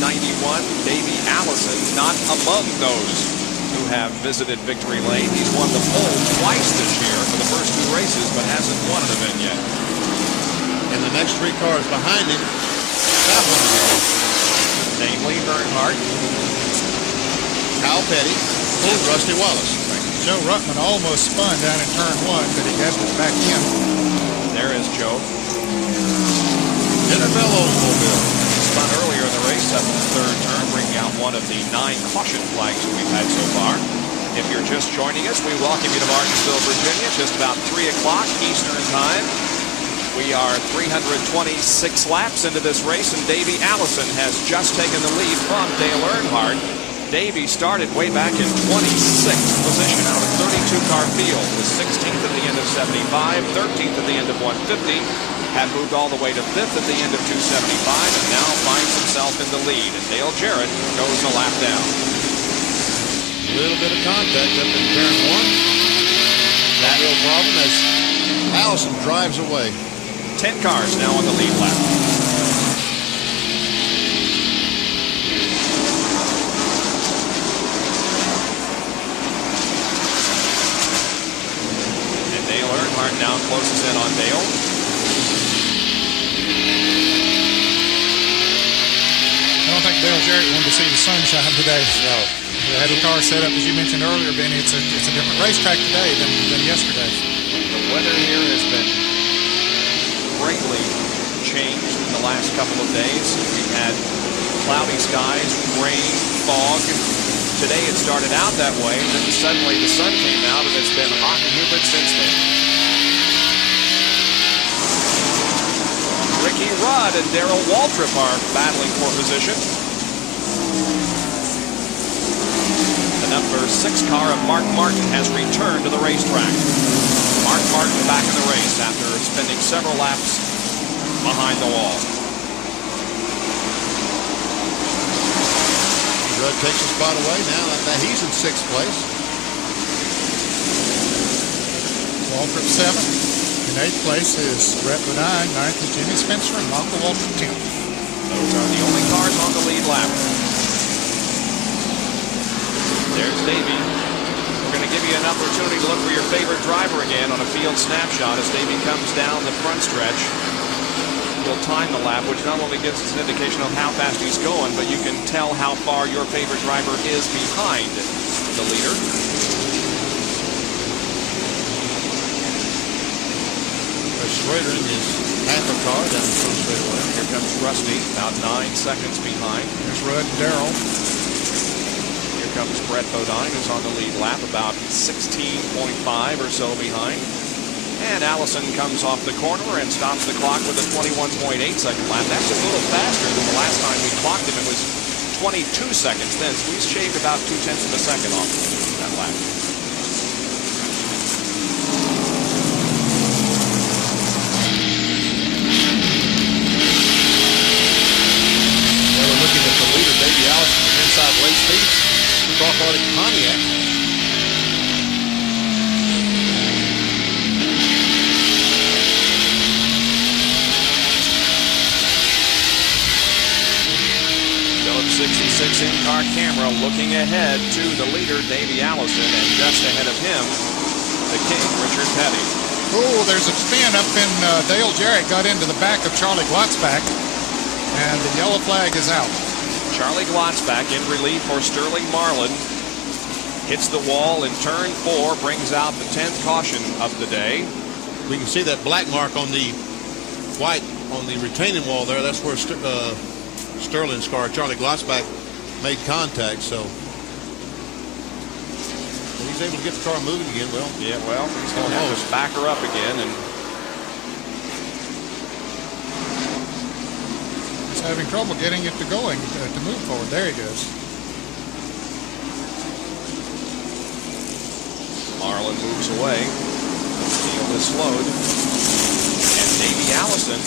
1991. Davey Allison not among those who have visited Victory Lane. He's won the pole twice this year for the first 2 races, but hasn't won an event yet. And the next 3 cars behind him have won an event. Namely Earnhardt, Kyle Petty, and Rusty Wallace. Joe Ruttman almost spun down in turn 1, but he got it back in. There is Joe. NFL Oldsmobile. Spun earlier in the race up in the 3rd turn, bringing out one of the 9 caution flags that we've had so far. If you're just joining us, we welcome you to Martinsville, Virginia, just about 3 o'clock Eastern Time. We are 326 laps into this race, and Davey Allison has just taken the lead from Dale Earnhardt. Davey started way back in 26th position out of a 32-car field, was 16th at the end of 75, 13th at the end of 150, had moved all the way to 5th at the end of 275, and now finds himself in the lead. And Dale Jarrett goes a lap down. A little bit of contact up in turn 1. That real problem as Allison drives away. 10 cars now on the lead lap. And Dale Earnhardt now closes in on Dale. I don't think Dale Jarrett wanted to see the sunshine today. No. They had the car set up, as you mentioned earlier, Benny. It's a different racetrack today than yesterday. The weather here has been greatly changed in the last couple of days. We've had cloudy skies, rain, fog. Today it started out that way, and then suddenly the sun came out, and it's been hot and humid since then. Ricky Rudd and Darrell Waltrip are battling for position. The number 6 car of Mark Martin has returned to the racetrack. Mark Martin back in the race after spending several laps behind the wall. Rudd takes a spot away now. He's in 6th place. Waltrip 7th. In 8th place is Brett Bodine. 9th is Jimmy Spencer, and Michael Waltrip 10th. Those are the only cars on the lead lap. There's Davey. We're going to give you an opportunity to look for your favorite driver again on a field snapshot as Davey comes down the front stretch. He'll time the lap, which not only gives us an indication of how fast he's going, but you can tell how far your favorite driver is behind the leader. Schrader in his half a car down the front straightaway. Here comes Rusty, about 9 seconds behind. There's Rudd and Darrell. Here comes Brett Bodine, who's on the lead lap, about 16.5 or so behind. And Allison comes off the corner and stops the clock with a 21.8-second lap. That's a little faster than the last time we clocked him. It was 22 seconds then, so he's shaved about 0.2 of a second off that lap. 6 in-car camera looking ahead to the leader, Davey Allison, and just ahead of him, the king, Richard Petty. Oh, there's a spin up in Dale Jarrett got into the back of Charlie Glotzback, and the yellow flag is out. Charlie Glotzback in relief for Sterling Marlin. Hits the wall in turn 4, brings out the 10th caution of the day. We can see that black mark on the white on the retaining wall there. That's where Sterling's car, Charlie Glotzback, made contact. So he's able to get the car moving again. Well, yeah, well, he's going to have to back her up again. And he's having trouble getting it to move forward. There he goes. Marlin moves away. Field is slowed. And Davey Allison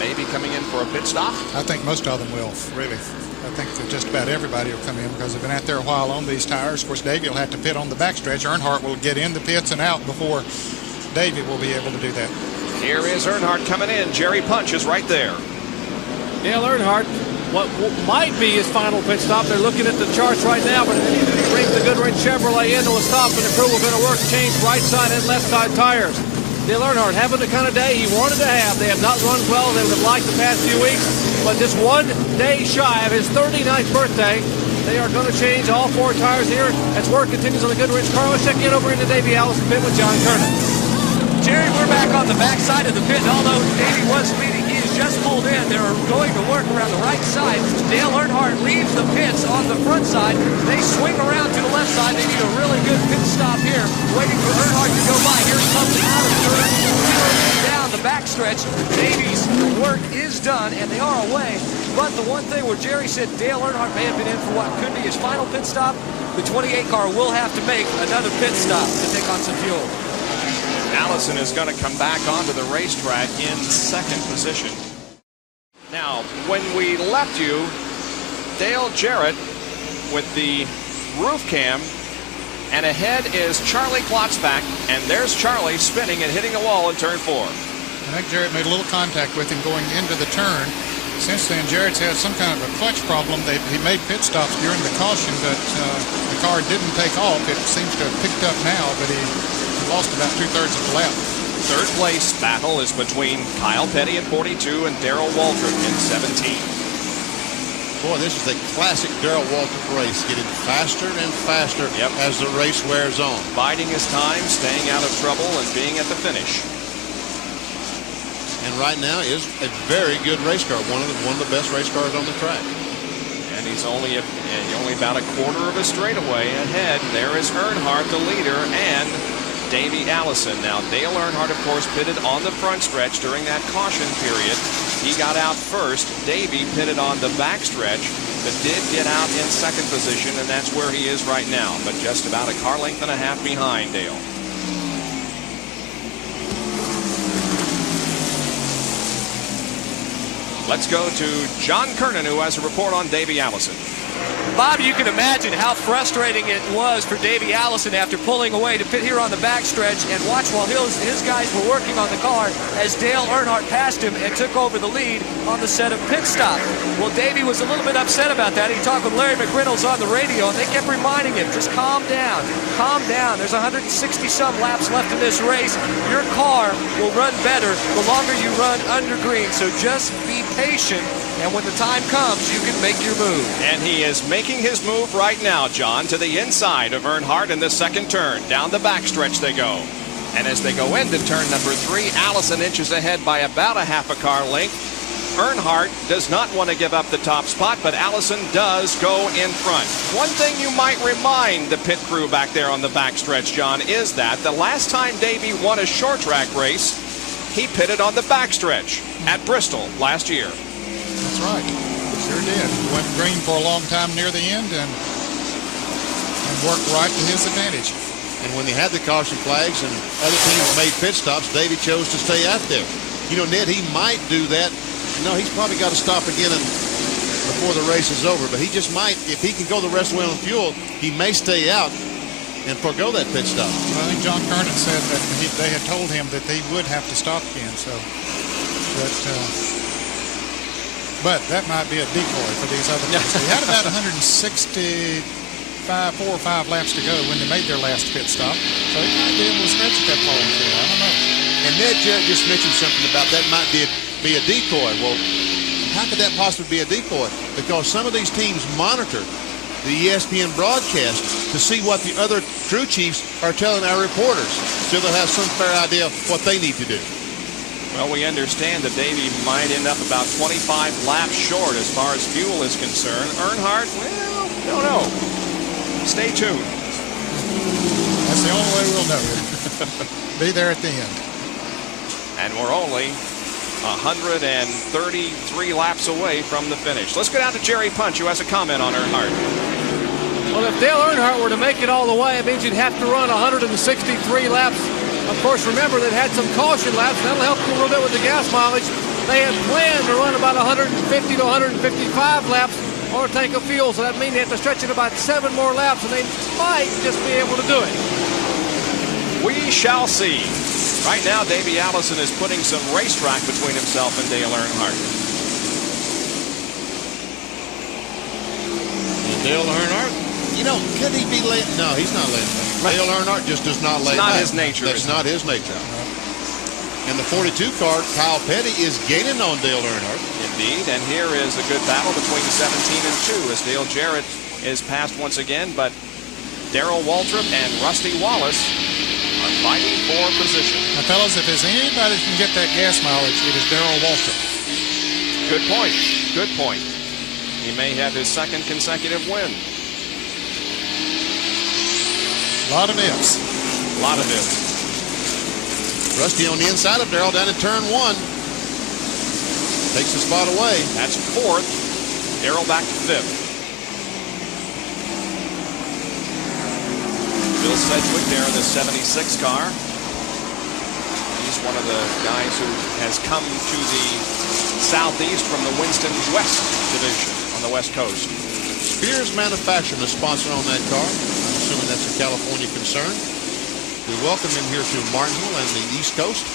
may be coming in for a pit stop. I think most of them will, really. I think that just about everybody will come in because they've been out there a while on these tires. Of course, Davey will have to pit on the backstretch. Earnhardt will get in the pits and out before Davey will be able to do that. Here is Earnhardt coming in. Jerry Punch is right there. Dale Earnhardt, what might be his final pit stop. They're looking at the charts right now, but he brings the Goodwrench Chevrolet into a stop, and the crew will going to work, change right side and left side tires. Dale Earnhardt having the kind of day he wanted to have. They have not run well. They would have liked the past few weeks, but just 1 day shy of his 39th birthday, they are going to change all 4 tires here as work continues on the Goodwrench car. Let's check in over into Davey Allison pit with John Kernan. Jerry, we're back on the backside of the pit. Although Davey was leading, he has just pulled in. They're going to work around the right side. Dale Earnhardt leaves the pits on the front side. They swing around to the left side. They need a really good pit stop here, waiting for Earnhardt to go by. Here comes out of turn, down the backstretch. Davey's work is done, and they are away. But the one thing where Jerry said Dale Earnhardt may have been in for what could be his final pit stop, the 28 car will have to make another pit stop to take on some fuel. Allison is going to come back onto the racetrack in 2nd position. Now, when we left you, Dale Jarrett with the roof cam, and ahead is Charlie Glotzback, and there's Charlie spinning and hitting a wall in turn 4. I think Jarrett made a little contact with him going into the turn. Since then, Jarrett's had some kind of a clutch problem. He made pit stops during the caution, but the car didn't take off. It seems to have picked up now, but he lost about 2/3 of the lap. 3rd place battle is between Kyle Petty in 42 and Darrell Waltrip in 17. Boy, this is a classic Darrell Waltrip race, getting faster and faster as the race wears on. Biding his time, staying out of trouble, and being at the finish. And right now is a very good race car, one of the best race cars on the track. And he's only about a quarter of a straightaway ahead. There is Earnhardt, the leader, and Davey Allison. Now, Dale Earnhardt, of course, pitted on the front stretch during that caution period. He got out first. Davey pitted on the back stretch, but did get out in 2nd position, and that's where he is right now, but just about a car length and a half behind Dale. Let's go to John Kernan, who has a report on Davey Allison. Bob, you can imagine how frustrating it was for Davey Allison after pulling away to pit here on the backstretch, and watch while his guys were working on the car as Dale Earnhardt passed him and took over the lead on the set of pit stop. Well, Davey was a little bit upset about that. He talked with Larry McReynolds on the radio, and they kept reminding him, just calm down, calm down. There's 160-some laps left in this race. Your car will run better the longer you run under green, so just be patient. And when the time comes, you can make your move. And he is making his move right now, John, to the inside of Earnhardt in the 2nd turn. Down the backstretch they go. And as they go into turn number 3, Allison inches ahead by about a half a car length. Earnhardt does not want to give up the top spot, but Allison does go in front. One thing you might remind the pit crew back there on the backstretch, John, is that the last time Davey won a short track race, he pitted on the backstretch at Bristol last year. That's right. Sure did. Went green for a long time near the end and worked right to his advantage. And when they had the caution flags and other teams made pit stops, Davey chose to stay out there. You know, Ned, he might do that. No, he's probably got to stop again before the race is over, but he just might. If he can go the rest of the way on fuel, he may stay out and forgo that pit stop. Well, I think John Kernan said that they had told him that they would have to stop again. So, but But that might be a decoy for these other guys. They had about 4 or 5 laps to go when they made their last pit stop. So he might be able to stretch it that far. I don't know. And Ned Jarrett just mentioned something about that might be a decoy. Well, how could that possibly be a decoy? Because some of these teams monitor the ESPN broadcast to see what the other crew chiefs are telling our reporters, so they'll have some fair idea of what they need to do. Well, we understand that Davey might end up about 25 laps short as far as fuel is concerned. Earnhardt, well, don't know. Stay tuned. That's the only way we'll know. Be there at the end. And we're only 133 laps away from the finish. Let's go down to Jerry Punch, who has a comment on Earnhardt. Well, if Dale Earnhardt were to make it all the way, it means you'd have to run 163 laps. Of course, remember, they've had some caution laps. That'll help you a little bit with the gas mileage. They had planned to run about 150 to 155 laps or tank of fuel, so that means they have to stretch it about 7 more laps, and they might just be able to do it. We shall see. Right now, Davey Allison is putting some racetrack between himself and Dale Earnhardt. Dale Earnhardt, you know, could he be late? No, he's not late. Dale Earnhardt just does not lay back. It's not his nature. That's not his nature. And the 42 car, Kyle Petty, is gaining on Dale Earnhardt. Indeed, and here is a good battle between 17 and 2 as Dale Jarrett is passed once again, but Darrell Waltrip and Rusty Wallace are fighting for position. Now, fellas, if there's anybody who can get that gas mileage, it is Darrell Waltrip. Good point. Good point. He may have his second consecutive win. A lot of ifs. A lot of ifs. Rusty on the inside of Darrell down in turn 1. Takes the spot away. That's 4th. Darrell back to 5th. Bill Sedgwick there in the 76 car. He's one of the guys who has come to the southeast from the Winston West division on the West Coast. Spears Manufacturing is sponsor on that car. I'm assuming that's a California concern. We welcome him here to Martinsville and the East Coast.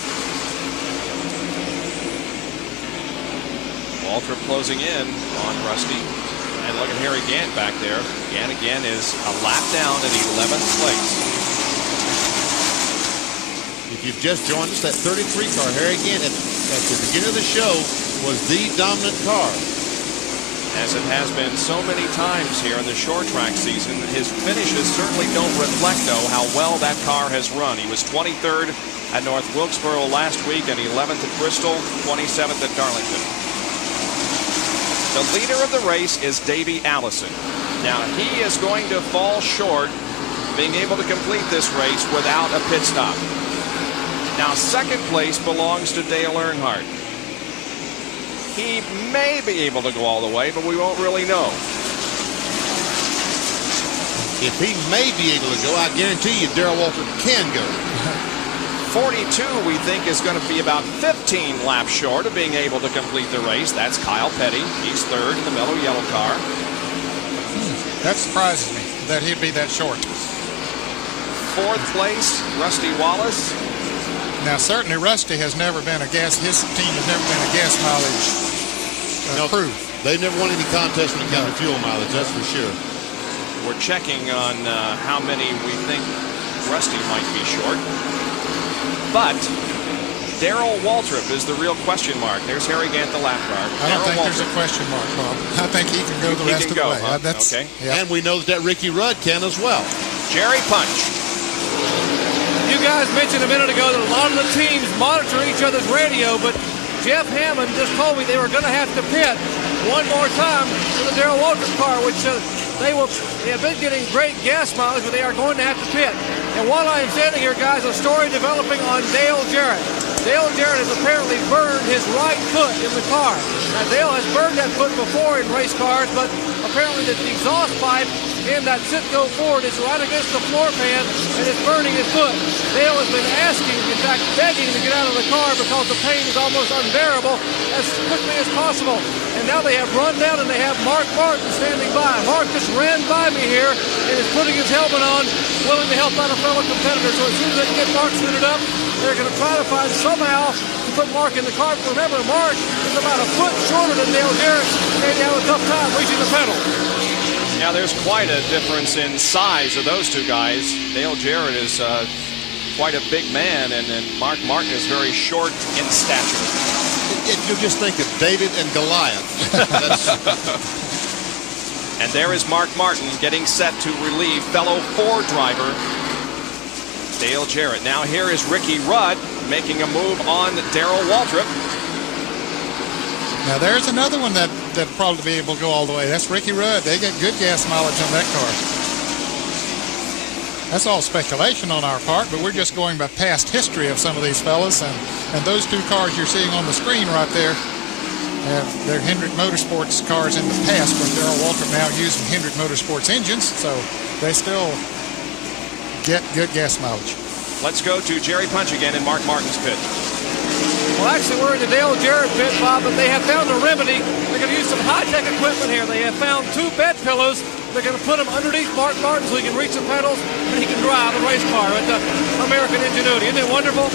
Waltrip closing in on Rusty. And look at Harry Gant back there. Gant again is a lap down at 11th place. If you've just joined us, that 33 car, Harry Gant, at the beginning of the show, was the dominant car. As it has been so many times here in the short track season, his finishes certainly don't reflect, though, how well that car has run. He was 23rd at North Wilkesboro last week and 11th at Bristol, 27th at Darlington. The leader of the race is Davey Allison. Now, he is going to fall short being able to complete this race without a pit stop. Now, second place belongs to Dale Earnhardt. He may be able to go all the way, but we won't really know. If he may be able to go, I guarantee you Darrell Waltrip can go. 42, we think, is going to be about 15 laps short of being able to complete the race. That's Kyle Petty. He's 3rd in the mellow yellow car. That surprises me that he'd be that short. 4th place, Rusty Wallace. Now, certainly Rusty has never been his team has never been a gas mileage crew. They've never won any contest when it comes to fuel mileage, that's for sure. We're checking on how many we think Rusty might be short. But Darrell Waltrip is the real question mark. There's Harry Gant, the lap car. I don't think there's a question mark, Bob. I think he can go the rest of the way. Huh? Okay. Yeah. And we know that Ricky Rudd can as well. Jerry Punch. You guys mentioned a minute ago that a lot of the teams monitor each other's radio, but Jeff Hammond just told me they were going to have to pit one more time for the Darrell Waltrip car, which they have been getting great gas mileage, but they are going to have to pit. And while I am standing here, guys, a story developing on Dale Jarrett. Dale Jarrett has apparently burned his right foot in the car. Now, Dale has burned that foot before in race cars, but apparently the exhaust pipe in that Citgo Ford is right against the floor pan and it's burning his foot. Dale has been asking, in fact begging, to get out of the car because the pain is almost unbearable as quickly as possible. And now they have run down and they have Mark Martin standing by. Mark just ran by me here and is putting his helmet on, willing to help out a fellow competitor. So as soon as they can get Mark suited up, They're going to try to find somehow to put Mark in the car. But remember, Mark is about a foot shorter than Dale Jarrett, and he had a tough time reaching the pedal. Yeah, there's quite a difference in size of those two guys. Dale Jarrett is quite a big man, and Mark Martin is very short in stature. You just think of David and Goliath. And there is Mark Martin getting set to relieve fellow Ford driver Dale Jarrett. Now here is Ricky Rudd making a move on Darrell Waltrip. Now there's another one that'll probably be able to go all the way. That's Ricky Rudd. They get good gas mileage on that car. That's all speculation on our part, but we're just going by past history of some of these fellas. And those two cars you're seeing on the screen right there, they're Hendrick Motorsports cars in the past, but Darrell Waltrip now using Hendrick Motorsports engines, so they still get good gas mileage. Let's go to Jerry Punch again in Mark Martin's pit. Well, actually, we're in the Dale Jarrett pit, Bob, but they have found a remedy. They're going to use some high-tech equipment here. They have found 2 bed pillows. They're going to put them underneath Mark Martin so he can reach the pedals and he can drive a race car at the American Ingenuity. Isn't it wonderful?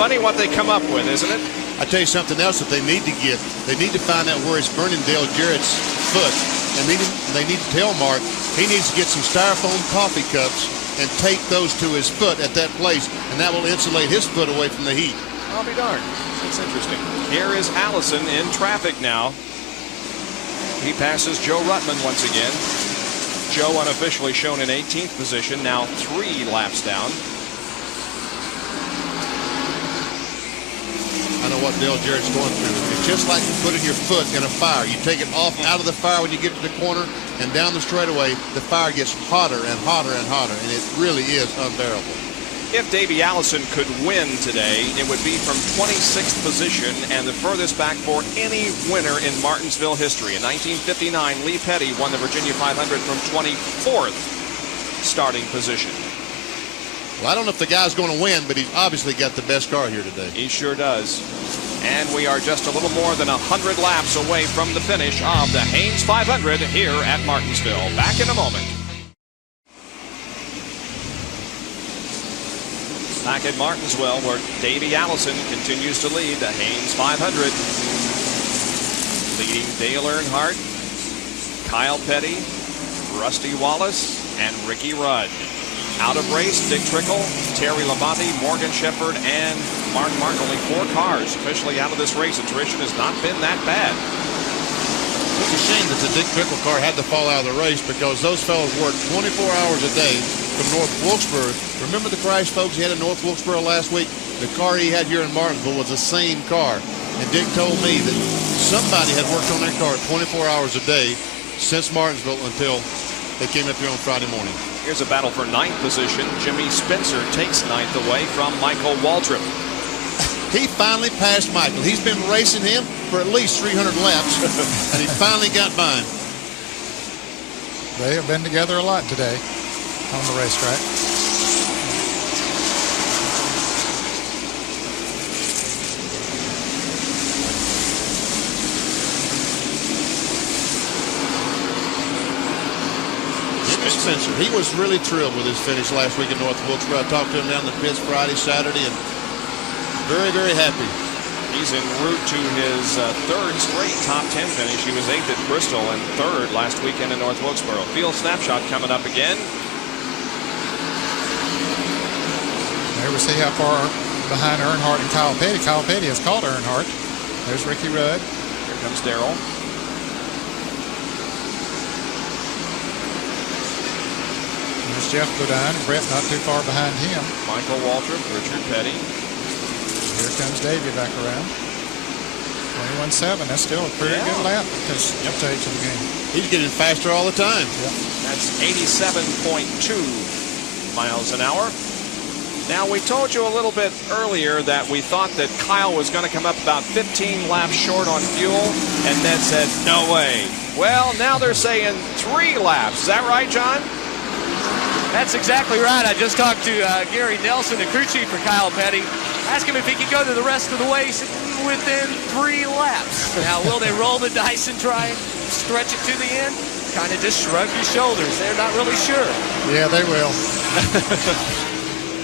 Funny what they come up with, isn't it? I tell you something else that they need to get. They need to find out where it's burning Dale Jarrett's foot, and they need to tell Mark he needs to get some styrofoam coffee cups and tape those to his foot at that place, and that will insulate his foot away from the heat. I'll be darned. That's interesting. Here is Allison in traffic now. He passes Joe Ruttman once again. Joe unofficially shown in 18th position, now 3 laps down. I know what Dale Jarrett's going through. It's just like putting your foot in a fire. You take it off out of the fire when you get to the corner, and down the straightaway, the fire gets hotter and hotter and hotter, and it really is unbearable. If Davey Allison could win today, it would be from 26th position and the furthest back for any winner in Martinsville history. In 1959, Lee Petty won the Virginia 500 from 24th starting position. Well, I don't know if the guy's going to win, but he's obviously got the best car here today. He sure does. And we are just a little more than 100 laps away from the finish of the Hanes 500 here at Martinsville. Back in a moment. Back at Martinsville, where Davey Allison continues to lead the Hanes 500. Leading Dale Earnhardt, Kyle Petty, Rusty Wallace, and Ricky Rudd. Out of race, Dick Trickle, Terry Labonte, Morgan Shepherd, and Mark Martin. Only 4 cars officially out of this race. Attrition has not been that bad. It's a shame that the Dick Trickle car had to fall out of the race because those fellows worked 24 hours a day from North Wilkesboro. Remember the crash, folks, he had in North Wilkesboro last week? The car he had here in Martinsville was the same car. And Dick told me that somebody had worked on that car 24 hours a day since Martinsville until they came up here on Friday morning. Here's a battle for 9th position. Jimmy Spencer takes 9th away from Michael Waltrip. He finally passed Michael. He's been racing him for at least 300 laps, and he finally got by him. They have been together a lot today on the racetrack. Spencer, he was really thrilled with his finish last week in North Wilkesboro. I talked to him down in the pits Friday, Saturday, and very, very happy. He's en route to his 3rd straight top 10 finish. He was 8th at Bristol and 3rd last weekend in North Wilkesboro. Field snapshot coming up again. There we see how far behind Earnhardt and Kyle Petty. Kyle Petty has caught Earnhardt. There's Ricky Rudd. Here comes Darrell. There's Jeff Bodine. Brett not too far behind him. Michael Waltrip, Richard Petty. Here comes Davey back around. 21.7. That's still a pretty good lap at this stage of the game. He's getting faster all the time. Yep. That's 87.2 miles an hour. Now, we told you a little bit earlier that we thought that Kyle was going to come up about 15 laps short on fuel, and Ned said, no way. Well, now they're saying 3 laps. Is that right, John? That's exactly right. I just talked to Gary Nelson, the crew chief for Kyle Petty. Ask him if he could go to the rest of the way within 3 laps. Now, will they roll the dice and try and stretch it to the end? Kind of just shrug your shoulders. They're not really sure. Yeah, they will.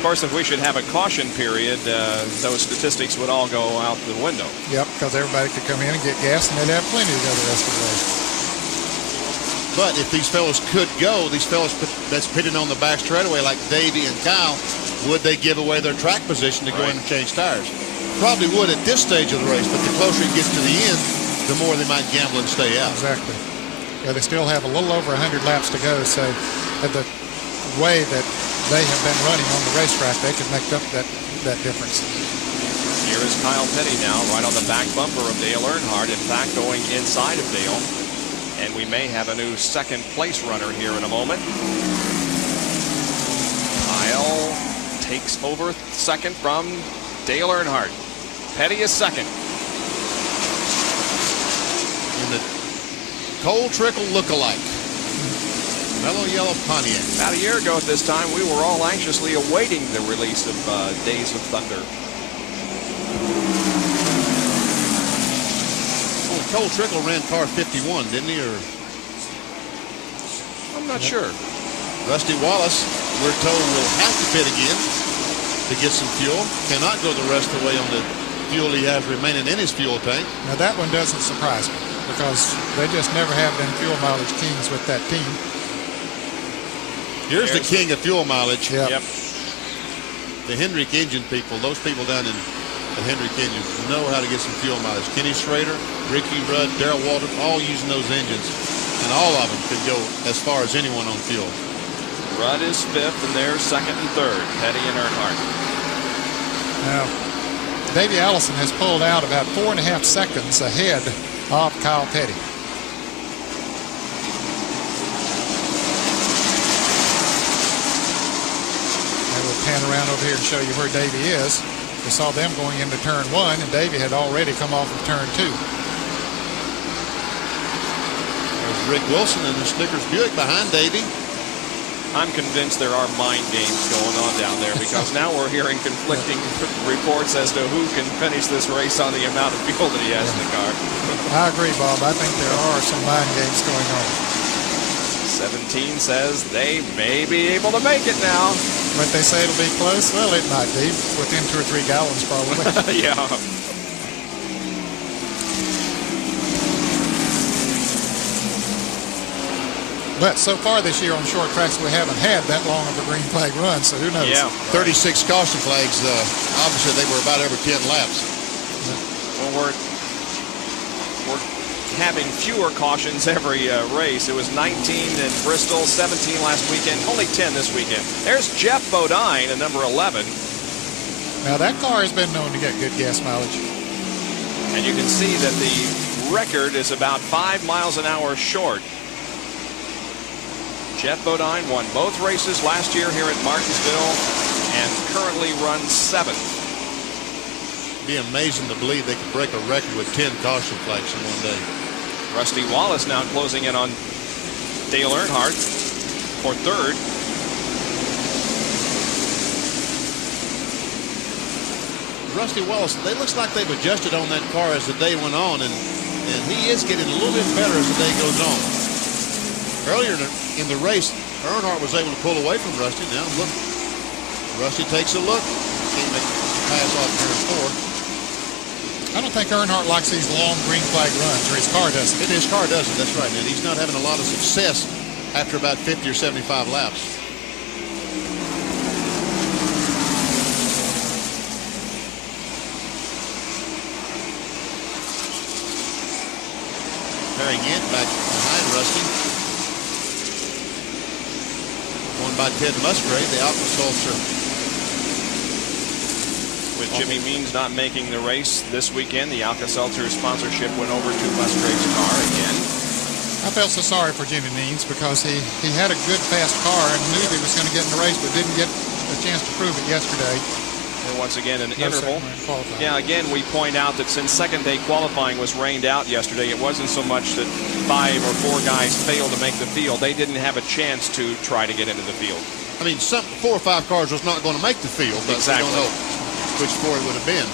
course, if we should have a caution period, those statistics would all go out the window. Yep, because everybody could come in and get gas, and they'd have plenty to go the rest of the race. But if these fellows could go, these fellows that's pitting on the back straightaway like Davey and Kyle, would they give away their track position to go in and change tires? Probably would at this stage of the race, but the closer it gets to the end, the more they might gamble and stay out. Exactly. Yeah, they still have a little over 100 laps to go, so the way that they have been running on the racetrack, they could make up that difference. Here is Kyle Petty now, right on the back bumper of Dale Earnhardt, in fact going inside of Dale. And we may have a new second place runner here in a moment. Kyle takes over second from Dale Earnhardt. Petty is second. In the Cole Trickle lookalike. Mellow yellow Pontiac. About a year ago at this time, we were all anxiously awaiting the release of Days of Thunder. Cole Trickle ran car 51, didn't he? Or I'm not sure. Rusty Wallace, we're told, will have to pit again to get some fuel. Cannot go the rest of the way on the fuel he has remaining in his fuel tank. Now that one doesn't surprise me because they just never have been fuel mileage kings with that team. Here's the king of fuel mileage. Yep. The Hendrick engine people, those people down in the Hendrick engine know how to get some fuel mileage. Kenny Schrader, Ricky Rudd, Darrell Waltrip, all using those engines, and all of them could go as far as anyone on fuel. Rudd is fifth, and they're second and third, Petty and Earnhardt. Now, Davey Allison has pulled out about 4.5 seconds ahead of Kyle Petty. I will pan around over here and show you where Davey is. We saw them going into turn 1, and Davey had already come off of turn 2. There's Rick Wilson and the Snickers Buick behind Davey. I'm convinced there are mind games going on down there because now we're hearing conflicting reports as to who can finish this race on the amount of fuel that he has in the car. I agree, Bob. I think there are some mind games going on. 17 says they may be able to make it now. But they say it'll be close. Well, it might be within 2 or 3 gallons, probably. Yeah. But so far this year on short tracks, we haven't had that long of a green flag run, so who knows? Yeah. 36 caution flags. Obviously, they were about every 10 laps. Well, we're having fewer cautions every race. It was 19 in Bristol, 17 last weekend, only 10 this weekend. There's Jeff Bodine at number 11. Now, that car has been known to get good gas mileage. And you can see that the record is about 5 miles an hour short. Jeff Bodine won both races last year here at Martinsville and currently runs 7th. It'd be amazing to believe they could break a record with 10 caution flags in one day. Rusty Wallace now closing in on Dale Earnhardt for 3rd. Rusty Wallace, it looks like they've adjusted on that car as the day went on, and he is getting a little bit better as the day goes on. Earlier in the race, Earnhardt was able to pull away from Rusty. Now look, Rusty takes a look. Can't make the pass off turn 4. I don't think Earnhardt likes these long green flag runs, or his car doesn't. His car doesn't, that's right. And he's not having a lot of success after about 50 or 75 laps. Perry Gant back behind Rusty. Won by Ted Musgrave, the Alka-Seltzer. With Jimmy Means not making the race this weekend, the Alka-Seltzer sponsorship went over to Musgrave's car again. I felt so sorry for Jimmy Means because he had a good fast car and knew he was going to get in the race, but didn't get a chance to prove it yesterday. And once again, an interval. Yeah, again, we point out that since second day qualifying was rained out yesterday, it wasn't so much that 5 or 4 guys failed to make the field. They didn't have a chance to try to get into the field. I mean, 4 or 5 cars was not going to make the field, but exactly. We don't know which 4 it would have been.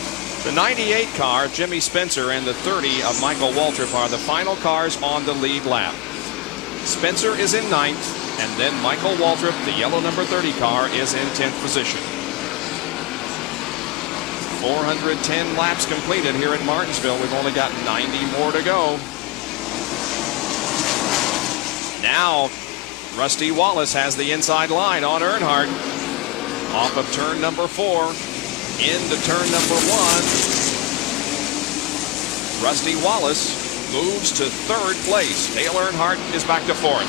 The 98 car, Jimmy Spencer, and the 30 of Michael Waltrip are the final cars on the lead lap. Spencer is in 9th, and then Michael Waltrip, the yellow number 30 car, is in 10th position. 410 laps completed here at Martinsville. We've only got 90 more to go. Now, Rusty Wallace has the inside line on Earnhardt. Off of turn number 4, into turn number 1. Rusty Wallace moves to 3rd place. Dale Earnhardt is back to 4th.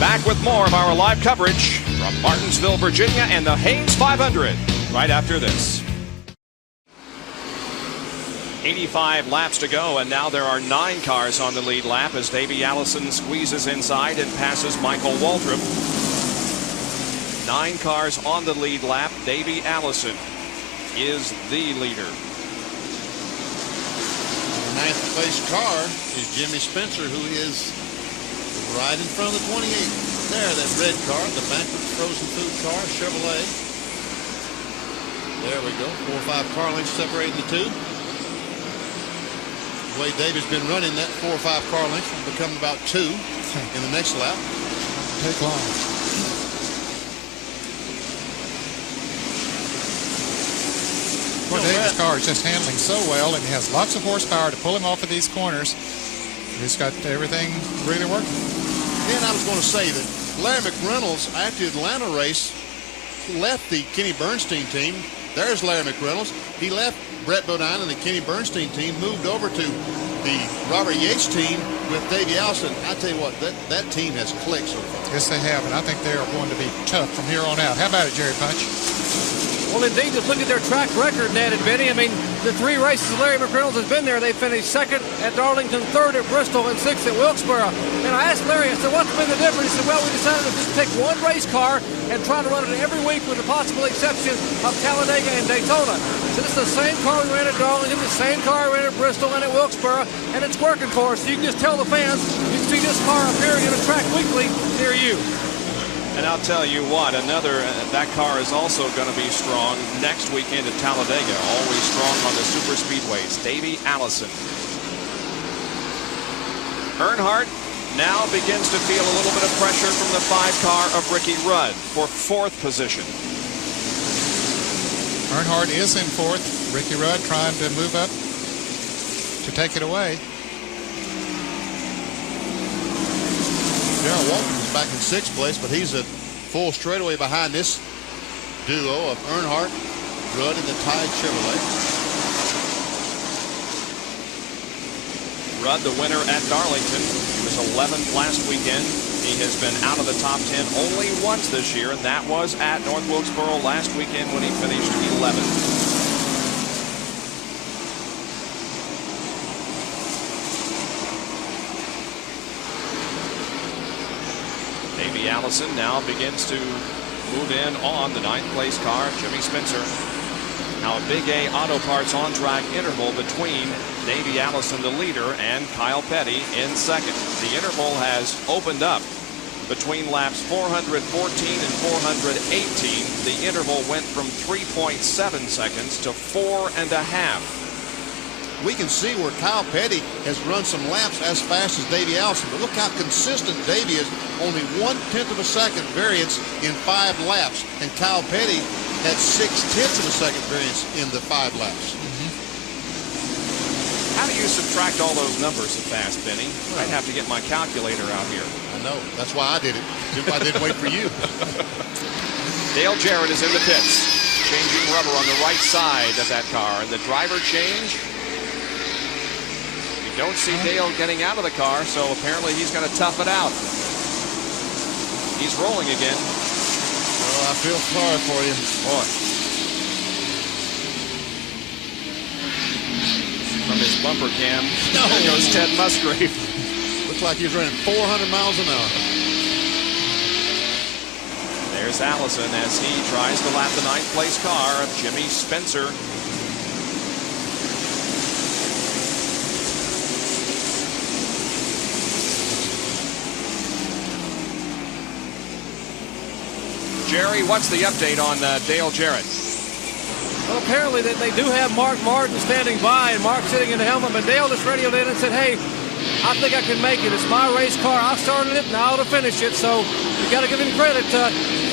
Back with more of our live coverage from Martinsville, Virginia, and the Hanes 500 right after this. 85 laps to go, and now there are 9 cars on the lead lap as Davey Allison squeezes inside and passes Michael Waltrip. 9 cars on the lead lap. Davey Allison is the leader. The 9th place car is Jimmy Spencer, who is right in front of the 28 there, that red car, the Banquet Frozen Food car, Chevrolet. There we go, 4 or 5 car lengths separating the two. The way David's been running, that 4 or 5 car lengths will become about 2 in the next lap. Take long. Well, David's car is just handling so well, and he has lots of horsepower to pull him off of these corners. He's got everything really working. And I was going to say that Larry McReynolds, after the Atlanta race, left the Kenny Bernstein team. There's Larry McReynolds. He left Brett Bodine and the Kenny Bernstein team, moved over to the Robert Yates team with Davey Allison. I tell you what, that team has clicked so far. Yes, they have, and I think they are going to be tough from here on out. How about it, Jerry Punch? Well, indeed, just look at their track record, Ned and Benny. I mean, the 3 races Larry McReynolds has been there. They finished 2nd at Darlington, 3rd at Bristol, and 6th at Wilkesboro. And I asked Larry, I said, what's been the difference? He said, well, we decided to just pick one race car and try to run it every week with the possible exception of Talladega and Daytona. So this is the same car we ran at Darlington, the same car we ran at Bristol and at Wilkesboro, and it's working for us. So you can just tell the fans, you can see this car appearing in a track weekly near you. And I'll tell you what, that car is also going to be strong next weekend at Talladega. Always strong on the super speedways. Davey Allison. Earnhardt now begins to feel a little bit of pressure from the 5 car of Ricky Rudd for 4th position. Earnhardt is in 4th. Ricky Rudd trying to move up to take it away. Darrell Walton is back in 6th place, but he's a full straightaway behind this duo of Earnhardt, Rudd, and the Tide Chevrolet. Rudd, the winner at Darlington. He was 11th last weekend. He has been out of the top 10 only once this year, and that was at North Wilkesboro last weekend when he finished 11th. Davey Allison now begins to move in on the 9th place car, Jimmy Spencer. Now a Big A Auto Parts on-track interval between Davey Allison, the leader, and Kyle Petty in 2nd. The interval has opened up between laps 414 and 418. The interval went from 3.7 seconds to 4.5. We can see where Kyle Petty has run some laps as fast as Davey Allison, but look how consistent Davey is. Only 1/10 of a second variance in 5 laps, and Kyle Petty had 6/10 of a second variance in the 5 laps. How do you subtract all those numbers so fast, Benny? I'd have to get my calculator out here. I know. That's why I did it. I didn't wait for you. Dale Jarrett is in the pits, changing rubber on the right side of that car, and the driver change. Don't see Dale getting out of the car, so apparently he's going to tough it out. He's rolling again. Well, I feel sorry for you. Boy. From his bumper cam, there goes Ted Musgrave. Looks like he's running 400 miles an hour. There's Allison as he tries to lap the 9th place car of Jimmy Spencer. Jerry, what's the update on Dale Jarrett? Well, apparently they do have Mark Martin standing by, and Mark sitting in the helmet, but Dale just radioed in and said, hey, I think I can make it. It's my race car. I started it, now to finish it. So you got to give him credit.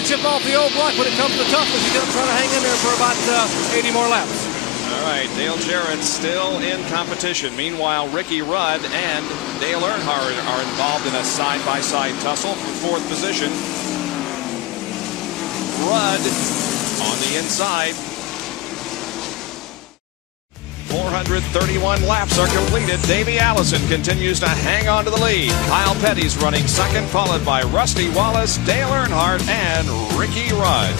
chip off the old block when it comes to toughness. He's going to try to hang in there for about 80 more laps. All right, Dale Jarrett still in competition. Meanwhile, Ricky Rudd and Dale Earnhardt are involved in a side-by-side tussle for 4th position. Rudd on the inside. 431 laps are completed. Davey Allison continues to hang on to the lead. Kyle Petty's running second, followed by Rusty Wallace, Dale Earnhardt, and Ricky Rudd.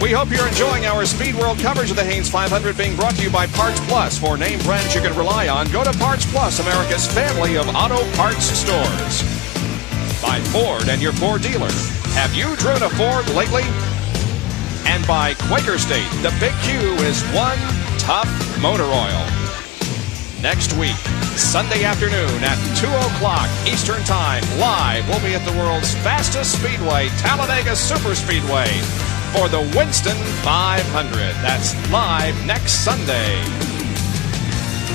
We hope you're enjoying our Speed World coverage of the Hanes 500, being brought to you by Parts Plus. For name brands you can rely on, go to Parts Plus, America's family of auto parts stores. By Ford and your Ford dealer. Have you driven a Ford lately? And by Quaker State, the Big Q is one tough motor oil. Next week, Sunday afternoon at 2 o'clock Eastern Time, live, we'll be at the world's fastest speedway, Talladega Superspeedway, for the Winston 500. That's live next Sunday.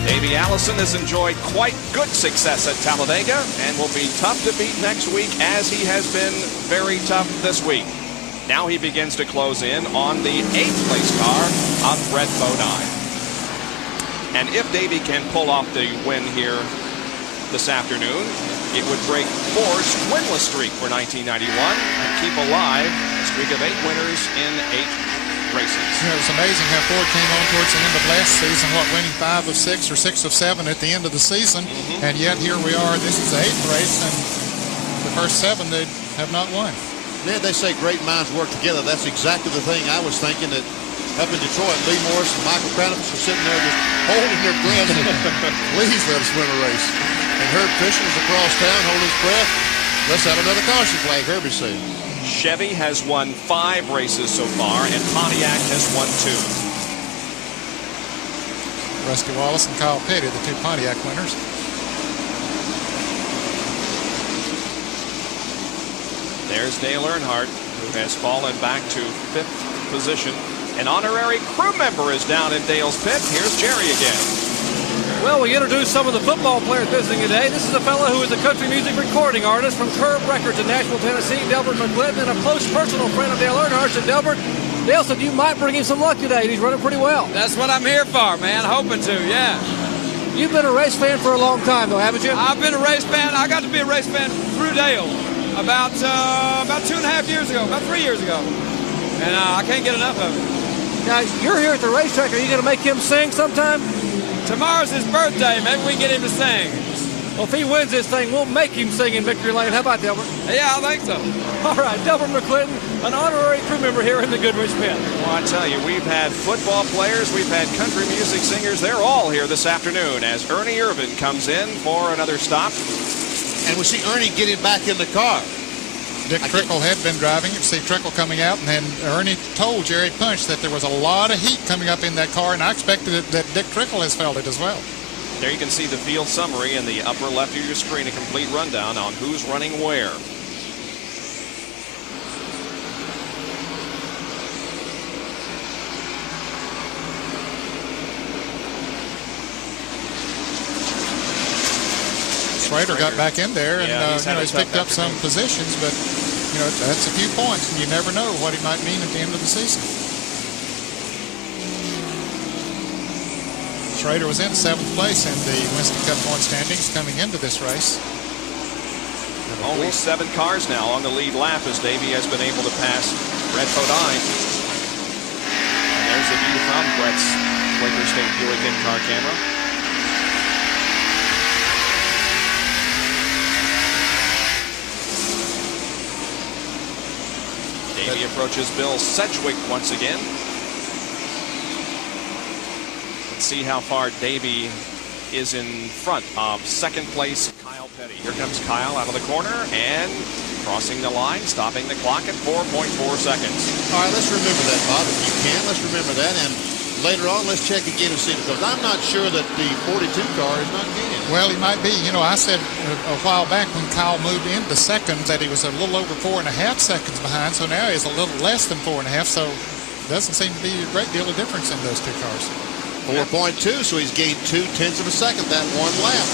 Davey Allison has enjoyed quite good success at Talladega and will be tough to beat next week, as he has been very tough this week. Now he begins to close in on the 8th place car of Brett Bodine. And if Davey can pull off the win here this afternoon, it would break Ford's winless streak for 1991 and keep alive a streak of 8 winners in 8 races. You know, it's amazing how Ford came on towards the end of last season, winning 5 of 6 or 6 of 7 at the end of the season. And yet here we are, this is the 8th race, and the first 7 they have not won. Yeah, they say great minds work together. That's exactly the thing I was thinking, that up in Detroit, Lee Morris and Michael Cranitz were sitting there just holding their breath. Please let us win a race. And Herb Fisher was across town holding his breath. Let's have another caution flag, Herbie said. Chevy has won 5 races so far, and Pontiac has won 2. Rusty Wallace and Kyle Petty, the 2 Pontiac winners. There's Dale Earnhardt, who has fallen back to 5th position. An honorary crew member is down in Dale's pit. Here's Jerry again. Well, we introduced some of the football players visiting today. This is a fellow who is a country music recording artist from Curb Records in Nashville, Tennessee, Delbert McClinton, and a close personal friend of Dale Earnhardt. And Delbert, Dale said you might bring him some luck today. He's running pretty well. That's what I'm here for, man. Hoping to, yeah. You've been a race fan for a long time, though, haven't you? I've been a race fan. I got to be a race fan through Dale about 2.5 years ago, about 3 years ago. And I can't get enough of it. Now, you're here at the racetrack. Are you going to make him sing sometime? Tomorrow's his birthday. Maybe we can get him to sing. Well, if he wins this thing, we'll make him sing in Victory Lane. How about Delbert? Yeah, I think so. All right, Delbert McClinton, an honorary crew member here in the Goodrich pit. Well, I tell you, we've had football players, we've had country music singers. They're all here this afternoon as Ernie Irvan comes in for another stop. And we see Ernie getting back in the car. Dick Trickle had been driving. You see Trickle coming out, and then Ernie told Jerry Punch that there was a lot of heat coming up in that car, and I expected that Dick Trickle has felt it as well. There you can see the field summary in the upper left of your screen, a complete rundown on who's running where. Schrader got back in there, and he's picked up some positions, but that's a few points, and you never know what he might mean at the end of the season. Schrader was in 7th place in the Winston Cup point standings coming into this race. Only 7 cars now on the lead lap as Davey has been able to pass Brett Bodine. And there's the view from Brett's Quaker State Buick in-car camera. Davey approaches Bill Sedgwick once again. Let's see how far Davey is in front of 2nd place Kyle Petty. Here comes Kyle out of the corner and crossing the line, stopping the clock at 4.4 seconds. All right, let's remember that, Bob. If you can, let's remember that. And later on, let's check again and see, because I'm not sure that the 42 car is not getting it. Well, he might be. I said a while back when Kyle moved into second that he was a little over 4.5 seconds behind, so now he's a little less than 4.5, so doesn't seem to be a great deal of difference in those 2 cars. 4.2, so he's gained 0.2 of a second that one lap.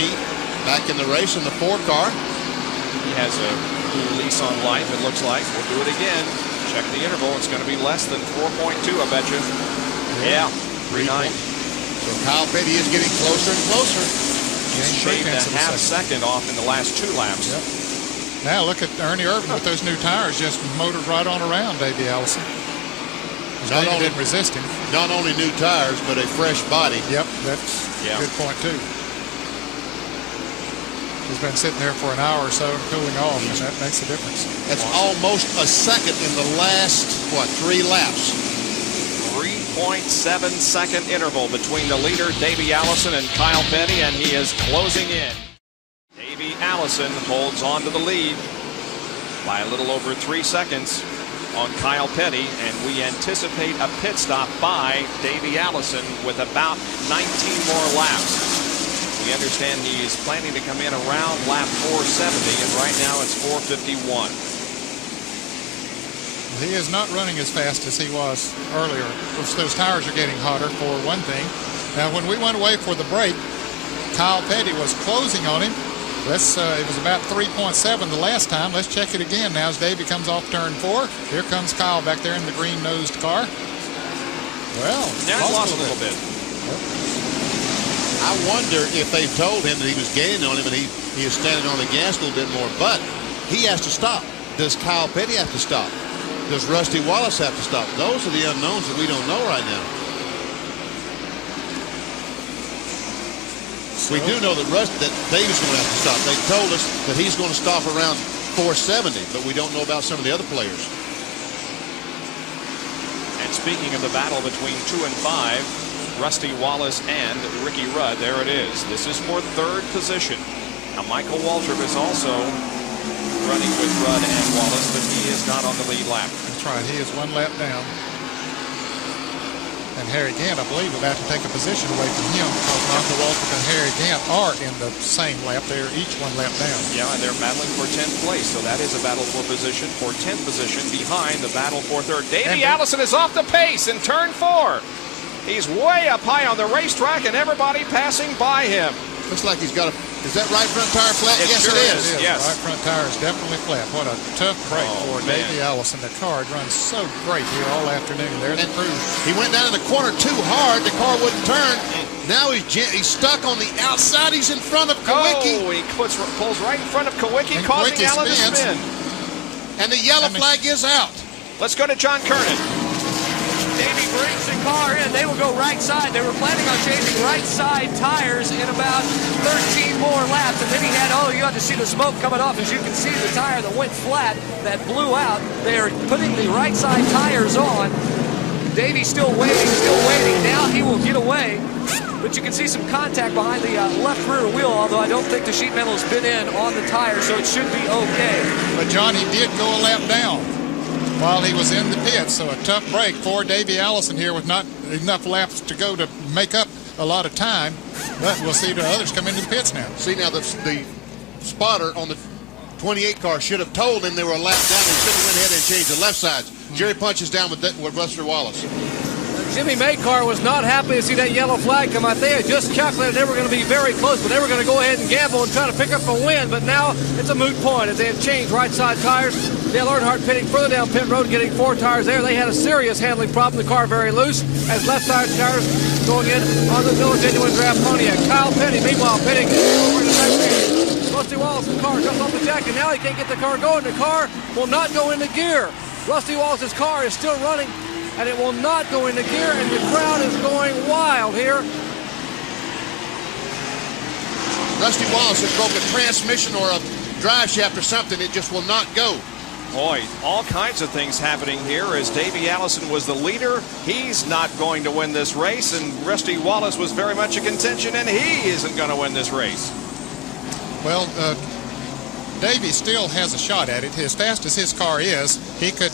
Ernie back in the race in the 4 car. He has a lease on life, it looks like. We'll do it again. Check the interval. It's going to be less than 4.2, I bet you. Yeah, 3.9. So Kyle Petty is getting closer and closer. Shaved a half second off in the last 2 laps. Yep. Now look at Ernie Irvan with those new tires, just motored right on around Davey Allison. Davey didn't resist him. Not only new tires, but a fresh body. Yep, that's a good point too. He's been sitting there for an hour or so and cooling off, and that makes a difference. That's almost a second in the last, 3 laps. 3.7 second interval between the leader, Davey Allison, and Kyle Petty, and he is closing in. Davey Allison holds on to the lead by a little over 3 seconds on Kyle Petty, and we anticipate a pit stop by Davey Allison with about 19 more laps. We understand he's planning to come in around lap 470, and right now it's 451. He is not running as fast as he was earlier. Those tires are getting hotter, for one thing. Now, when we went away for the break, Kyle Petty was closing on him. It was about 3.7 the last time. Let's check it again now as Davey comes off turn 4. Here comes Kyle back there in the green-nosed car. Well, now lost a little bit. I wonder if they've told him that he was gaining on him and he is standing on the gas a little bit more, but he has to stop. Does Kyle Petty have to stop? Does Rusty Wallace have to stop? Those are the unknowns that we don't know right now. We do know that Davis is going to have to stop. They told us that he's going to stop around 470, but we don't know about some of the other players. And speaking of the battle between 2 and 5, Rusty Wallace and Ricky Rudd, there it is. This is for 3rd position. Now, Michael Waltrip is also running with Rudd and Wallace, but he is not on the lead lap. That's right. He is 1 lap down. And Harry Gant, I believe, about to take a position away from him because Michael Waltrip and Harry Gant are in the same lap. They are each 1 lap down. Yeah, and they're battling for 10th place, so that is a battle for position, for 10th position behind the battle for 3rd. Davey Allison is off the pace in turn 4. He's way up high on the racetrack, and everybody passing by him. Looks like he's got a... Is that right front tire flat? Yes, sure it is. Yes. Right front tire is definitely flat. What a tough break for Davey Allison. The car had run so great here all afternoon. There's the crew. He went down in the corner too hard. The car wouldn't turn. Now he's stuck on the outside. He's in front of Kawicki. Oh, he pulls right in front of Kawicki, causing Allen to spin. And the yellow flag is out. Let's go to John Kernan. Davey brings the car in. They will go right side. They were planning on changing right side tires in about 13 more laps. And then he had, you had to see the smoke coming off. As you can see, the tire that went flat, that blew out. They are putting the right side tires on. Davey's still waiting. Now he will get away. But you can see some contact behind the left rear wheel, although I don't think the sheet metal has been in on the tire, so it should be okay. But John, he did go a lap down while he was in the pits, so a tough break for Davey Allison here with not enough laps to go to make up a lot of time. But we'll see the others come into the pits now. See, now the spotter on the 28 car should have told him they were a lap down. He should have went ahead and changed the left sides. Jerry punches down with Rusty Wallace. Jimmy Maycar was not happy to see that yellow flag come out. They had just calculated they were going to be very close, but they were going to go ahead and gamble and try to pick up a win. But now it's a moot point as they have changed right side tires. Dale Earnhardt pitting further down pit road, getting 4 tires there. They had a serious handling problem. The car very loose as left side tires going in on the Village Genuine Draft Pontiac. Kyle Petty, meanwhile, pitting over the next. Rusty Wallace's car comes off the jack, and now he can't get the car going. The car will not go into gear. Rusty Wallace's car is still running, and it will not go into gear, and the crowd is going wild here. Rusty Wallace has broke a transmission or a drive shaft or something. It just will not go. Boy, all kinds of things happening here as Davey Allison was the leader. He's not going to win this race, and Rusty Wallace was very much a contention, and he isn't going to win this race. Well, Davey still has a shot at it. As fast as his car is, he could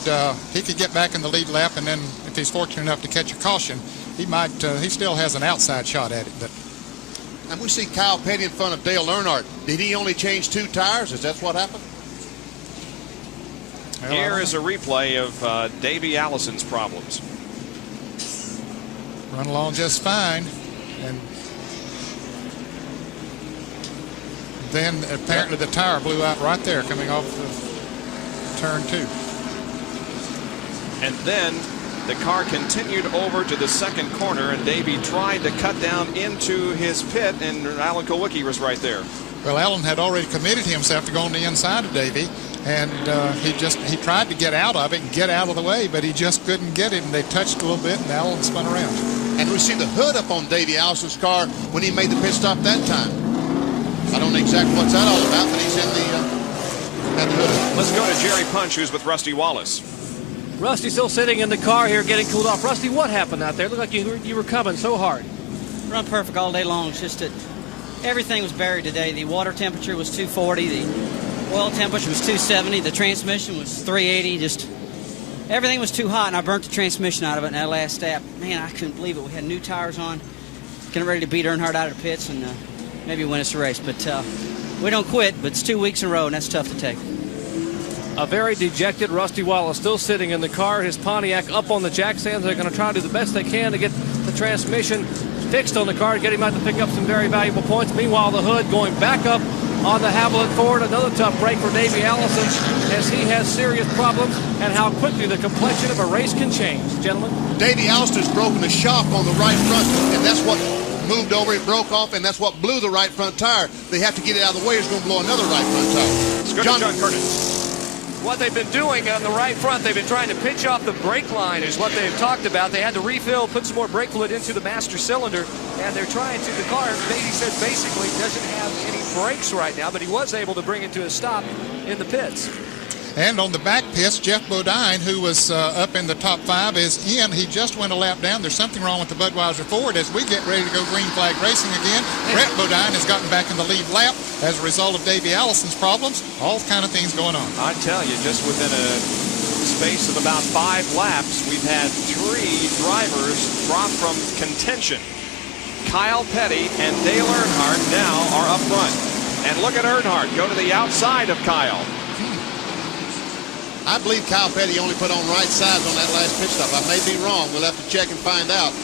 get back in the lead lap, and then if he's fortunate enough to catch a caution, he still has an outside shot at it. But and we see Kyle Petty in front of Dale Earnhardt. Did he only change 2 tires? Is that what happened? Well, here is a replay of Davey Allison's problems. Run along just fine, and then apparently the tire blew out right there coming off of turn 2. And then the car continued over to the second corner, and Davey tried to cut down into his pit, and Alan Kulwicki was right there. Well, Alan had already committed himself to go on the inside of Davey, and he tried to get out of it and get out of the way, but he just couldn't get it, and they touched a little bit, and Alan spun around. And we see the hood up on Davey Allison's car when he made the pit stop that time. I don't know exactly what's that all about, but he's in the hood. Let's go to Jerry Punch, who's with Rusty Wallace. Rusty still sitting in the car here getting cooled off. Rusty, what happened out there? It looked like you were coming so hard. Run perfect all day long. It's just that everything was buried today. The water temperature was 240. The oil temperature was 270. The transmission was 380. Just everything was too hot, and I burnt the transmission out of it in that last step. Man, I couldn't believe it. We had new tires on, getting ready to beat Earnhardt out of the pits and maybe win us a race. But we don't quit, but it's 2 weeks in a row, and that's tough to take. A very dejected Rusty Wallace still sitting in the car. His Pontiac up on the jack stands. They're going to try to do the best they can to get the transmission fixed on the car, get him out to pick up some very valuable points. Meanwhile, the hood going back up on the Haviland Ford. Another tough break for Davey Allison as he has serious problems, and how quickly the complexion of a race can change. Gentlemen. Davey Allison's broken the shock on the right front, and that's what moved over. It broke off, and that's what blew the right front tire. They have to get it out of the way. It's going to blow another right front tire. Let's go to John Curtis. What they've been doing on the right front, they've been trying to pinch off the brake line is what they've talked about. They had to refill, put some more brake fluid into the master cylinder, and they're trying to. The car, Davey said, basically doesn't have any brakes right now, but he was able to bring it to a stop in the pits. And on the back pits, Jeff Bodine, who was up in the top 5, is in. He just went a lap down. There's something wrong with the Budweiser Ford. As we get ready to go green flag racing again, Brett Bodine has gotten back in the lead lap as a result of Davey Allison's problems. All kind of things going on. I tell you, just within a space of about 5 laps, we've had 3 drivers drop from contention. Kyle Petty and Dale Earnhardt now are up front. And look at Earnhardt go to the outside of Kyle. I believe Kyle Petty only put on right sides on that last pit stop. I may be wrong. We'll have to check and find out.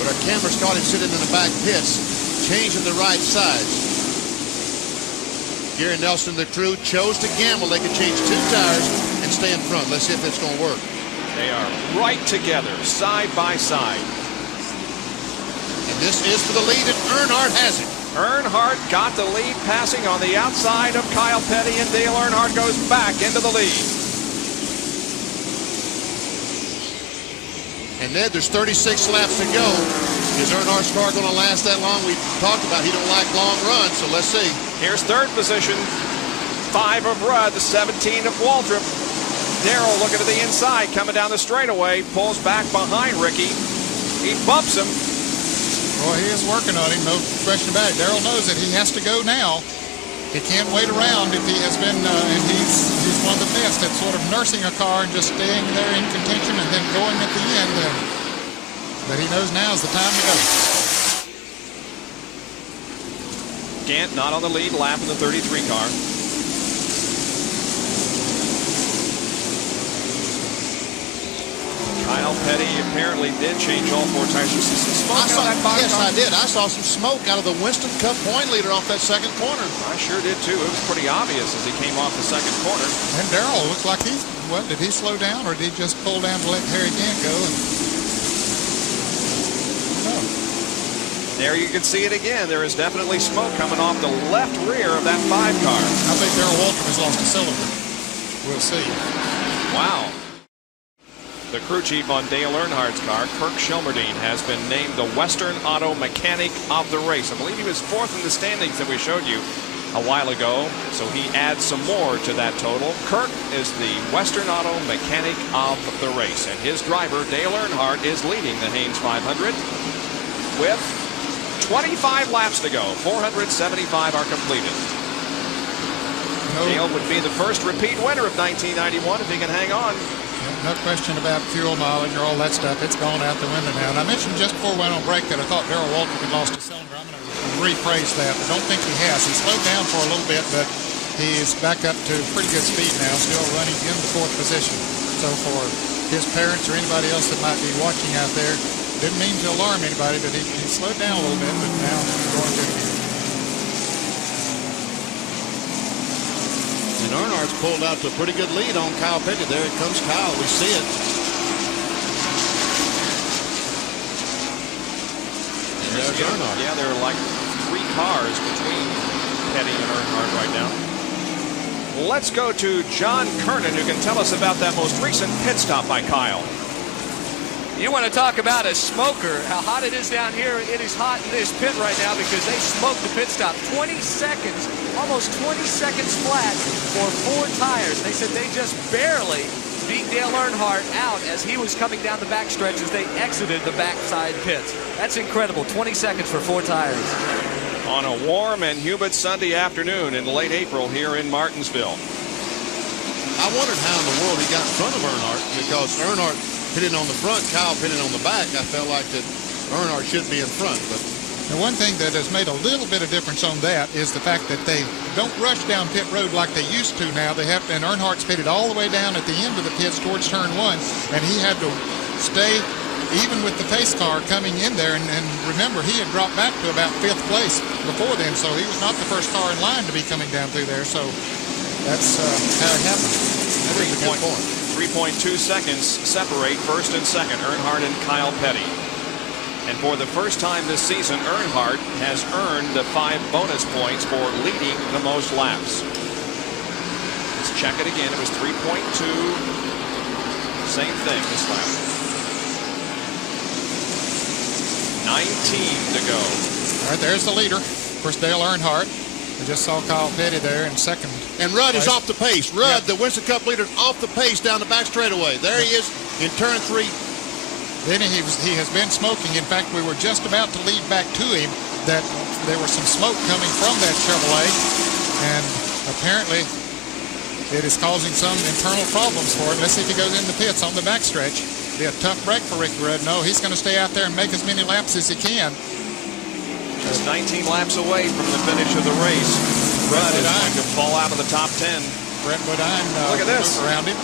But our cameras caught him sitting in the back pits, changing the right sides. Gary Nelson, the crew, chose to gamble. They could change 2 tires and stay in front. Let's see if it's going to work. They are right together, side by side. And this is for the lead, and Earnhardt has it. Earnhardt got the lead, passing on the outside of Kyle Petty, and Dale Earnhardt goes back into the lead. And Ned, there's 36 laps to go. Is Earnhardt's car going to last that long? We talked about he don't like long runs, so let's see. Here's 3rd position, 5 of Rudd, the 17 of Waltrip. Darrell looking to the inside, coming down the straightaway, pulls back behind Ricky. He bumps him. Boy, he is working on him, no question about it. Darrell knows that he has to go now. He can't wait around if he has been, and he's one of the best at sort of nursing a car and just staying there in contention and then going at the end. But he knows now is the time to go. Gant not on the lead lap in the 33 car. Kyle Petty apparently did change all 4 tires. You see some smoke out of that box? Yes, I did. I saw some smoke out of the Winston Cup point leader off that second corner. I sure did too. It was pretty obvious as he came off the second corner. And Darrell looks like he's, what, did he slow down or did he just pull down to let Harry Gant go? There you can see it again. There is definitely smoke coming off the left rear of that 5 car. I think Darrell Waltrip has lost a cylinder. We'll see. Wow. The crew chief on Dale Earnhardt's car, Kirk Shelmerdine, has been named the Western Auto Mechanic of the race. I believe he was 4th in the standings that we showed you a while ago, so he adds some more to that total. Kirk is the Western Auto Mechanic of the race, and his driver, Dale Earnhardt, is leading the Hanes 500 with 25 laps to go. 475 are completed. Dale would be the first repeat winner of 1991 if he can hang on. No question about fuel mileage or all that stuff. It's gone out the window now. And I mentioned just before we went on break that I thought Darrell Waltrip had lost a cylinder. I'm going to rephrase that. I don't think he has. He slowed down for a little bit, but he is back up to pretty good speed now, still running in the 4th position. So for his parents or anybody else that might be watching out there, didn't mean to alarm anybody, but he slowed down a little bit, but now he's going good again. And Earnhardt's pulled out to a pretty good lead on Kyle Petty. There it comes Kyle. We see it. And there's Earnhardt. Yeah, there are like 3 cars between Petty and Earnhardt right now. Let's go to John Kernan, who can tell us about that most recent pit stop by Kyle. You want to talk about a smoker, how hot it is down here. It is hot in this pit right now because they smoked the pit stop. 20 seconds, almost 20 seconds flat for 4 tires. They said they just barely beat Dale Earnhardt out as he was coming down the backstretch as they exited the backside pits. That's incredible, 20 seconds for 4 tires. On a warm and humid Sunday afternoon in late April here in Martinsville. I wondered how in the world he got in front of Earnhardt, because Earnhardt pitting on the front, Kyle pitting on the back. I felt like that Earnhardt should be in front. But the one thing that has made a little bit of difference on that is the fact that they don't rush down pit road like they used to now. They have, and Earnhardt's pitted all the way down at the end of the pits towards turn 1, and he had to stay even with the pace car coming in there. And remember, he had dropped back to about 5th place before then, so he was not the first car in line to be coming down through there. So that's how it happened. That is a good point. 3.2 seconds separate first and second, Earnhardt and Kyle Petty. And for the first time this season, Earnhardt has earned the 5 bonus points for leading the most laps. Let's check it again. It was 3.2. Same thing this lap. 19 to go. All right, there's the leader. Of course, Dale Earnhardt. We just saw Kyle Petty there in second. And Rudd is off the pace. Rudd, the Winston Cup leader, off the pace down the back straightaway. There he is in turn 3. Then he has been smoking. In fact, we were just about to lead back to him that there was some smoke coming from that Chevrolet, and apparently it is causing some internal problems for him. Let's see if he goes in the pits on the backstretch. Be a tough break for Ricky Rudd. No, he's going to stay out there and make as many laps as he can. Just 19 laps away from the finish of the race. Rudd is going to fall out of the top 10. Brett Bodine look at this around him.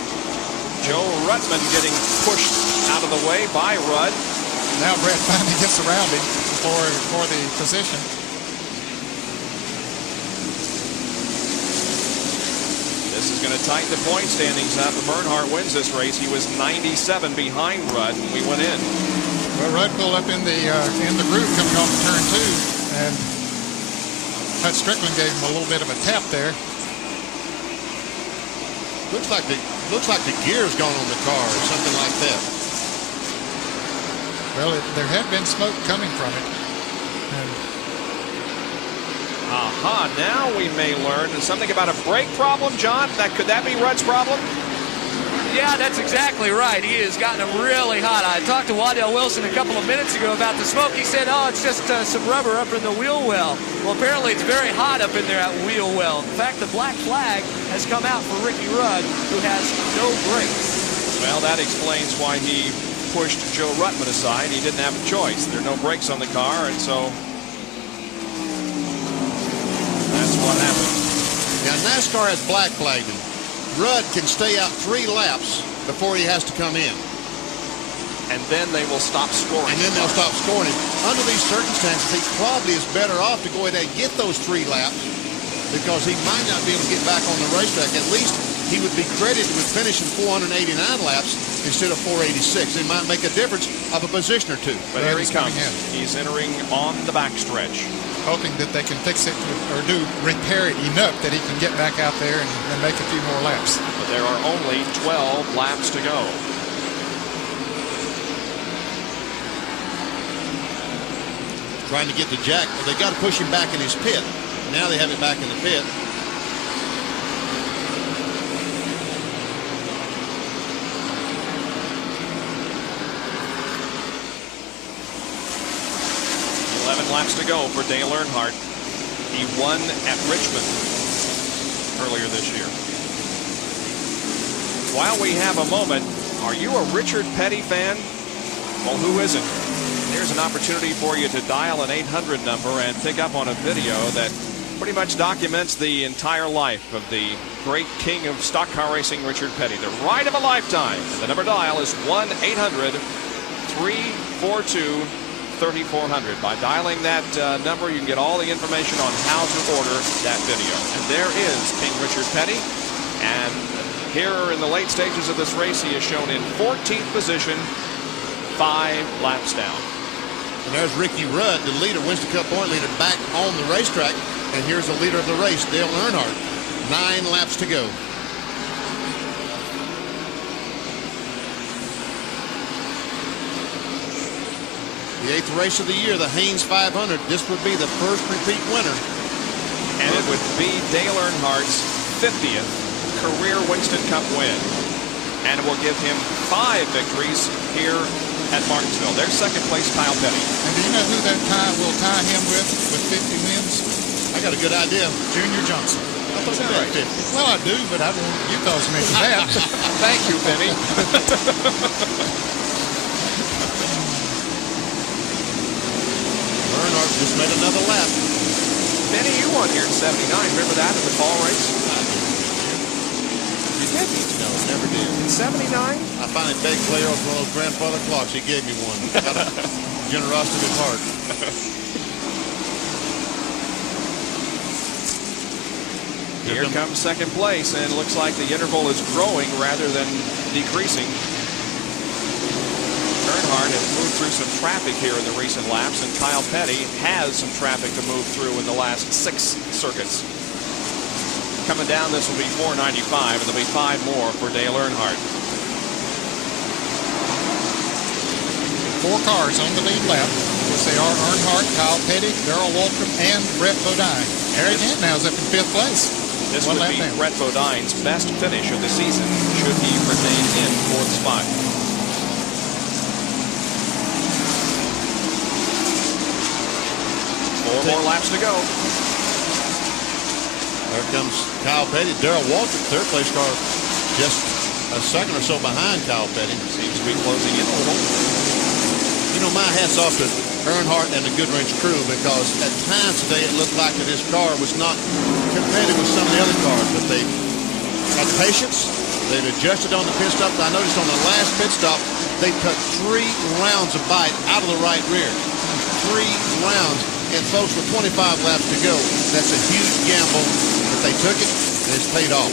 Joe Ruttman getting pushed out of the way by Rudd. Now Brett finally gets around him for the position. This is going to tighten the point standings up. If Earnhardt wins this race, he was 97 behind Rudd when we went in. Well, Rudd pulled up in the groove coming off of turn 2, and Hut Strickland gave him a little bit of a tap there. Looks like the gear's gone on the car or something like that. Well, there had been smoke coming from it. Aha, now we may learn something about a brake problem, John. Could that be Rudd's problem? Yeah, that's exactly right. He has gotten them really hot. I talked to Waddell Wilson a couple of minutes ago about the smoke. He said, oh, it's just some rubber up in the wheel well. Well, apparently it's very hot up in there at wheel well. In fact, the black flag has come out for Ricky Rudd, who has no brakes. Well, that explains why he pushed Joe Ruttman aside. He didn't have a choice. There are no brakes on the car, and so that's what happened. Now, NASCAR has black flagged him. Rudd can stay out 3 laps before he has to come in. And then they will stop scoring. And then they'll stop scoring him. Under these circumstances, he probably is better off to go ahead and get those 3 laps, because he might not be able to get back on the racetrack. At least he would be credited with finishing 489 laps instead of 486. It might make a difference of a position or 2. But here he comes. He's entering on the backstretch. Hoping that they can fix it or repair it enough that he can get back out there and make a few more laps. But there are only 12 laps to go. Trying to get the jack. Well, they got to push him back in his pit. Now they have it back in the pit. Laps to go for Dale Earnhardt. He won at Richmond earlier this year. While we have a moment, are you a Richard Petty fan? Well, who isn't? Here's an opportunity for you to dial an 800 number and pick up on a video that pretty much documents the entire life of the great king of stock car racing, Richard Petty. The ride of a lifetime. And the number to dial is 1-800-342-3400. By dialing that number, you can get all the information on how to order that video. And there is King Richard Petty And here in the late stages of this race, he is shown in 14th position, 5 laps down. And there's Ricky Rudd, the leader, Winston Cup point leader, back on the racetrack. And here's the leader of the race, Dale Earnhardt. 9 laps to go. The 8th race of the year, the Haynes 500. This would be the first repeat winner. And it would be Dale Earnhardt's 50th career Winston Cup win. And it will give him 5 victories here at Martinsville. There's second place Kyle Petty. And do you know who that tie will tie him with 50 wins? I got a good idea. Junior Johnson. I thought you had 50. Well, I do, but I don't want you thought to mention that. Thank you, Penny. Earnhardt just made another lap. Penny, you won here in 79. Remember that in the fall race? You didn't? No, never did. 79? I finally begged Clay off one of those grandfather clocks. He gave me one. Got a generosity of heart. Here comes second place, and it looks like the interval is growing rather than decreasing. Earnhardt has moved through some traffic here in the recent laps, and Kyle Petty has some traffic to move through in the last 6 circuits. Coming down, this will be 495, and there'll be 5 more for Dale Earnhardt. 4 cars on the lead lap. They are Earnhardt, Kyle Petty, Darrell Waltrip, and Brett Bodine. Harry Gantnow's up in 5th place. This would be Brett Bodine's best finish of the season, should he remain in 4th spot. Four more laps to go. There comes Kyle Petty. Darrell Waltrip, 3rd place car, just a second or so behind Kyle Petty. Seems to be closing in a little. You know, my hat's off to Earnhardt and the Goodwrench crew, because at times today it looked like that his car was not competitive with some of the other cars, but they had patience. They've adjusted on the pit stop. I noticed on the last pit stop, they took 3 rounds of bite out of the right rear. 3 rounds. And folks, with 25 laps to go, that's a huge gamble, but they took it, and it's paid off.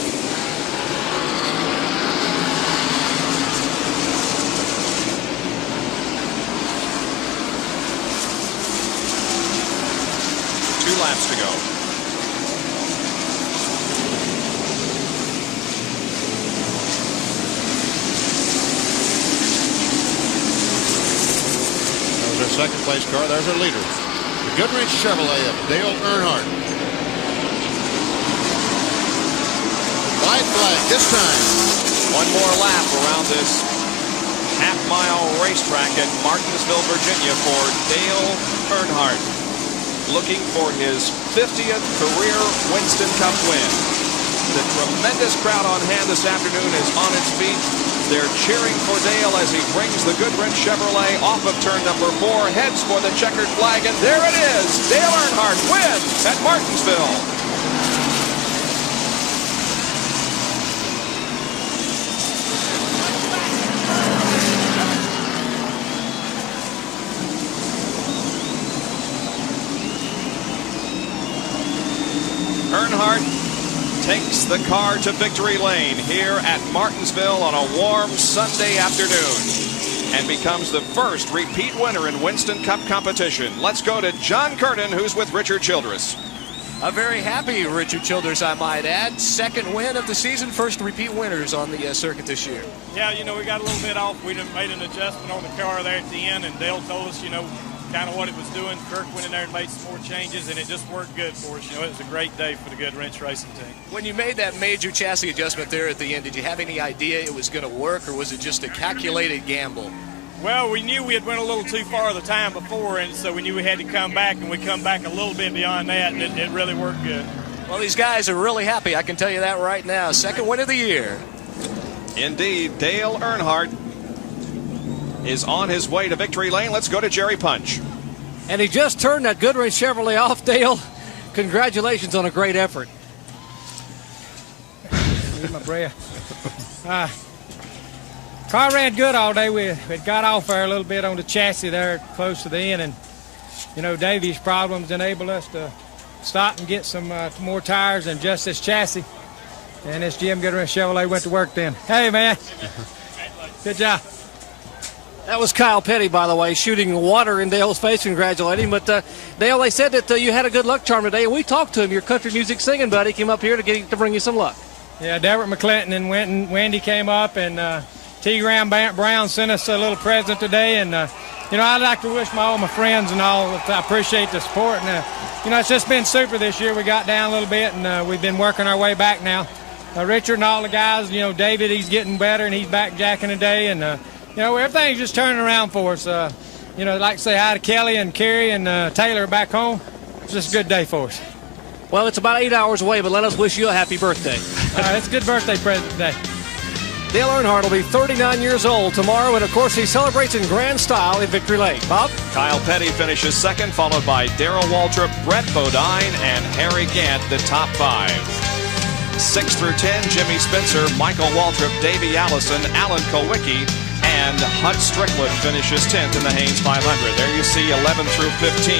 Laps to go. There's our second place car. There's our leader. The Goodwrench Chevrolet of Dale Earnhardt. White flag this time. One more lap around this half-mile racetrack at Martinsville, Virginia for Dale Earnhardt, looking for his 50th career Winston Cup win. The tremendous crowd on hand this afternoon is on its feet. They're cheering for Dale as he brings the Goodwrench Chevrolet off of turn number 4, heads for the checkered flag, and there it is. Dale Earnhardt wins at Martinsville. Earnhardt takes the car to victory lane here at Martinsville on a warm Sunday afternoon and becomes the first repeat winner in Winston Cup competition. Let's go to John Curtin, who's with Richard Childress. A very happy Richard Childress, I might add. Second win of the season, first repeat winners on the circuit this year. Yeah, you know, we got a little bit off. We made an adjustment on the car there at the end, and Dale told us, you know, kind of what it was doing. Kirk went in there and made some more changes, and it just worked good for us. You know, it was a great day for the Goodwrench racing team. When you made that major chassis adjustment there at the end, did you have any idea it was going to work, or was it just a calculated gamble? Well, we knew we had went a little too far the time before, and so we knew we had to come back, and we come back a little bit beyond that, and it really worked good. Well, these guys are really happy. I can tell you that right now. Second win of the year. Indeed, Dale Earnhardt is on his way to victory lane. Let's go to Jerry Punch. And he just turned that Goodwrench Chevrolet off, Dale. Congratulations on a great effort. Here's my breath. Car ran good all day. We got off there a little bit on the chassis there close to the end, and you know, Davy's problems enabled us to stop and get some more tires and adjust this chassis. And this Jim Goodwin Chevrolet went to work then. Hey, man. Good job. That was Kyle Petty, by the way, shooting water in Dale's face, congratulating him. But, Dale, they said that you had a good luck charm today, and we talked to him. Your country music singing buddy came up here to bring you some luck. Yeah, Deverett McClinton and Wendy came up, and T. Graham Brown sent us a little present today. And, you know, I'd like to wish all my friends and all, I appreciate the support. And, you know, it's just been super this year. We got down a little bit, and we've been working our way back now. Richard and all the guys, you know, David, he's getting better, and he's back jacking today. And, you know, everything's just turning around for us. You know, I'd like to say hi to Kelly and Kerry and Taylor back home. It's just a good day for us. Well, it's about 8 hours away, but let us wish you a happy birthday. It's a good birthday present today. Dale Earnhardt will be 39 years old tomorrow, and of course he celebrates in grand style in Victory Lane. Bob? Kyle Petty finishes second, followed by Darrell Waltrip, Brett Bodine, and Harry Gant, the top 5. 6 through 10, Jimmy Spencer, Michael Waltrip, Davey Allison, Alan Kowicki, and Hunt Strickland finishes 10th in the Haynes 500. There you see 11 through 15.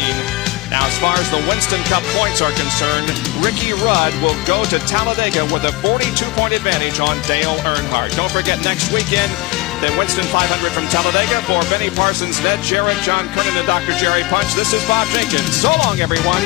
Now, as far as the Winston Cup points are concerned, Ricky Rudd will go to Talladega with a 42-point advantage on Dale Earnhardt. Don't forget, next weekend, the Winston 500 from Talladega. For Benny Parsons, Ned Jarrett, John Kernan, and Dr. Jerry Punch, this is Bob Jenkins. So long, everyone.